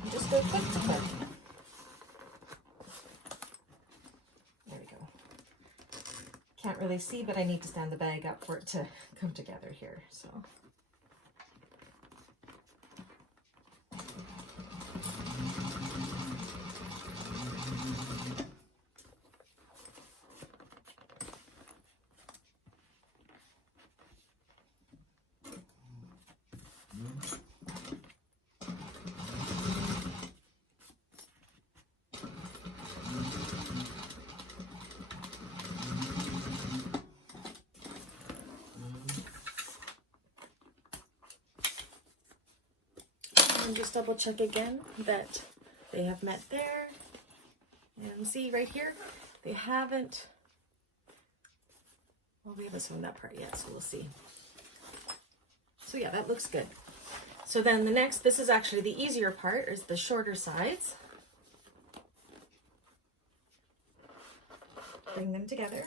And just go clip to clip. There we go. Can't really see, but I need to stand the bag up for it to come together here. So. And just double check again that they have met there. And see right here, they haven't, well, we haven't sewn that part yet, so we'll see. So yeah, that looks good. So then the next, this is actually the easier part, is the shorter sides. Bring them together.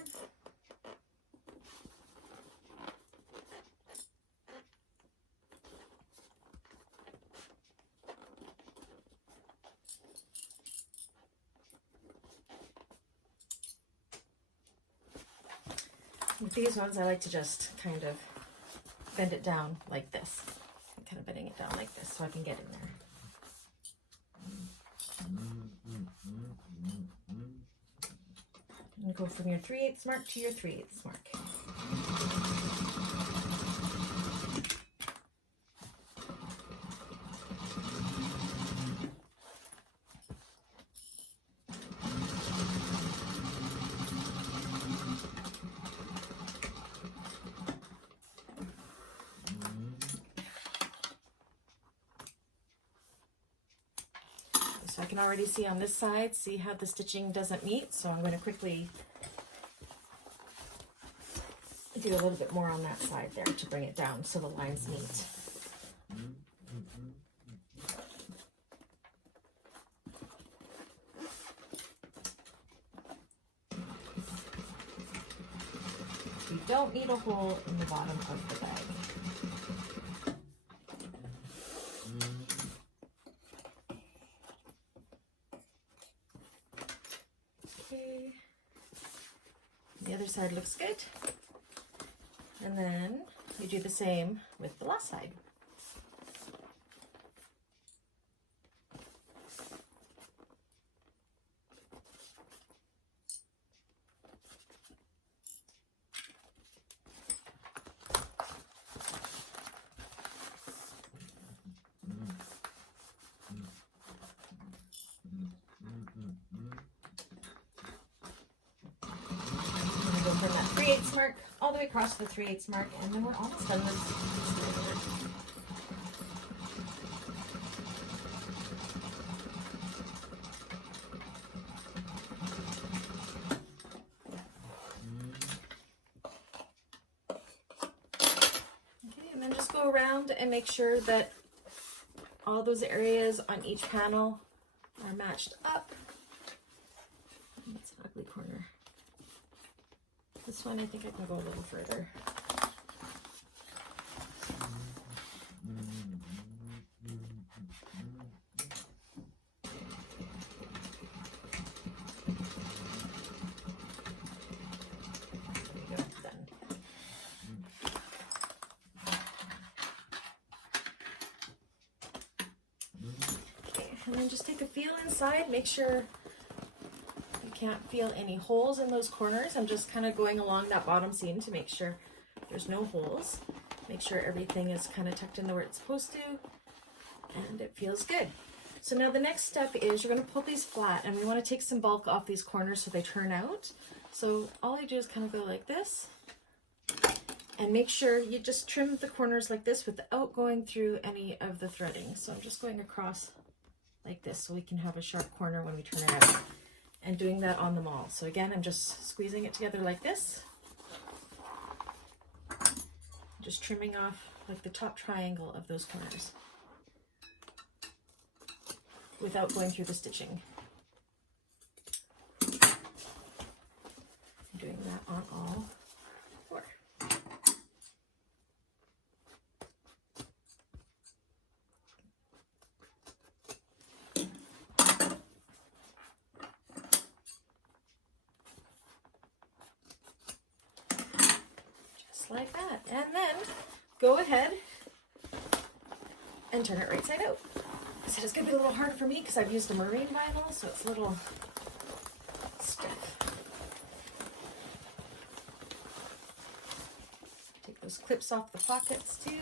With these ones, I like to just kind of bend it down like this. I'm kind of bending it down like this so I can get in there. And go from your 3/8 mark to your 3/8 mark. So I can already see on this side, see how the stitching doesn't meet, so I'm going to quickly do a little bit more on that side there to bring it down so the lines meet. You don't need a hole in the bottom of the bag. Okay. The other side looks good. And then you do the same with the last side. From that 3/8 mark all the way across the 3/8 mark, and then we're almost done with this. Okay, and then just go around and make sure that all those areas on each panel are matched up. That's an ugly corner. This one, I think I can go a little further. There we go, done. Okay, and then just take a feel inside, make sure can't feel any holes in those corners. I'm just kind of going along that bottom seam to make sure there's no holes. Make sure everything is kind of tucked in where it's supposed to, and it feels good. So now the next step is you're going to pull these flat, and we want to take some bulk off these corners so they turn out. So all I do is kind of go like this, and make sure you just trim the corners like this without going through any of the threading. So I'm just going across like this so we can have a sharp corner when we turn it out. And doing that on them all. So again, I'm just squeezing it together like this. Just trimming off like the top triangle of those corners without going through the stitching. I'm doing that on all four. Like that, and then go ahead and turn it right side out. So it's going to be a little hard for me because I've used a marine vinyl, so it's a little stiff. Take those clips off the pockets too.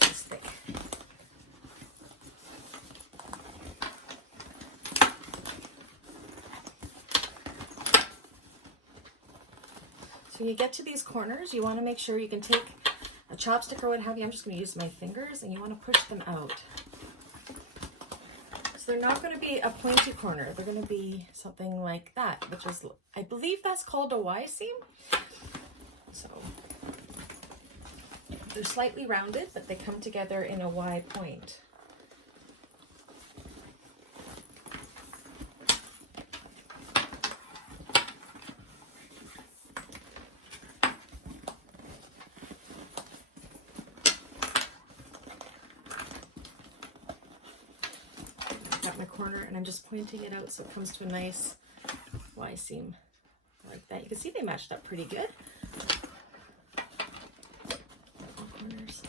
This is thick. So when you get to these corners, you want to make sure you can take a chopstick or what have you. I'm just going to use my fingers, and you want to push them out So they're not going to be a pointy corner. They're going to be something like that, which is, I believe that's called a Y seam. So they're slightly rounded, but they come together in a Y point. Got my corner and I'm just pointing it out so it comes to a nice Y seam like that. You can see they matched up pretty good. Corners.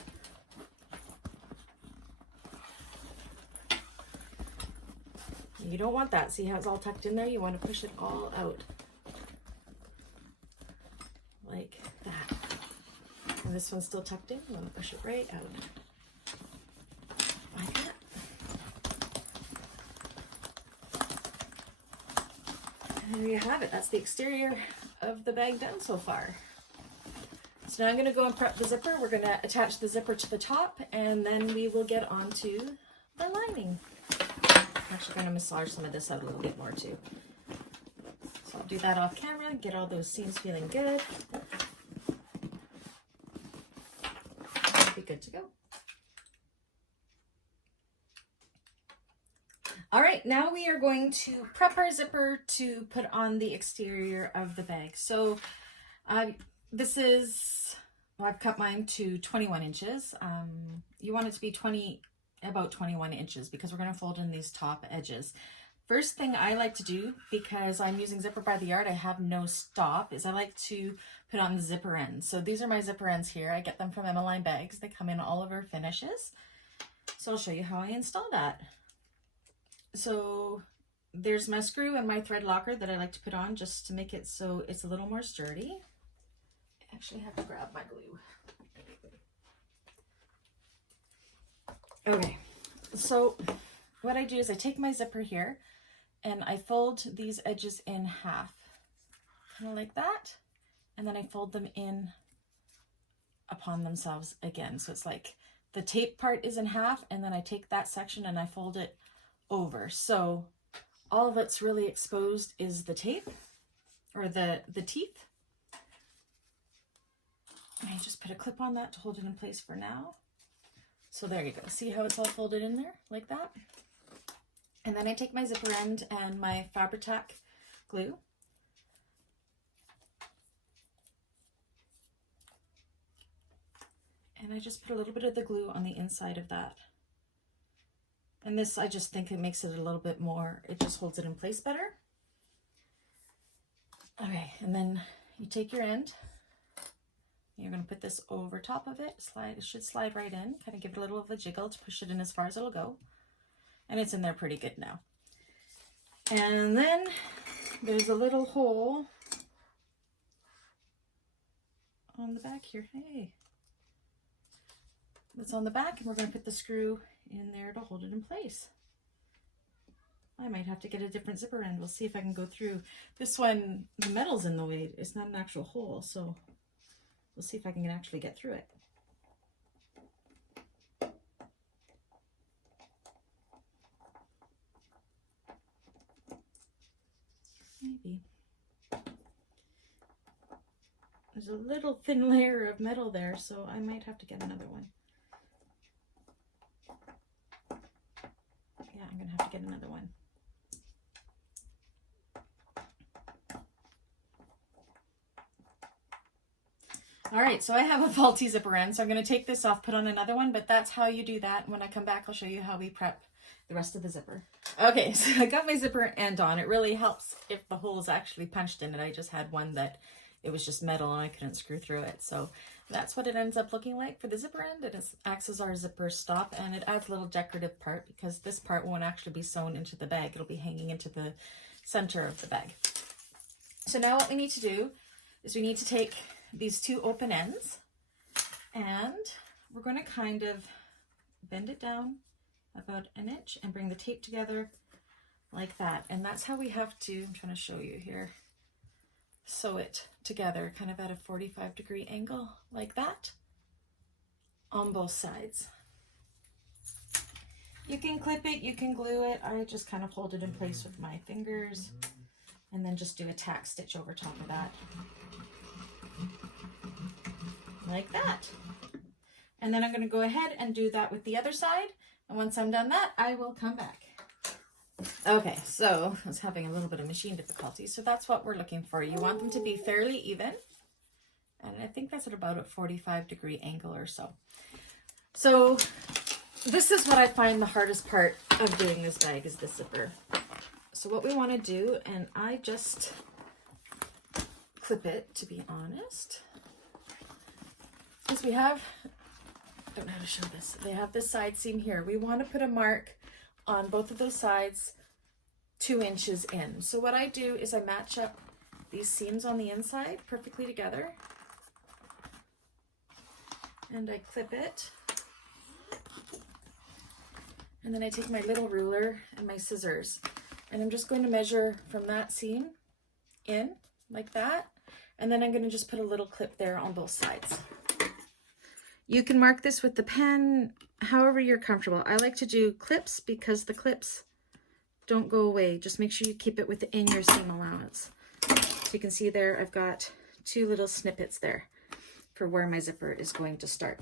You don't want that. See how it's all tucked in there? You want to push it all out like that. And this one's still tucked in. You want to push it right out like that. And there you have it. That's the exterior of the bag done so far. So now I'm going to go and prep the zipper. We're going to attach the zipper to the top, and then we will get onto the lining. I'm actually going to massage some of this out a little bit more too. So I'll do that off camera, get all those seams feeling good. That'll be good to go. All right, now we are going to prep our zipper to put on the exterior of the bag. So this is, well, I've cut mine to 21 inches. You want it to be about 21 inches because we're going to fold in these top edges. First thing I like to do, because I'm using Zipper by the Yard, I have no stop, is I like to put on the zipper ends. So these are my zipper ends here. I get them from Emmeline Bags. They come in all of our finishes. So I'll show you how I install that. So there's my screw and my thread locker that I like to put on just to make it so it's a little more sturdy. I actually have to grab my glue. Okay, so what I do is I take my zipper here and I fold these edges in half, kind of like that, and then I fold them in upon themselves again. So it's like the tape part is in half, and then I take that section and I fold it over. So all that's really exposed is the tape, or the teeth. And I just put a clip on that to hold it in place for now. So there you go. See how it's all folded in there like that? And then I take my zipper end and my Fabri-Tac glue. And I just put a little bit of the glue on the inside of that. And this, I just think it makes it a little bit more, it just holds it in place better. Okay, and then you take your end. You're going to put this over top of it. It should slide right in. Kind of give it a little of a jiggle to push it in as far as it'll go. And it's in there pretty good now. And then there's a little hole on the back here. Hey. That's on the back, and we're going to put the screw in there to hold it in place. I might have to get a different zipper end. We'll see if I can go through. This one, the metal's in the way. It's not an actual hole, so we'll see if I can actually get through it. Maybe. There's a little thin layer of metal there, so I might have to get another one. Yeah, I'm going to have to get another one. All right, so I have a faulty zipper end, so I'm going to take this off, put on another one, but that's how you do that. When I come back, I'll show you how we prep the rest of the zipper. Okay, so I got my zipper end on. It really helps if the hole is actually punched in it. I just had one that it was just metal and I couldn't screw through it. So that's what it ends up looking like for the zipper end. It acts as our zipper stop, and it adds a little decorative part because this part won't actually be sewn into the bag. It'll be hanging into the center of the bag. So now what we need to do is we need to take these two open ends and we're going to kind of bend it down about an inch and bring the tape together like that. And that's how we have to, I'm trying to show you here, sew it together kind of at a 45-degree angle like that on both sides. You can clip it, you can glue it. I just kind of hold it in place with my fingers and then just do a tack stitch over top of that. Like that. And then I'm going to go ahead and do that with the other side. And once I'm done that, I will come back. Okay, so I was having a little bit of machine difficulty. So that's what we're looking for. You want them to be fairly even. And I think that's at about a 45-degree angle or so. So this is what I find the hardest part of doing this bag is the zipper. So what we want to do, and I just clip it, to be honest, is we have, I don't know how to show this. They have this side seam here. We want to put a mark on both of those sides 2 inches in. So what I do is I match up these seams on the inside perfectly together. And I clip it. And then I take my little ruler and my scissors. And I'm just going to measure from that seam in like that. And then I'm going to just put a little clip there on both sides. You can mark this with the pen however you're comfortable. I like to do clips because the clips don't go away. Just make sure you keep it within your seam allowance. So you can see there I've got 2 little snippets there for where my zipper is going to start.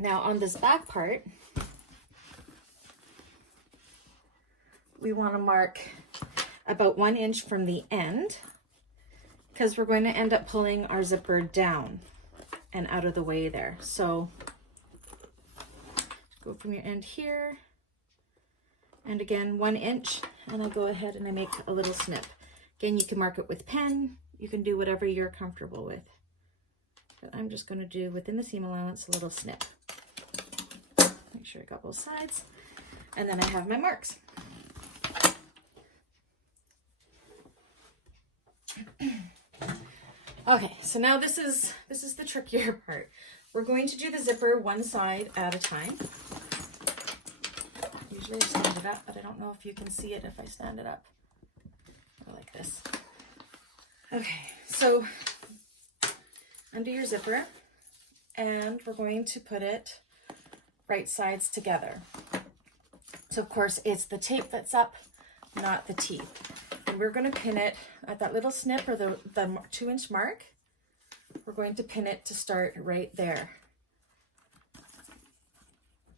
Now on this back part, we want to mark about 1 inch from the end because we're going to end up pulling our zipper down and out of the way there. So go from your end here, and again 1 inch, and I go ahead and I make a little snip. Again, you can mark it with pen, you can do whatever you're comfortable with, but I'm just going to do within the seam allowance a little snip. Make sure I got both sides, and then I have my marks. Okay, so now this is the trickier part. We're going to do the zipper one side at a time. Usually I stand it up, but I don't know if you can see it if I stand it up. Or like this. Okay, so undo your zipper, and we're going to put it right sides together. So of course it's the tape that's up, not the teeth. And we're going to pin it at that little snip or the 2 inch mark. We're going to pin it to start right there.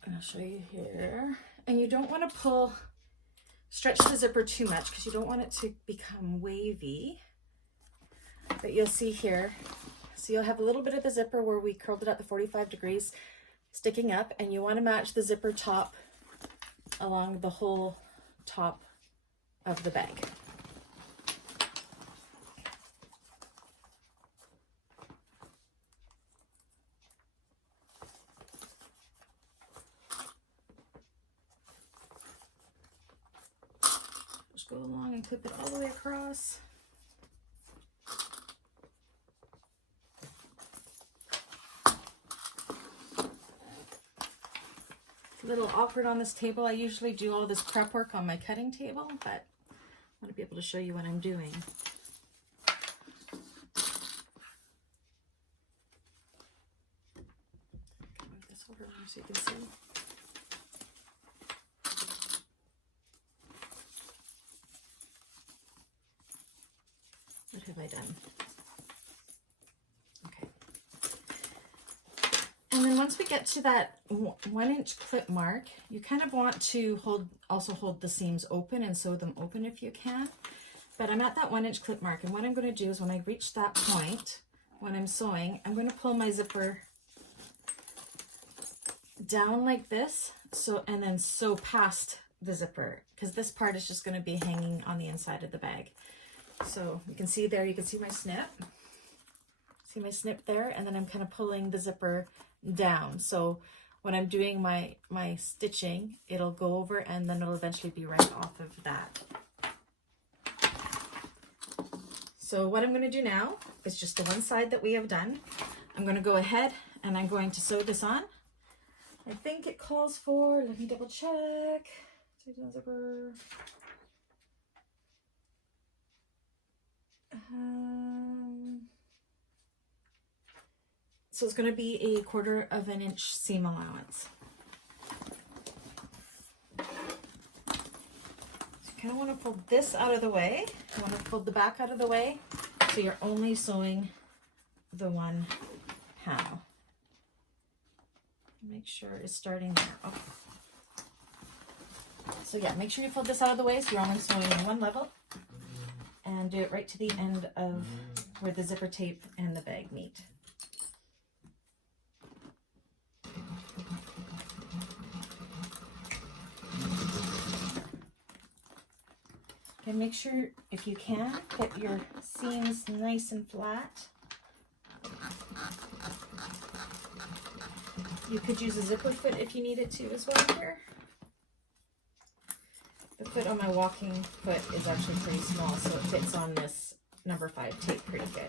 And I'll show you here. And you don't want to stretch the zipper too much because you don't want it to become wavy. But you'll see here, so you'll have a little bit of the zipper where we curled it at the 45 degrees sticking up, and you want to match the zipper top along the whole top of the bag. Just go along and clip it all the way across. It's a little awkward on this table. I usually do all this prep work on my cutting table, but I want to be able to show you what I'm doing. Move this over so you can see. What have I done? Okay. And then once we get to that 1 inch clip mark, you kind of want to also hold the seams open and sew them open if you can. But I'm at that 1 inch clip mark, and what I'm going to do is when I reach that point, when I'm sewing, I'm going to pull my zipper down like this, and then sew past the zipper, because this part is just going to be hanging on the inside of the bag. So you can see there, you can see my snip. See my snip there, and then I'm kind of pulling the zipper down. So when I'm doing my stitching, it'll go over and then it'll eventually be right off of that. So what I'm going to do now is just the one side that we have done. I'm going to go ahead and I'm going to sew this on. I think it calls for, let me double check. Zipper. So it's going to be a 1/4 of an inch seam allowance. kind of want to fold this out of the way. You want to fold the back out of the way so you're only sewing the one panel. Make sure it's starting there. Okay. So yeah, make sure you fold this out of the way so you're only sewing in one level, and do it right to the end of where the zipper tape and the bag meet. Okay, make sure, if you can, get your seams nice and flat. You could use a zipper foot if you needed to as well here. The foot on my walking foot is actually pretty small, so it fits on this number 5 tape pretty good.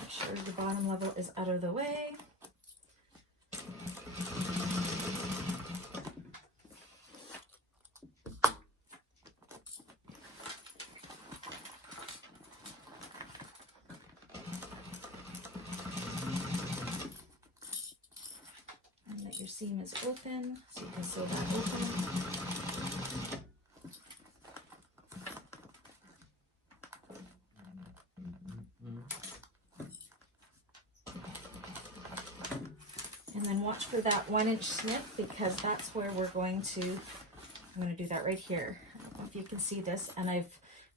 Make sure the bottom level is out of the way. Your seam is open, so you can sew that open. And then watch for that 1-inch snip, because that's where we're going to, I'm going to do that right here. I don't know if you can see this, and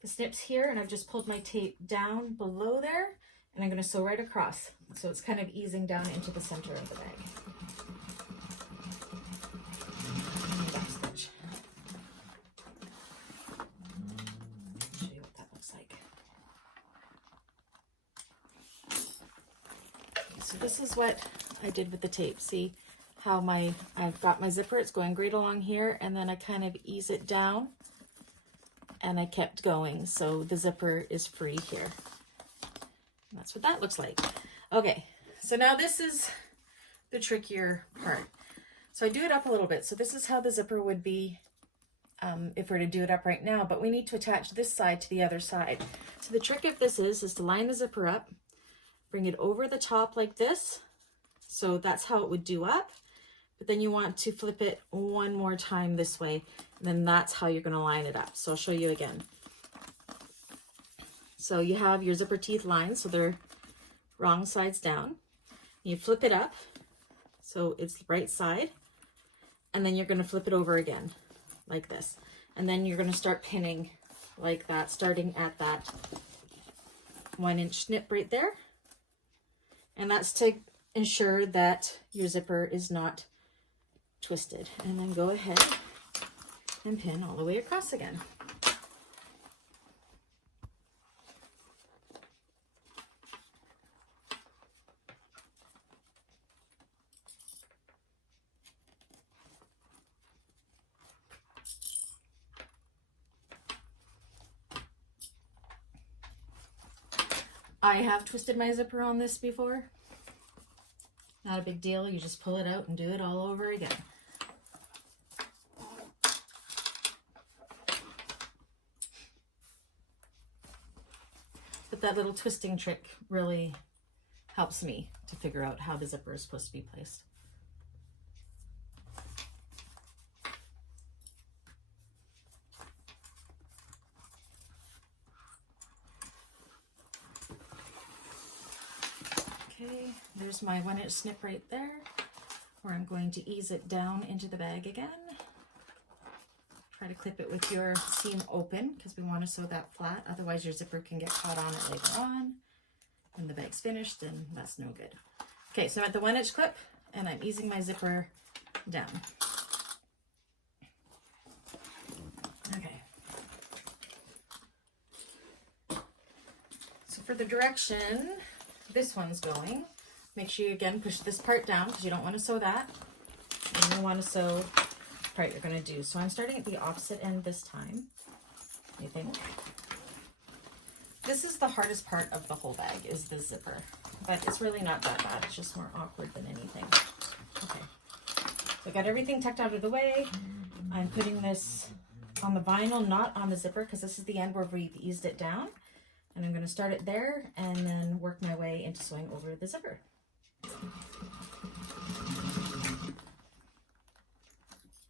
the snip's here, and I've just pulled my tape down below there, and I'm going to sew right across. So it's kind of easing down into the center of the bag. So this is what I did with the tape. See how I've got my zipper, it's going great along here, and then I kind of ease it down and I kept going. So the zipper is free here. And that's what that looks like. Okay, so now this is the trickier part. So I do it up a little bit. So this is how the zipper would be if we're to do it up right now, but we need to attach this side to the other side. So the trick of this is to line the zipper up, bring it over the top like this. So that's how it would do up. But then you want to flip it one more time this way. And then that's how you're going to line it up. So I'll show you again. So you have your zipper teeth lined, so they're wrong sides down. You flip it up, so it's right side. And then you're going to flip it over again, like this. And then you're going to start pinning like that, starting at that 1-inch snip right there. And that's to ensure that your zipper is not twisted. And then go ahead and pin all the way across again. I have twisted my zipper on this before. Not a big deal. You just pull it out and do it all over again. But that little twisting trick really helps me to figure out how the zipper is supposed to be placed. Okay, there's my 1-inch snip right there, where I'm going to ease it down into the bag again. Try to clip it with your seam open because we want to sew that flat, otherwise your zipper can get caught on it later on when the bag's finished, and that's no good. Okay, so I'm at the 1-inch clip and I'm easing my zipper down. Okay. So for the direction this one's going, make sure you again push this part down because you don't want to sew that. And you want to sew the part you're going to do. So I'm starting at the opposite end this time, I think. This is the hardest part of the whole bag, is the zipper. But it's really not that bad. It's just more awkward than anything. Okay. So I got everything tucked out of the way. I'm putting this on the vinyl, not on the zipper, because this is the end where we've eased it down. And I'm going to start it there and then work my way into sewing over the zipper.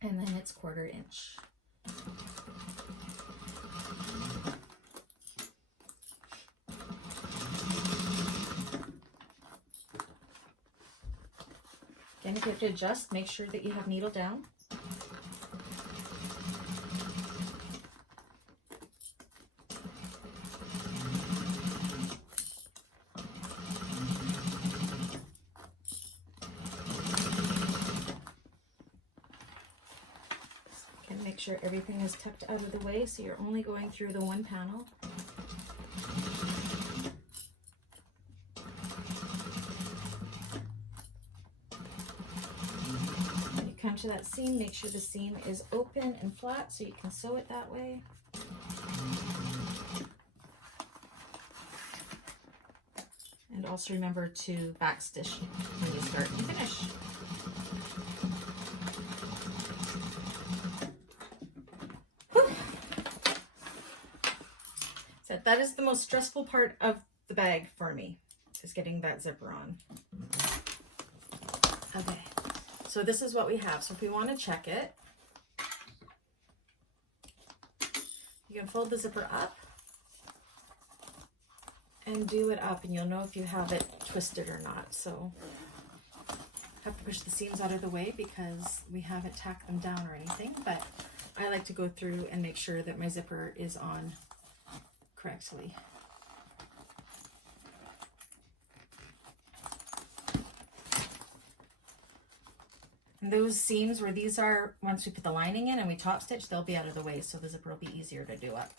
And then it's 1/4 inch. Again, if you have to adjust, make sure that you have needle down. Again, make sure everything is tucked out of the way so you're only going through the one panel. Come to that seam, make sure the seam is open and flat so you can sew it that way. And also remember to backstitch when you start and finish. Whew. So that is the most stressful part of the bag for me, is getting that zipper on. Okay. So this is what we have. So if we want to check it, you can fold the zipper up and do it up, and you'll know if you have it twisted or not. So I have to push the seams out of the way because we haven't tacked them down or anything, but I like to go through and make sure that my zipper is on correctly. And those seams where these are, once we put the lining in and we top stitch, they'll be out of the way, so the zipper will be easier to do up.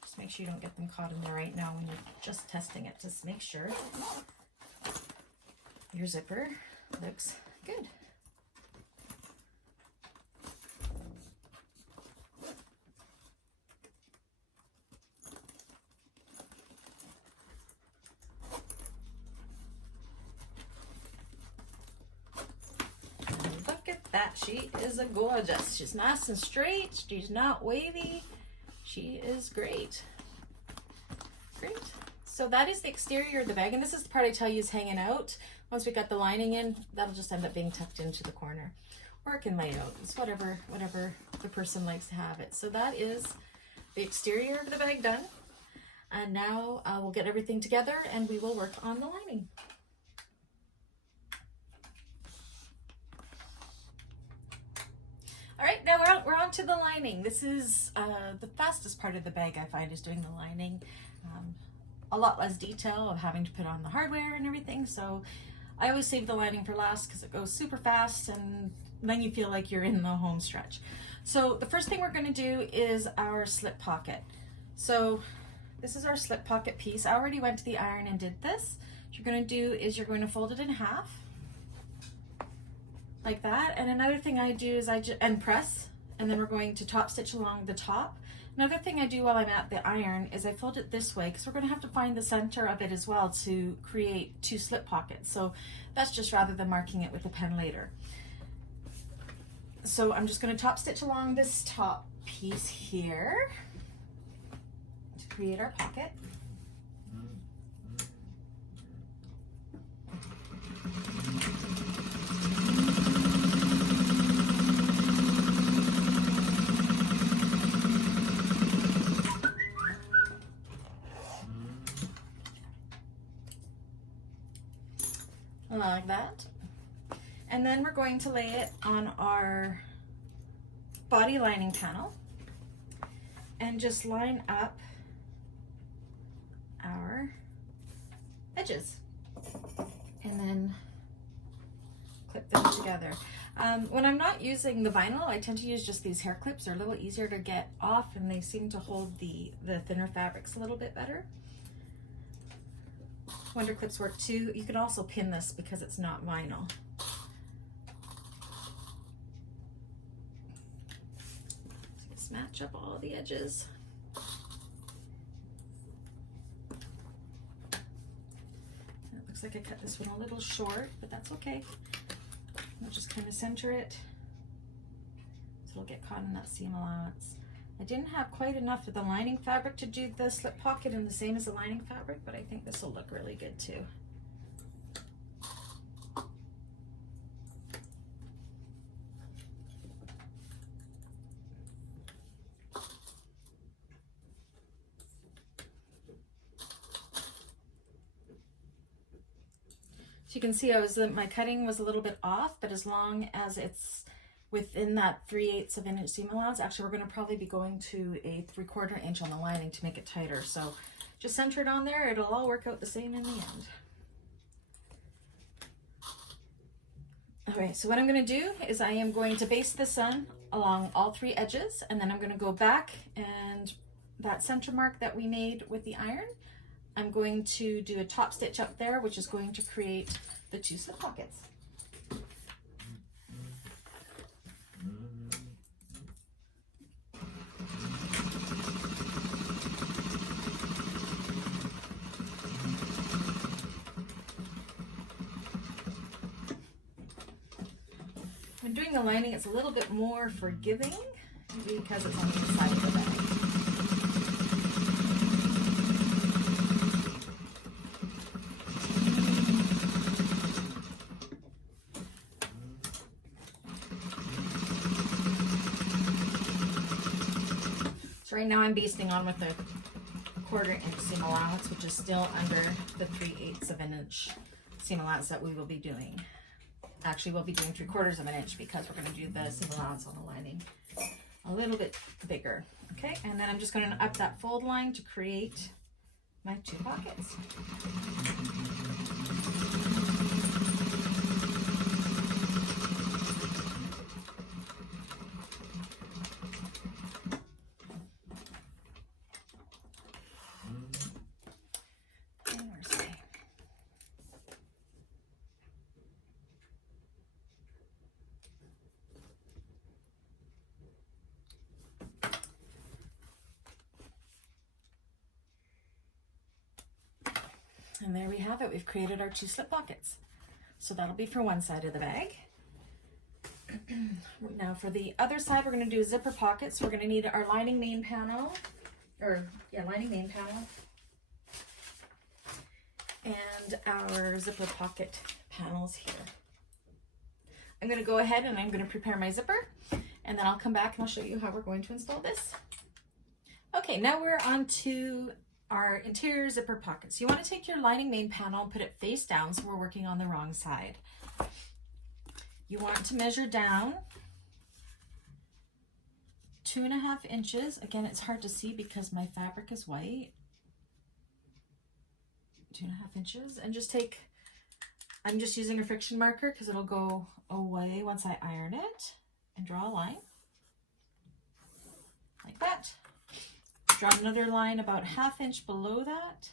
Just make sure you don't get them caught in there right now when you're just testing it. Just make sure your zipper looks good. That she is a gorgeous. She's nice and straight. She's not wavy. She is great. Great. So that is the exterior of the bag, and this is the part I tell you is hanging out. Once we got the lining in, that'll just end up being tucked into the corner, or it can lay out. It's whatever the person likes to have it. So that is the exterior of the bag done, and now we'll get everything together and we will work on the lining. All right, now we're on to the lining. This is the fastest part of the bag, I find, is doing the lining. A lot less detail of having to put on the hardware and everything, so I always save the lining for last because it goes super fast and then you feel like you're in the home stretch. So the first thing we're going to do is our slip pocket. So this is our slip pocket piece. I already went to the iron and did this. What you're going to do is you're going to fold it in half, like that. And another thing I do is and press, and then we're going to top stitch along the top. Another thing I do while I'm at the iron is I fold it this way because we're going to have to find the center of it as well to create 2 slip pockets. So that's just rather than marking it with a pen later. So I'm just going to top stitch along this top piece here to create our pocket. Like that. And then we're going to lay it on our body lining panel and just line up our edges and then clip them together. When I'm not using the vinyl, I tend to use just these hair clips. They're a little easier to get off and they seem to hold the thinner fabrics a little bit better. Wonder clips work too. You can also pin this because it's not vinyl. So just match up all the edges. And it looks like I cut this one a little short, but that's okay. I'll just kind of center it so it'll get caught in that seam allowance. I didn't have quite enough of the lining fabric to do the slip pocket and the same as the lining fabric, but I think this will look really good too. So you can see my cutting was a little bit off, but as long as it's within that 3/8 of an inch seam allowance, actually we're going to probably be going to a 3/4 inch on the lining to make it tighter. So just center it on there, it'll all work out the same in the end. Okay, so what I'm going to do is I am going to baste this on along all 3 edges, and then I'm going to go back, and that center mark that we made with the iron, I'm going to do a top stitch up there, which is going to create the 2 slip pockets. When doing the lining, it's a little bit more forgiving because it's on the inside of the bag. So right now I'm basting on with a 1/4 inch seam allowance, which is still under the 3/8 of an inch seam allowance that we will be doing. Actually, we'll be doing 3/4 of an inch because we're going to do the seam allowance on the lining a little bit bigger. Okay, and then I'm just going to up that fold line to create my 2 pockets. And there we have it. We've created our 2 slip pockets. So that'll be for one side of the bag. Now for the other side, we're going to do a zipper pocket. So we're going to need our lining main panel, lining main panel, and our zipper pocket panels here. I'm going to go ahead and I'm going to prepare my zipper, and then I'll come back and I'll show you how we're going to install this. Okay, now we're on to our interior zipper pockets. You want to take your lining main panel and put it face down, so we're working on the wrong side. You want to measure down 2.5 inches. Again, it's hard to see because my fabric is white. 2.5 inches, and just take, I'm just using a friction marker because it'll go away once I iron it, and draw a line like that. Draw another line about 1/2 inch below that,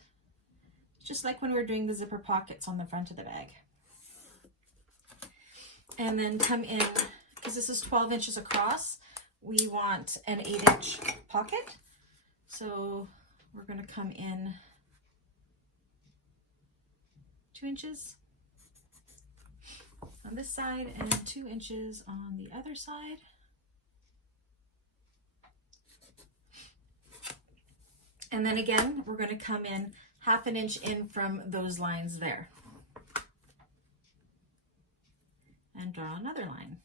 just like when we're doing the zipper pockets on the front of the bag. And then come in, because this is 12 inches across, we want an 8-inch pocket. So we're going to come in 2 inches on this side and 2 inches on the other side. And then again, we're going to come in 1/2 inch in from those lines there. And draw another line.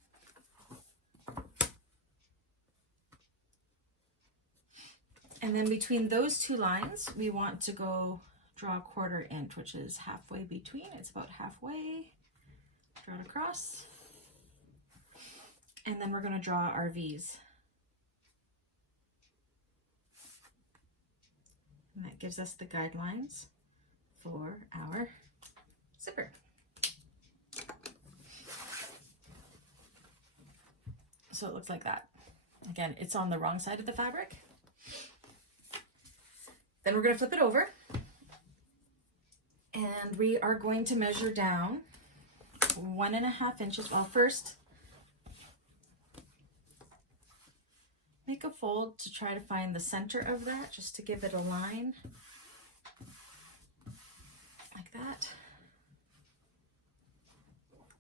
And then between those 2 lines, we want to go draw 1/4 inch, which is halfway between. It's about halfway. Draw it across. And then we're going to draw our V's. And that gives us the guidelines for our zipper. So it looks like that. Again, it's on the wrong side of the fabric. Then we're going to flip it over. And we are going to measure down 1.5 inches. Well, first, make a fold to try to find the center of that, just to give it a line like that.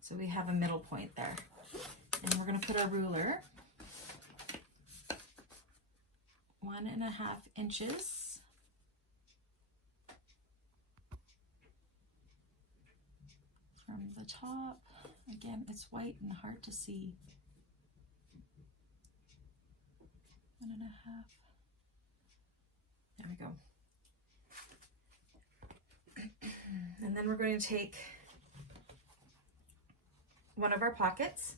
So we have a middle point there. And we're going to put our ruler 1.5 inches. From the top. Again, it's white and hard to see. 1.5. There we go. And then we're going to take one of our pockets,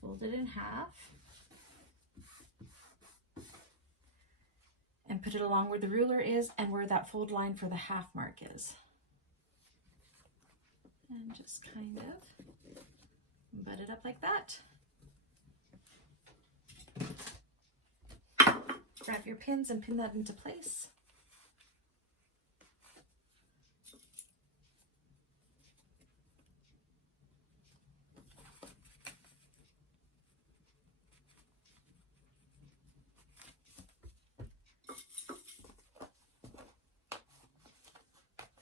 fold it in half, and put it along where the ruler is and where that fold line for the half mark is. And just kind of butt it up like that. Grab your pins and pin that into place.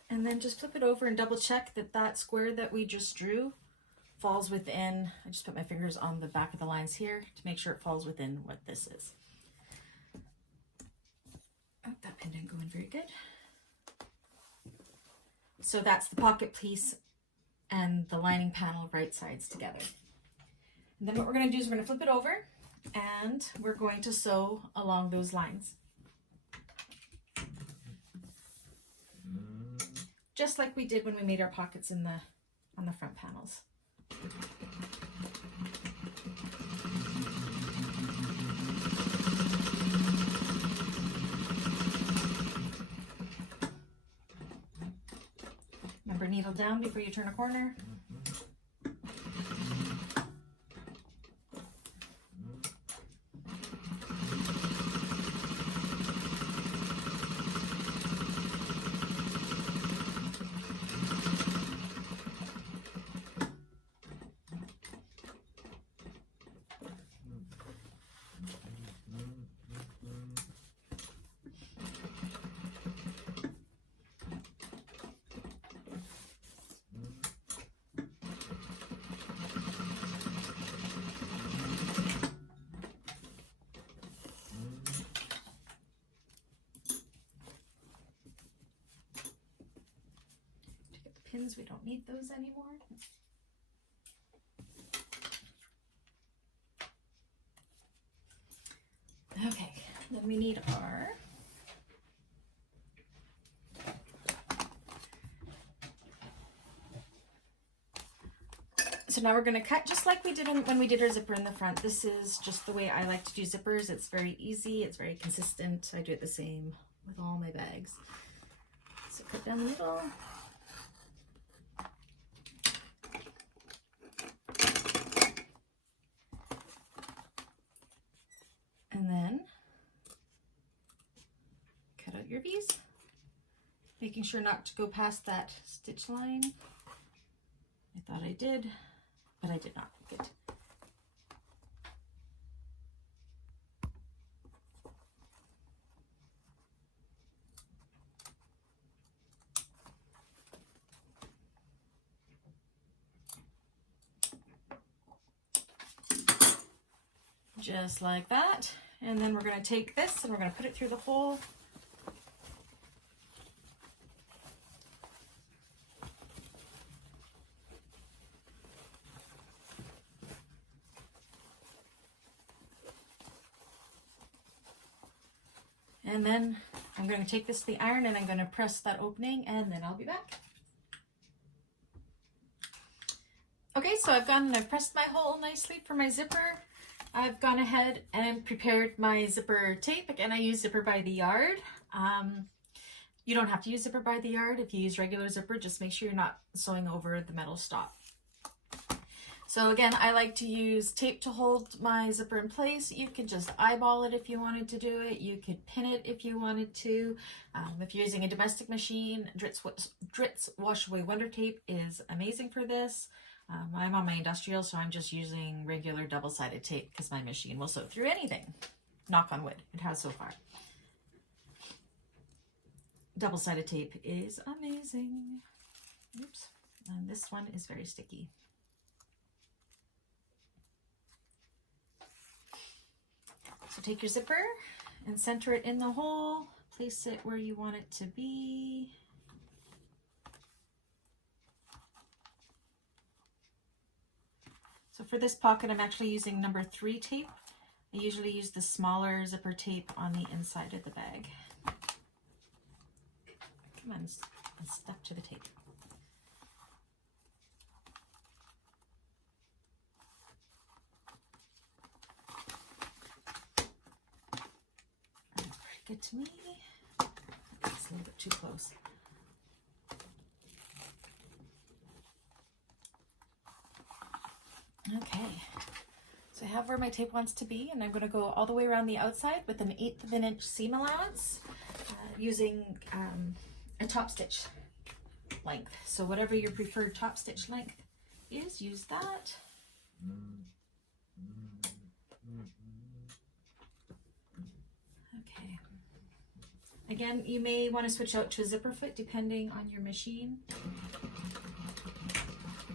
And then just flip it over and double check that that square that we just drew falls within. I just put my fingers on the back of the lines here to make sure it falls within what this is. Oh, that pin didn't go in very good. So that's the pocket piece and the lining panel right sides together. And then what we're going to do is we're going to flip it over and we're going to sew along those lines. Just like we did when we made our pockets on the front panels. Remember, needle down before you turn a corner. We don't need those anymore. Okay, then we need our so now we're going to cut just like we did when we did our zipper in the front. This is just the way I like to do zippers. It's very easy, it's very consistent. I do it the same with all my bags. So cut down the middle. And then cut out your V's, making sure not to go past that stitch line. I thought I did, but I did not. Good. Just like that. And then we're going to take this and we're going to put it through the hole. And then I'm going to take this to the iron and I'm going to press that opening and then I'll be back. Okay, so I've gone and I've pressed my hole nicely for my zipper. I've gone ahead and prepared my zipper tape. Again, I use zipper by the yard. You don't have to use zipper by the yard. If you use regular zipper, just make sure you're not sewing over the metal stop. So again, I like to use tape to hold my zipper in place. You can just eyeball it if you wanted to do it. You could pin it if you wanted to. If you're using a domestic machine, Dritz Wash Away Wonder Tape is amazing for this. I'm on my industrial, so I'm just using regular double-sided tape because my machine will sew through anything. Knock on wood, it has so far. Double-sided tape is amazing. Oops, and this one is very sticky. So take your zipper and center it in the hole. Place it where you want it to be. So for this pocket, I'm actually using number 3 tape. I usually use the smaller zipper tape on the inside of the bag. Come on, it's stuck to the tape. That's pretty good to me. It's a little bit too close. Okay, so I have where my tape wants to be, and I'm going to go all the way around the outside with an 1/8 of an inch seam allowance using a top stitch length. So whatever your preferred top stitch length is, use that. Okay. Again, you may want to switch out to a zipper foot depending on your machine.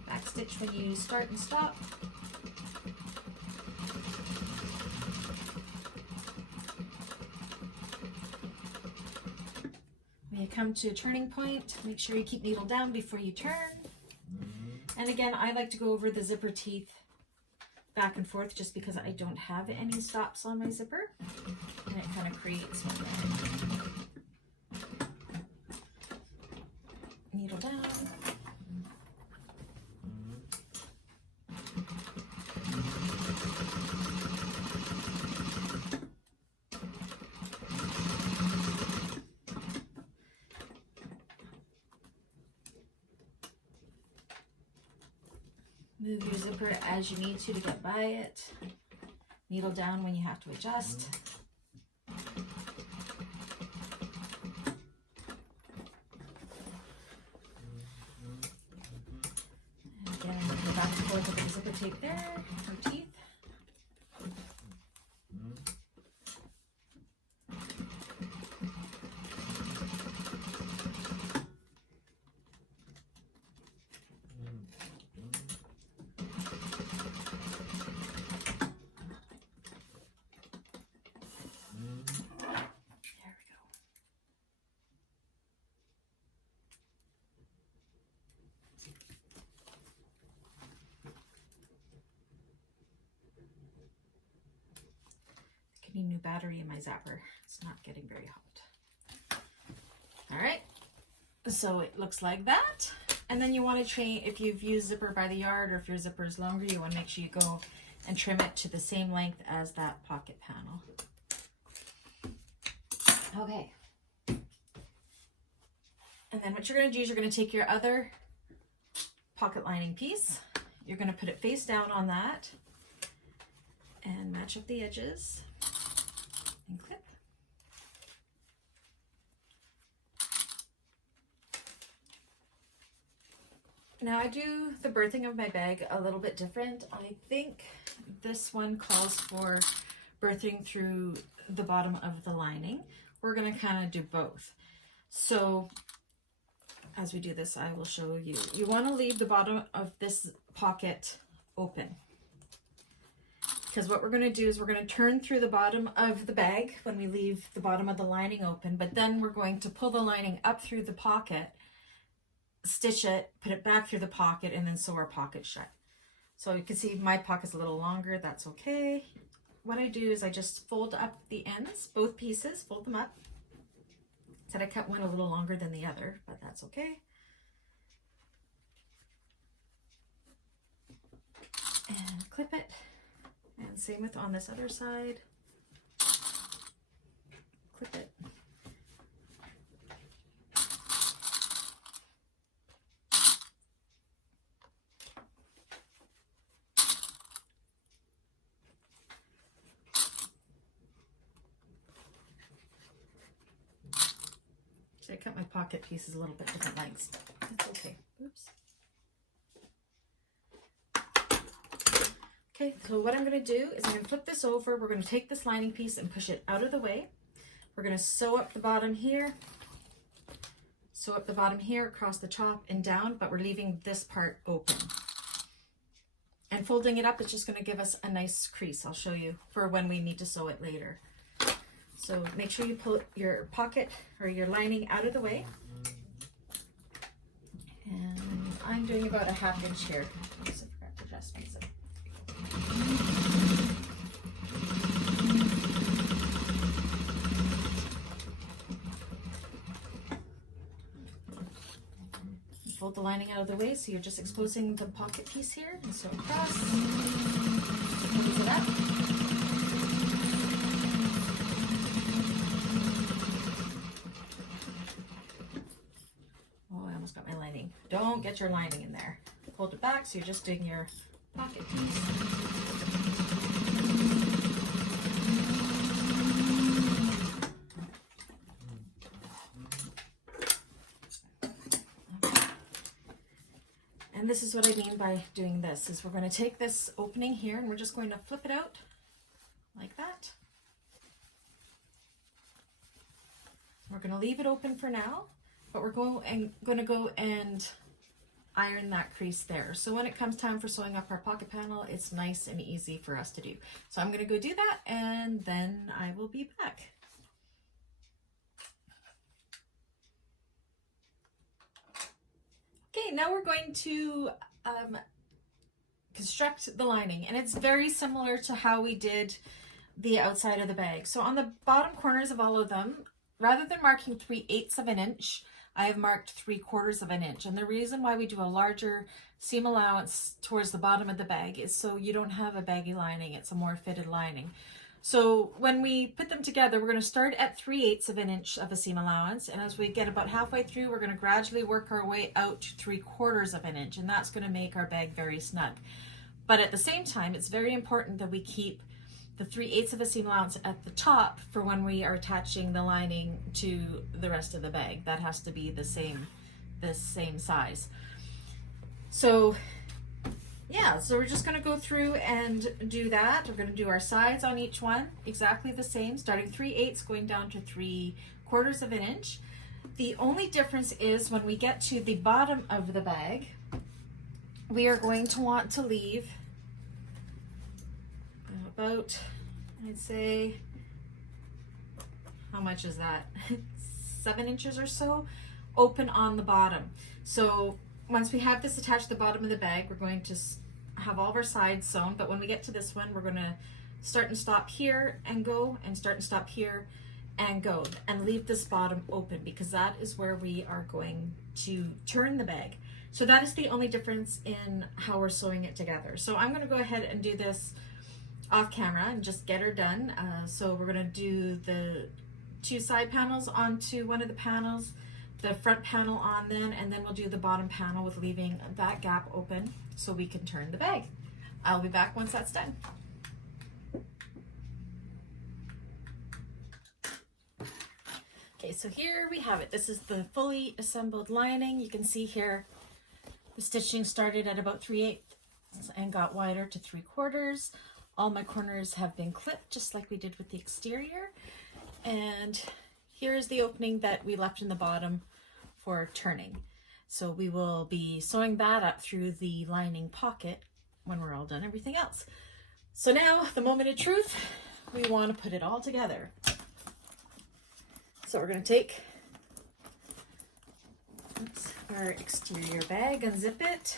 Back stitch when you start and stop. When you come to a turning point, make sure you keep needle down before you turn. And again, I like to go over the zipper teeth back and forth just because I don't have any stops on my zipper, and it kind of creates one there. Needle down. Move your zipper as you need to get by it. Needle down when you have to adjust. And again, I'm going to go back and forth with the zipper tape there, or teeth. Getting new battery in my zapper. It's not getting very hot. All right, so it looks like that. And then you want to train, if you've used zipper by the yard or if your zipper is longer, you want to make sure you go and trim it to the same length as that pocket panel. Okay. And then what you're going to do is you're going to take your other pocket lining piece. You're going to put it face down on that and match up the edges. And clip. Now I do the birthing of my bag a little bit different. I think this one calls for birthing through the bottom of the lining. We're going to kind of do both. So as we do this, I will show you. You want to leave the bottom of this pocket open. Because what we're going to do is we're going to turn through the bottom of the bag when we leave the bottom of the lining open, but then we're going to pull the lining up through the pocket, stitch it, put it back through the pocket, and then sew our pocket shut. So you can see my pocket's a little longer, that's okay. What I do is I just fold up the ends, both pieces, fold them up. Said I cut one a little longer than the other, but that's okay. And clip it. And same with on this other side. Clip it. So I cut my pocket pieces a little bit different lengths. That's okay. Oops. Okay, so what I'm going to do is I'm going to flip this over. We're going to take this lining piece and push it out of the way. We're going to sew up the bottom here, sew up the bottom here, across the top and down, but we're leaving this part open. And folding it up is just going to give us a nice crease. I'll show you for when we need to sew it later. So make sure you pull your pocket or your lining out of the way. And I'm doing about a 1/2 inch here. Oops, I forgot to adjust my zip. Fold the lining out of the way, so you're just exposing the pocket piece here, and sew across. Close it up. Oh, I almost got my lining. Don't get your lining in there. Hold it back, so you're just doing your pocket piece. And this is what I mean by doing this, is we're going to take this opening here and we're just going to flip it out like that. We're going to leave it open for now, but we're going to go and iron that crease there. So when it comes time for sewing up our pocket panel, it's nice and easy for us to do. So I'm going to go do that and then I will be back. Okay, now we're going to construct the lining, and it's very similar to how we did the outside of the bag. So on the bottom corners of all of them, rather than marking 3/8 of an inch, I have marked 3/4 of an inch. And the reason why we do a larger seam allowance towards the bottom of the bag is so you don't have a baggy lining, it's a more fitted lining. So when we put them together, we're going to start at 3/8 of an inch of a seam allowance, and as we get about halfway through, we're going to gradually work our way out to 3/4 of an inch, and that's going to make our bag very snug. But at the same time, it's very important that we keep the 3/8 of a seam allowance at the top for when we are attaching the lining to the rest of the bag. That has to be the same size. So yeah, so we're just going to go through and do that. We're going to do our sides on each one exactly the same, starting 3/8 going down to 3/4 of an inch. The only difference is when we get to the bottom of the bag, we are going to want to leave about, I'd say, how much is that? 7 inches or so open on the bottom. So once we have this attached to the bottom of the bag, we're going to have all of our sides sewn, but when we get to this one, we're going to start and stop here and go, and start and stop here and go, and leave this bottom open because that is where we are going to turn the bag. So that is the only difference in how we're sewing it together. So I'm going to go ahead and do this off camera and just get her done. So we're going to do the 2 side panels onto one of the panels, the front panel on then, and then we'll do the bottom panel with leaving that gap open so we can turn the bag. I'll be back once that's done. Okay, so here we have it. This is the fully assembled lining. You can see here the stitching started at about 3/8 and got wider to 3/4. All my corners have been clipped just like we did with the exterior. And here's the opening that we left in the bottom for turning. So we will be sewing that up through the lining pocket when we're all done everything else. So now, the moment of truth, we want to put it all together. So we're going to take our exterior bag, unzip it.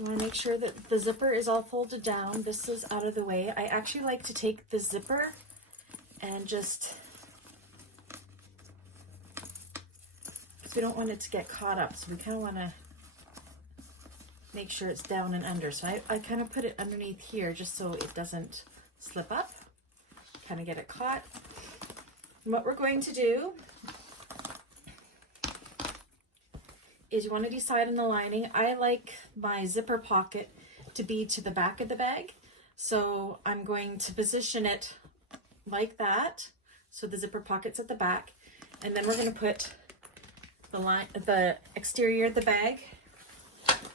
So I want to make sure that the zipper is all folded down. This is out of the way. I actually like to take the zipper and just, because we don't want it to get caught up, so we kind of want to make sure it's down and under. So I kind of put it underneath here just so it doesn't slip up, kind of get it caught. And what we're going to do is you want to decide on the lining. I like my zipper pocket to be to the back of the bag. So I'm going to position it like that. So the zipper pocket's at the back. And then we're going to put the exterior of the bag,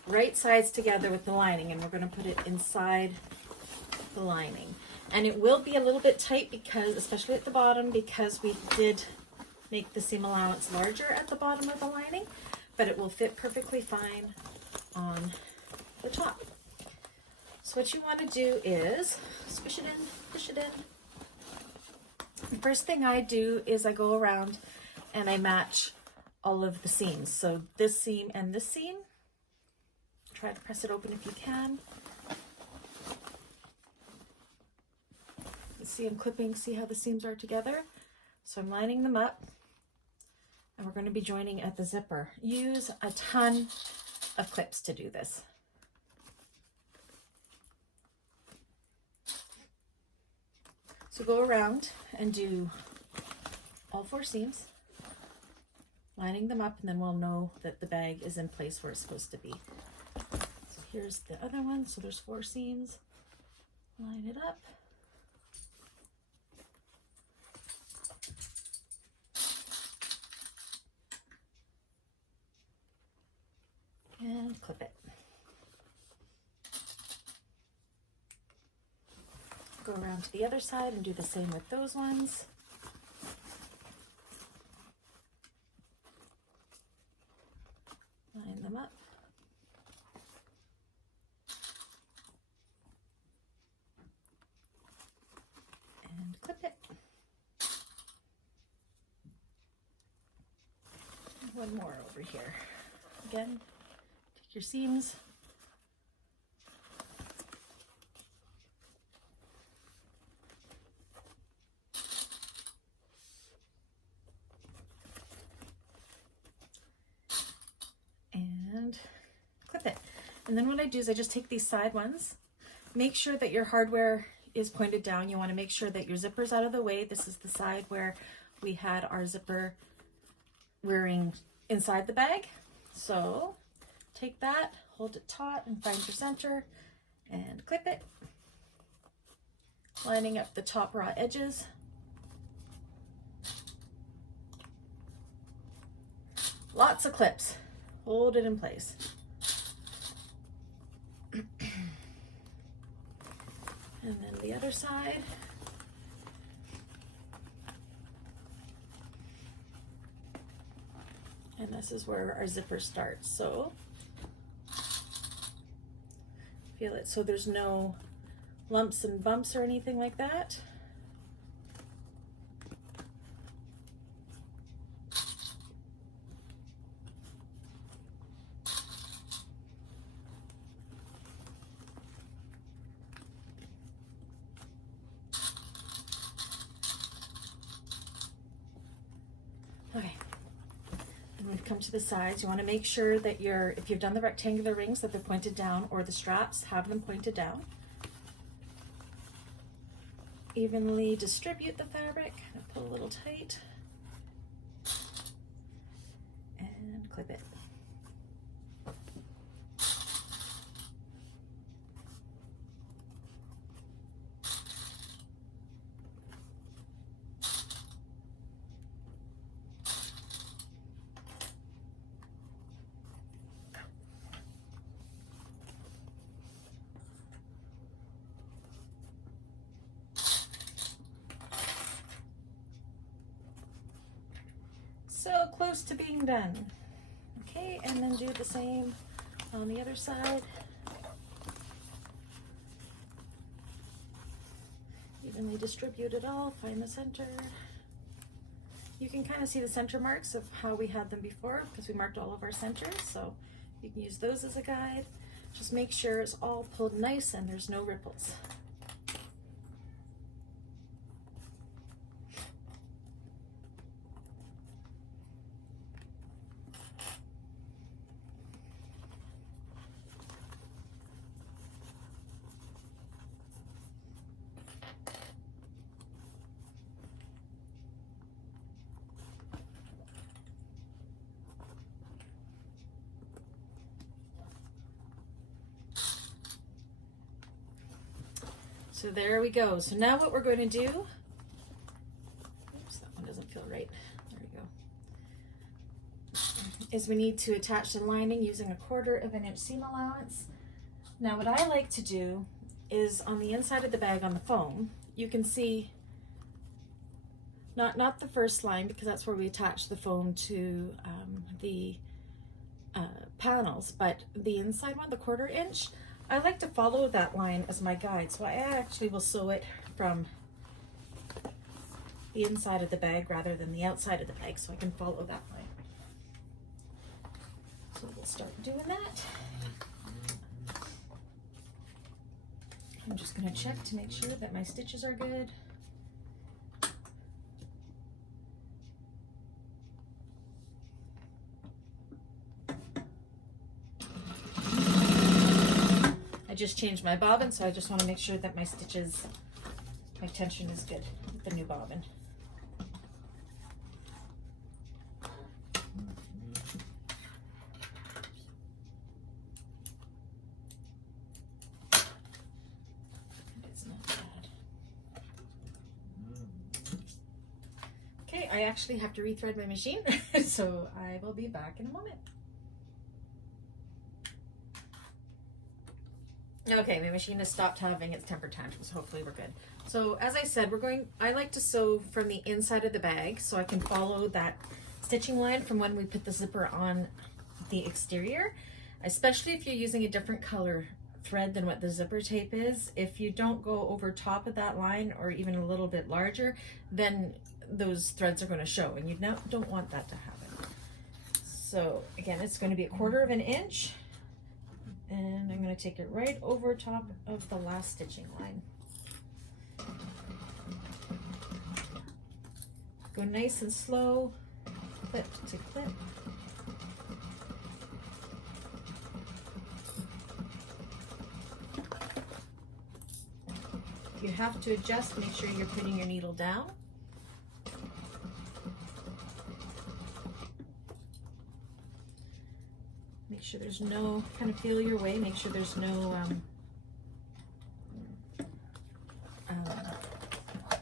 right sides together with the lining, and we're going to put it inside the lining. And it will be a little bit tight because, especially at the bottom, because we did make the seam allowance larger at the bottom of the lining, but it will fit perfectly fine on the top. So what you want to do is squish it in, push it in. The first thing I do is I go around and I match all of the seams. So this seam and this seam. Try to press it open if you can. You see I'm clipping, see how the seams are together? So I'm lining them up, and we're going to be joining at the zipper. Use a ton of clips to do this. So go around and do all 4 seams, lining them up, and then we'll know that the bag is in place where it's supposed to be. So here's the other one. So there's 4 seams. Line it up. And clip it. Go around to the other side and do the same with those ones. Line them up. And clip it. And one more over here. Again, take your seams. And clip it. And then what I do is I just take these side ones. Make sure that your hardware is pointed down. You want to make sure that your zipper's out of the way. This is the side where we had our zipper rearing inside the bag. So take that, hold it taut and find your center and clip it. Lining up the top raw edges. Lots of clips. Hold it in place. And then the other side. And this is where our zipper starts. So feel it so there's no lumps and bumps or anything like that. Okay, and we've come to the sides. You want to make sure that if you've done the rectangular rings, that they're pointed down, or the straps, have them pointed down. Evenly distribute the fabric. Pull a little tight and clip it. So close to being done. Okay, and then do the same on the other side. Evenly distribute it all, find the center. You can kind of see the center marks of how we had them before because we marked all of our centers, so you can use those as a guide. Just make sure it's all pulled nice and there's no ripples. So there we go. So now what we're going to do, oops, that one doesn't feel right. There we go. is we need to attach the lining using 1/4 inch seam allowance. Now what I like to do is on the inside of the bag on the foam, you can see not the first line, because that's where we attach the foam to the panels, but the inside one, the 1/4 inch, I like to follow that line as my guide. So I actually will sew it from the inside of the bag rather than the outside of the bag, so I can follow that line. So we'll start doing that. I'm just going to check to make sure that my stitches are good. I just changed my bobbin, so I just want to make sure that my stitches, my tension is good with the new bobbin. It's not bad. Okay, I actually have to rethread my machine, so I will be back in a moment. Okay, my machine has stopped having its temper tantrums. Hopefully we're good. So as I said, I like to sew from the inside of the bag so I can follow that stitching line from when we put the zipper on the exterior, especially if you're using a different color thread than what the zipper tape is. If you don't go over top of that line or even a little bit larger, then those threads are going to show, and you don't want that to happen. So again, it's going to be 1/4 inch. And I'm going to take it right over top of the last stitching line. Go nice and slow, clip to clip. If you have to adjust, make sure you're putting your needle down. Make sure there's no, kind of feel your way, make sure there's no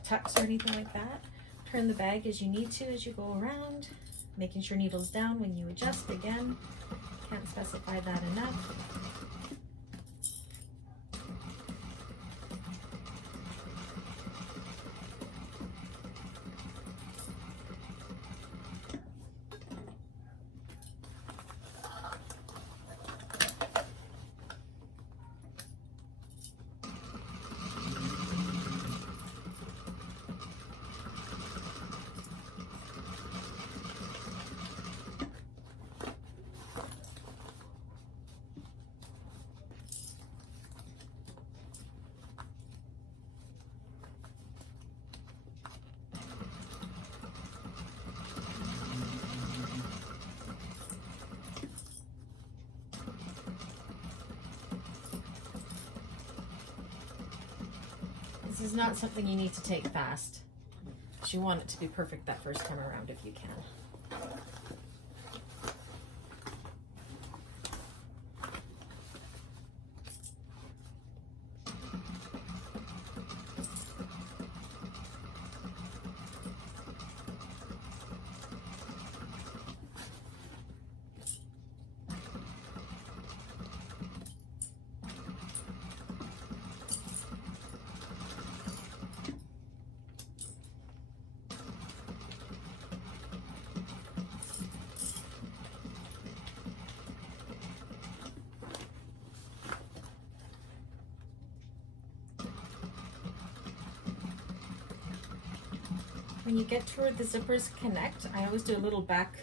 tucks or anything like that. Turn the bag as you need to as you go around, making sure needle's down when you adjust. Again, can't specify that enough. This is not something you need to take fast. You want it to be perfect that first time around if you can. When you get to where the zippers connect, I always do a little back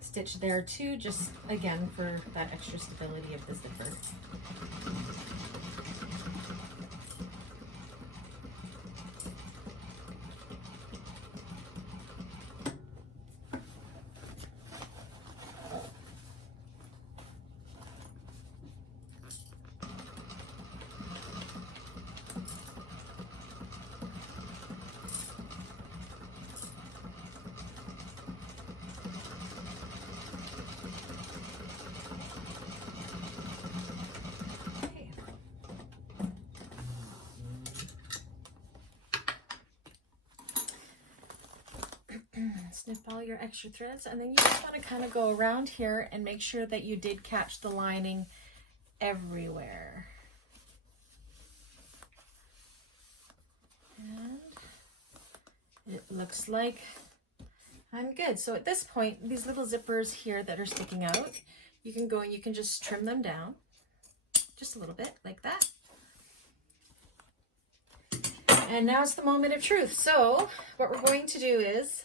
stitch there too, just again for that extra stability of the zipper. snip all your extra threads, and then you just want to kind of go around here and make sure that you did catch the lining everywhere. And it looks like I'm good. So at this point, these little zippers here that are sticking out, you can go and you can just trim them down just a little bit like that. And now it's the moment of truth. So what we're going to do is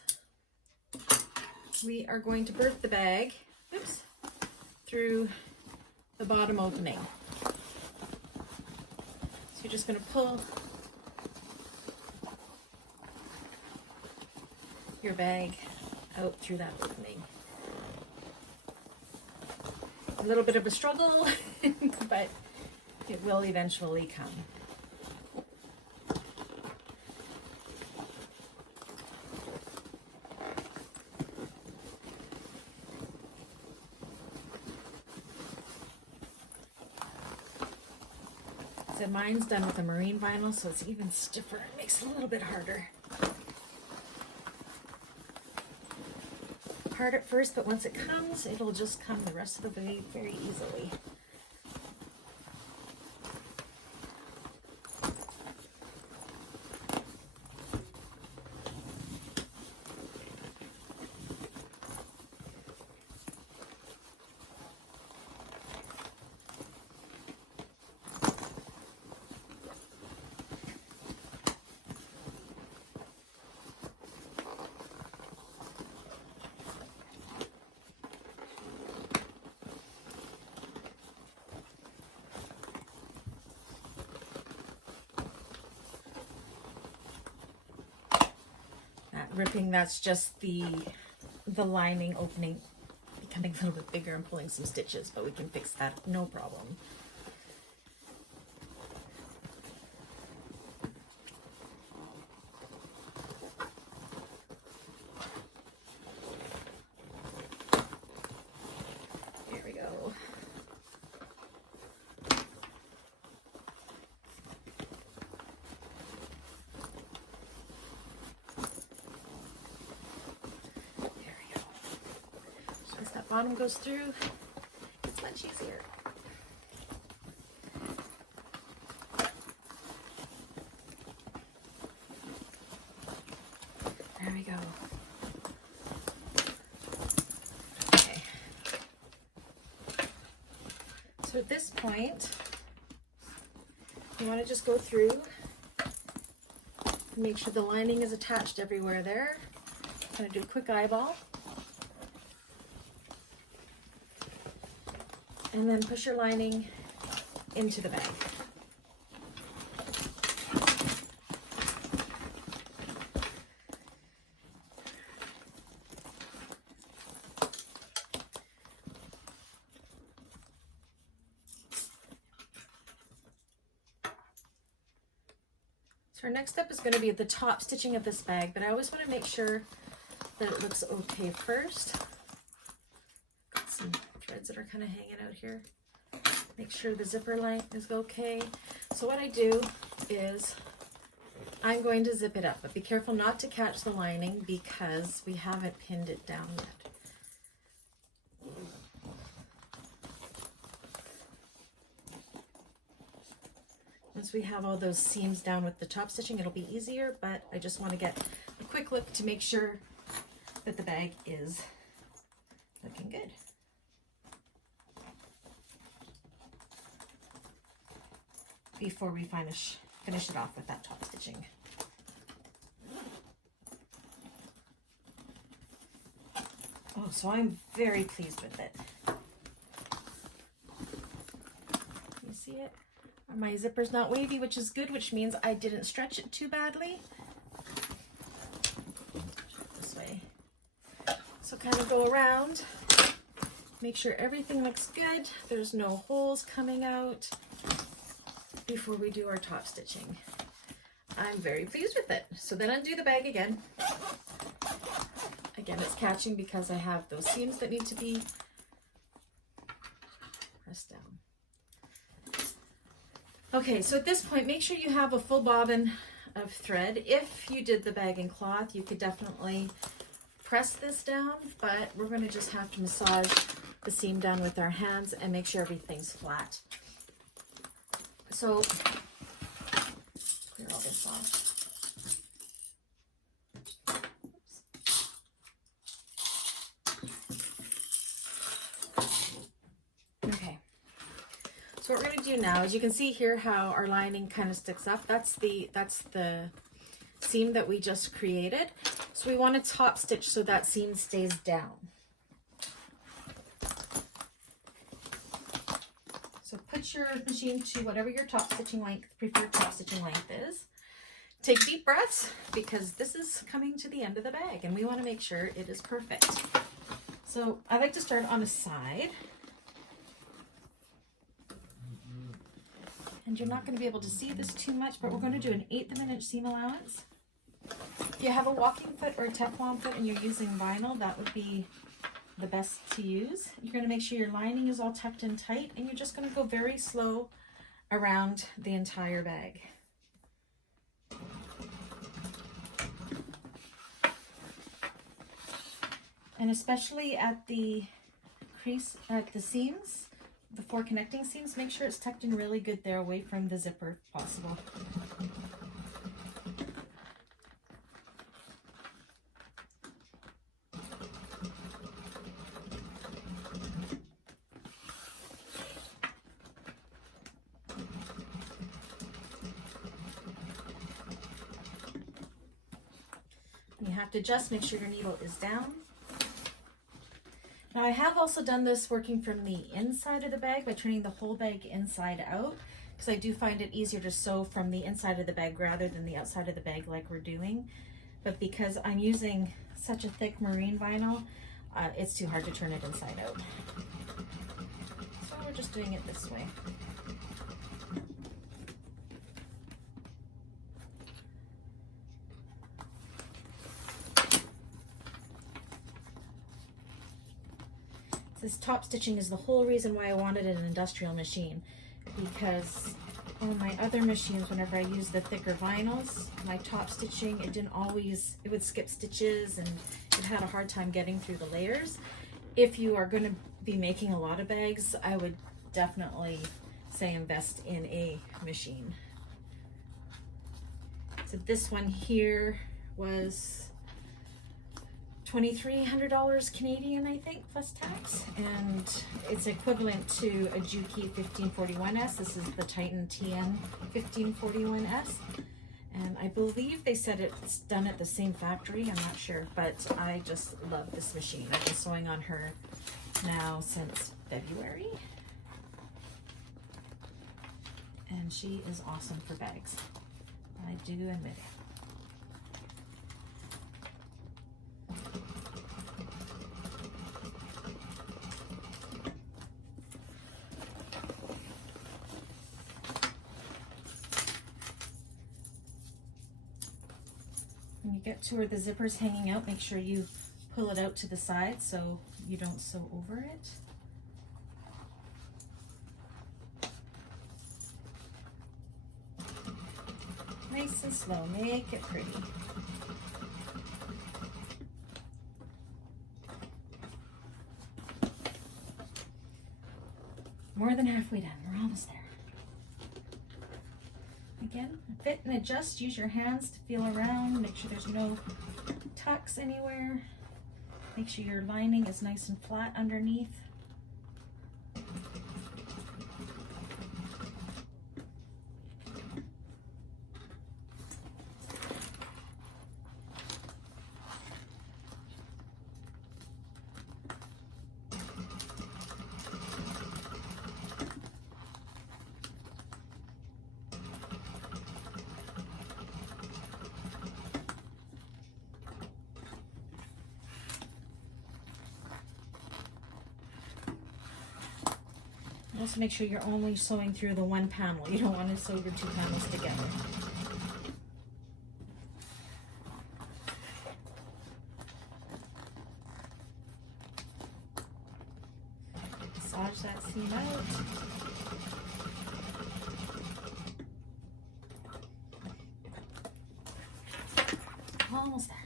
we are going to birth the bag, oops, through the bottom opening. So you're just going to pull your bag out through that opening. A little bit of a struggle, but it will eventually come. So mine's done with a marine vinyl, so it's even stiffer. It makes it a little bit harder. Hard at first, but once it comes, it'll just come the rest of the way very easily. Ripping, that's just the lining opening becoming a little bit bigger and pulling some stitches, but we can fix that, no problem. There we go. Bottom goes through, it's much easier. There we go. Okay. So at this point, you want to just go through and make sure the lining is attached everywhere there. I'm going to do a quick eyeball. And then push your lining into the bag. So our next step is going to be the top stitching of this bag, but I always want to make sure that it looks okay first. Got some threads that are kind of hanging out here. Make sure the zipper length is okay. So what I do is I'm going to zip it up, but be careful not to catch the lining because we haven't pinned it down yet. Once we have all those seams down with the top stitching, it'll be easier, but I just want to get a quick look to make sure that the bag is looking good. Before we finish it off with that top stitching. Oh, so I'm very pleased with it. You see it? My zipper's not wavy, which is good, which means I didn't stretch it too badly. This way. So kind of go around, make sure everything looks good. There's no holes coming out before we do our top stitching. I'm very pleased with it. So then undo the bag again. Again, it's catching because I have those seams that need to be pressed down. Okay, so at this point, make sure you have a full bobbin of thread. If you did the bag in cloth, you could definitely press this down, but we're going to just have to massage the seam down with our hands and make sure everything's flat. So clear all this off. Okay. So what we're going to do now is, you can see here how our lining kind of sticks up. That's the seam that we just created. So we want to top stitch so that seam stays down. So put your machine to whatever your top stitching length, preferred top stitching length is. Take deep breaths, because this is coming to the end of the bag and we want to make sure it is perfect. So I like to start on a side. And you're not going to be able to see this too much, but we're going to do an 1/8 of an inch seam allowance. If you have a walking foot or a Teflon foot and you're using vinyl, that would be the best to use. You're going to make sure your lining is all tucked in tight, and you're just going to go very slow around the entire bag. And especially at the crease, at the seams, the 4 connecting seams, make sure it's tucked in really good there, away from the zipper if possible. You have to just make sure your needle is down. Now I have also done this working from the inside of the bag by turning the whole bag inside out, because I do find it easier to sew from the inside of the bag rather than the outside of the bag like we're doing. But because I'm using such a thick marine vinyl, it's too hard to turn it inside out. So we're just doing it this way. This top stitching is the whole reason why I wanted an industrial machine, because on my other machines, whenever I use the thicker vinyls, my top stitching, it would skip stitches and it had a hard time getting through the layers. If you are going to be making a lot of bags, I would definitely say invest in a machine. So this one here was $2,300 Canadian, I think, plus tax, and it's equivalent to a Juki 1541S. This is the Titan TN-1541S, and I believe they said it's done at the same factory. I'm not sure, but I just love this machine. I've been sewing on her now since February, and she is awesome for bags. I do admit it. When you get to where the zipper's hanging out, make sure you pull it out to the side so you don't sew over it. Nice and slow, make it pretty. More than halfway done, we're almost there. Again, fit and adjust, use your hands to feel around, make sure there's no tucks anywhere. Make sure your lining is nice and flat underneath. Also make sure you're only sewing through the one panel. You don't want to sew your 2 panels together. Massage that seam out. Almost there.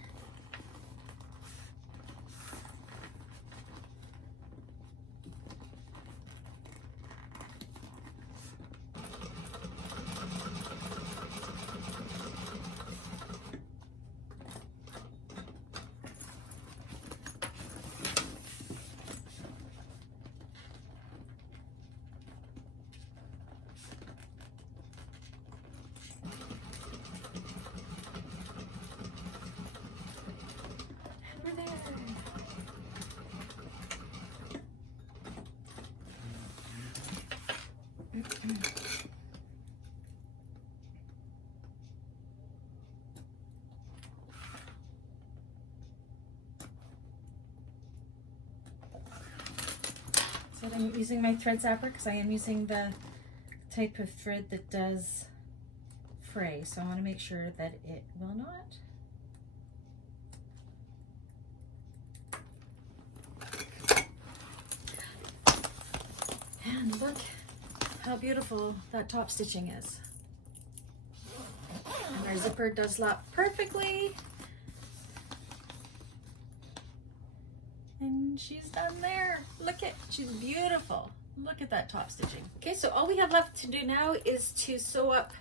I'm using my thread zapper because I am using the type of thread that does fray, so I want to make sure that it will not. And look how beautiful that top stitching is. And our zipper does lap perfectly. And she's done there. Look at, she's beautiful. Look at that top stitching. Okay, so all we have left to do now is to sew up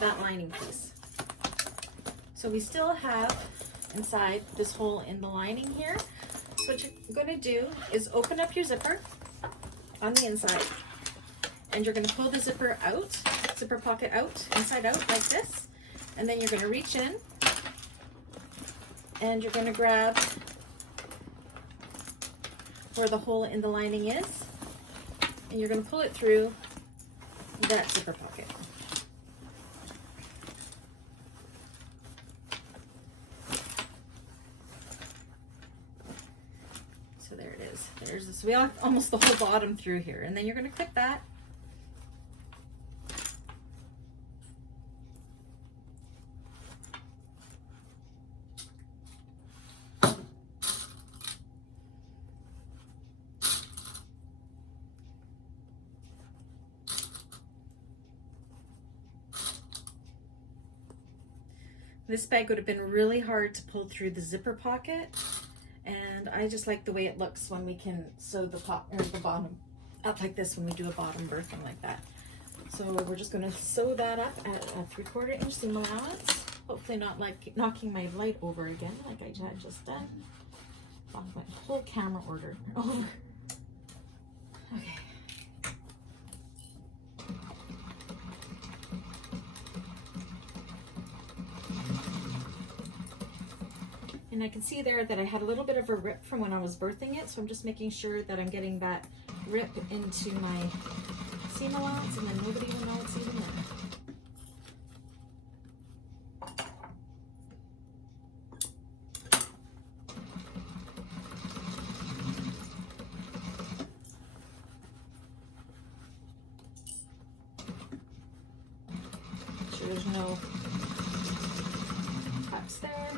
that lining piece. So we still have inside this hole in the lining here. So what you're going to do is open up your zipper on the inside, and you're going to pull the zipper out, zipper pocket out, inside out like this, and then you're going to reach in and you're going to grab where the hole in the lining is, and you're going to pull it through that zipper pocket. So there it is. There's this. We have almost the whole bottom through here, and then you're going to clip that. This bag would have been really hard to pull through the zipper pocket, and I just like the way it looks when we can sew the bottom up like this when we do a bottom birthing like that. So we're just going to sew that up at a 3/4 inch seam allowance. Hopefully not like knocking my light over again like I had just done. Knock my whole camera order over. Okay. And I can see there that I had a little bit of a rip from when I was birthing it, so I'm just making sure that I'm getting that rip into my seam allowance, and then nobody will know it's even there. Make sure there's no cuts there.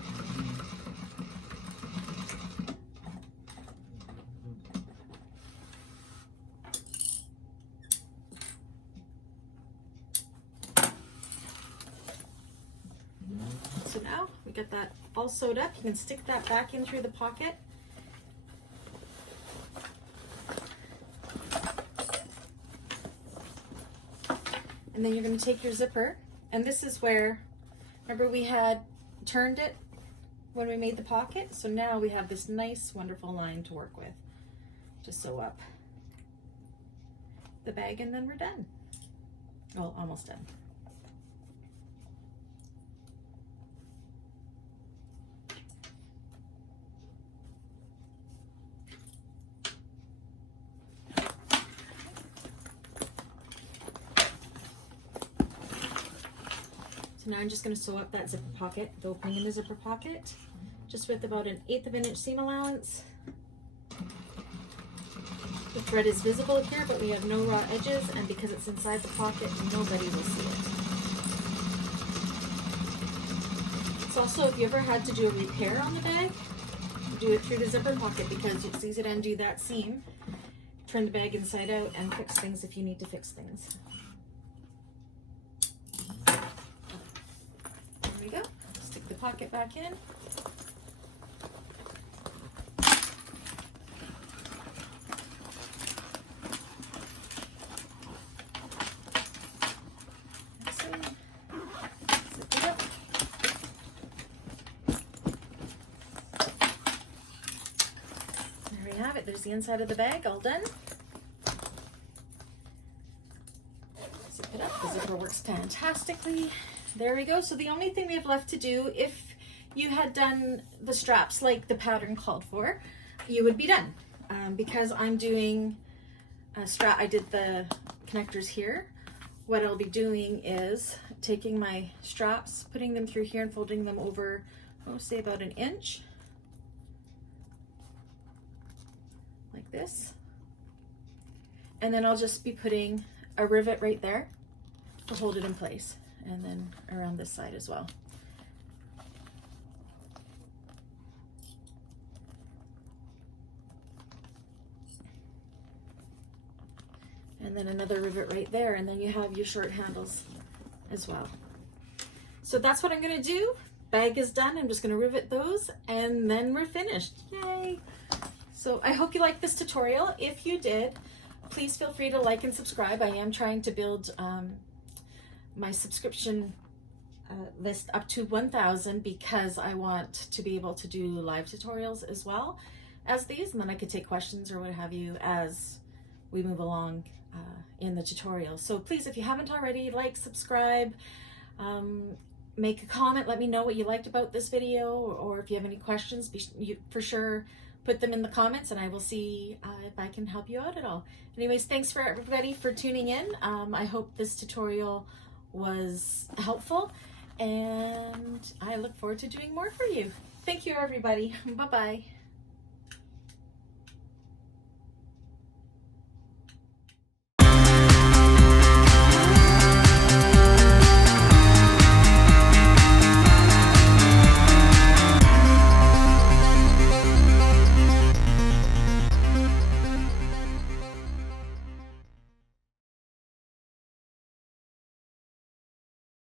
So now we get that all sewed up. You can stick that back in through the pocket. And then you're going to take your zipper, and this is where, remember we had turned it when we made the pocket? So now we have this nice, wonderful line to work with to sew up the bag, and then we're done. Well, almost done. So now I'm just going to sew up that zipper pocket, the opening in the zipper pocket, just with about 1/8 of an inch seam allowance. The thread is visible here, but we have no raw edges, and because it's inside the pocket, nobody will see it. So also, if you ever had to do a repair on the bag, do it through the zipper pocket, because it's easy to undo that seam, turn the bag inside out, and fix things if you need to fix things. There we go. Stick the pocket back in. There's the inside of the bag all done. Zip it up. The zipper works fantastically. There we go. So the only thing we have left to do, if you had done the straps like the pattern called for, you would be done. Because I'm doing a strap, I did the connectors here. What I'll be doing is taking my straps, putting them through here, and folding them over, oh, say about 1 inch. Like this, And then I'll just be putting a rivet right there to hold it in place, and then around this side as well. And then another rivet right there, and then you have your short handles as well. So that's what I'm gonna do. Bag is done. I'm just gonna rivet those and then we're finished. Yay! So I hope you liked this tutorial. If you did, please feel free to like and subscribe. I am trying to build my subscription list up to 1,000 because I want to be able to do live tutorials as well as these, and then I could take questions or what have you as we move along in the tutorial. So please, if you haven't already, like, subscribe, make a comment, let me know what you liked about this video, or if you have any questions, for sure put them in the comments and I will see if I can help you out at all. Anyways, thanks for everybody for tuning in. I hope this tutorial was helpful and I look forward to doing more for you. Thank you, everybody. Bye-bye.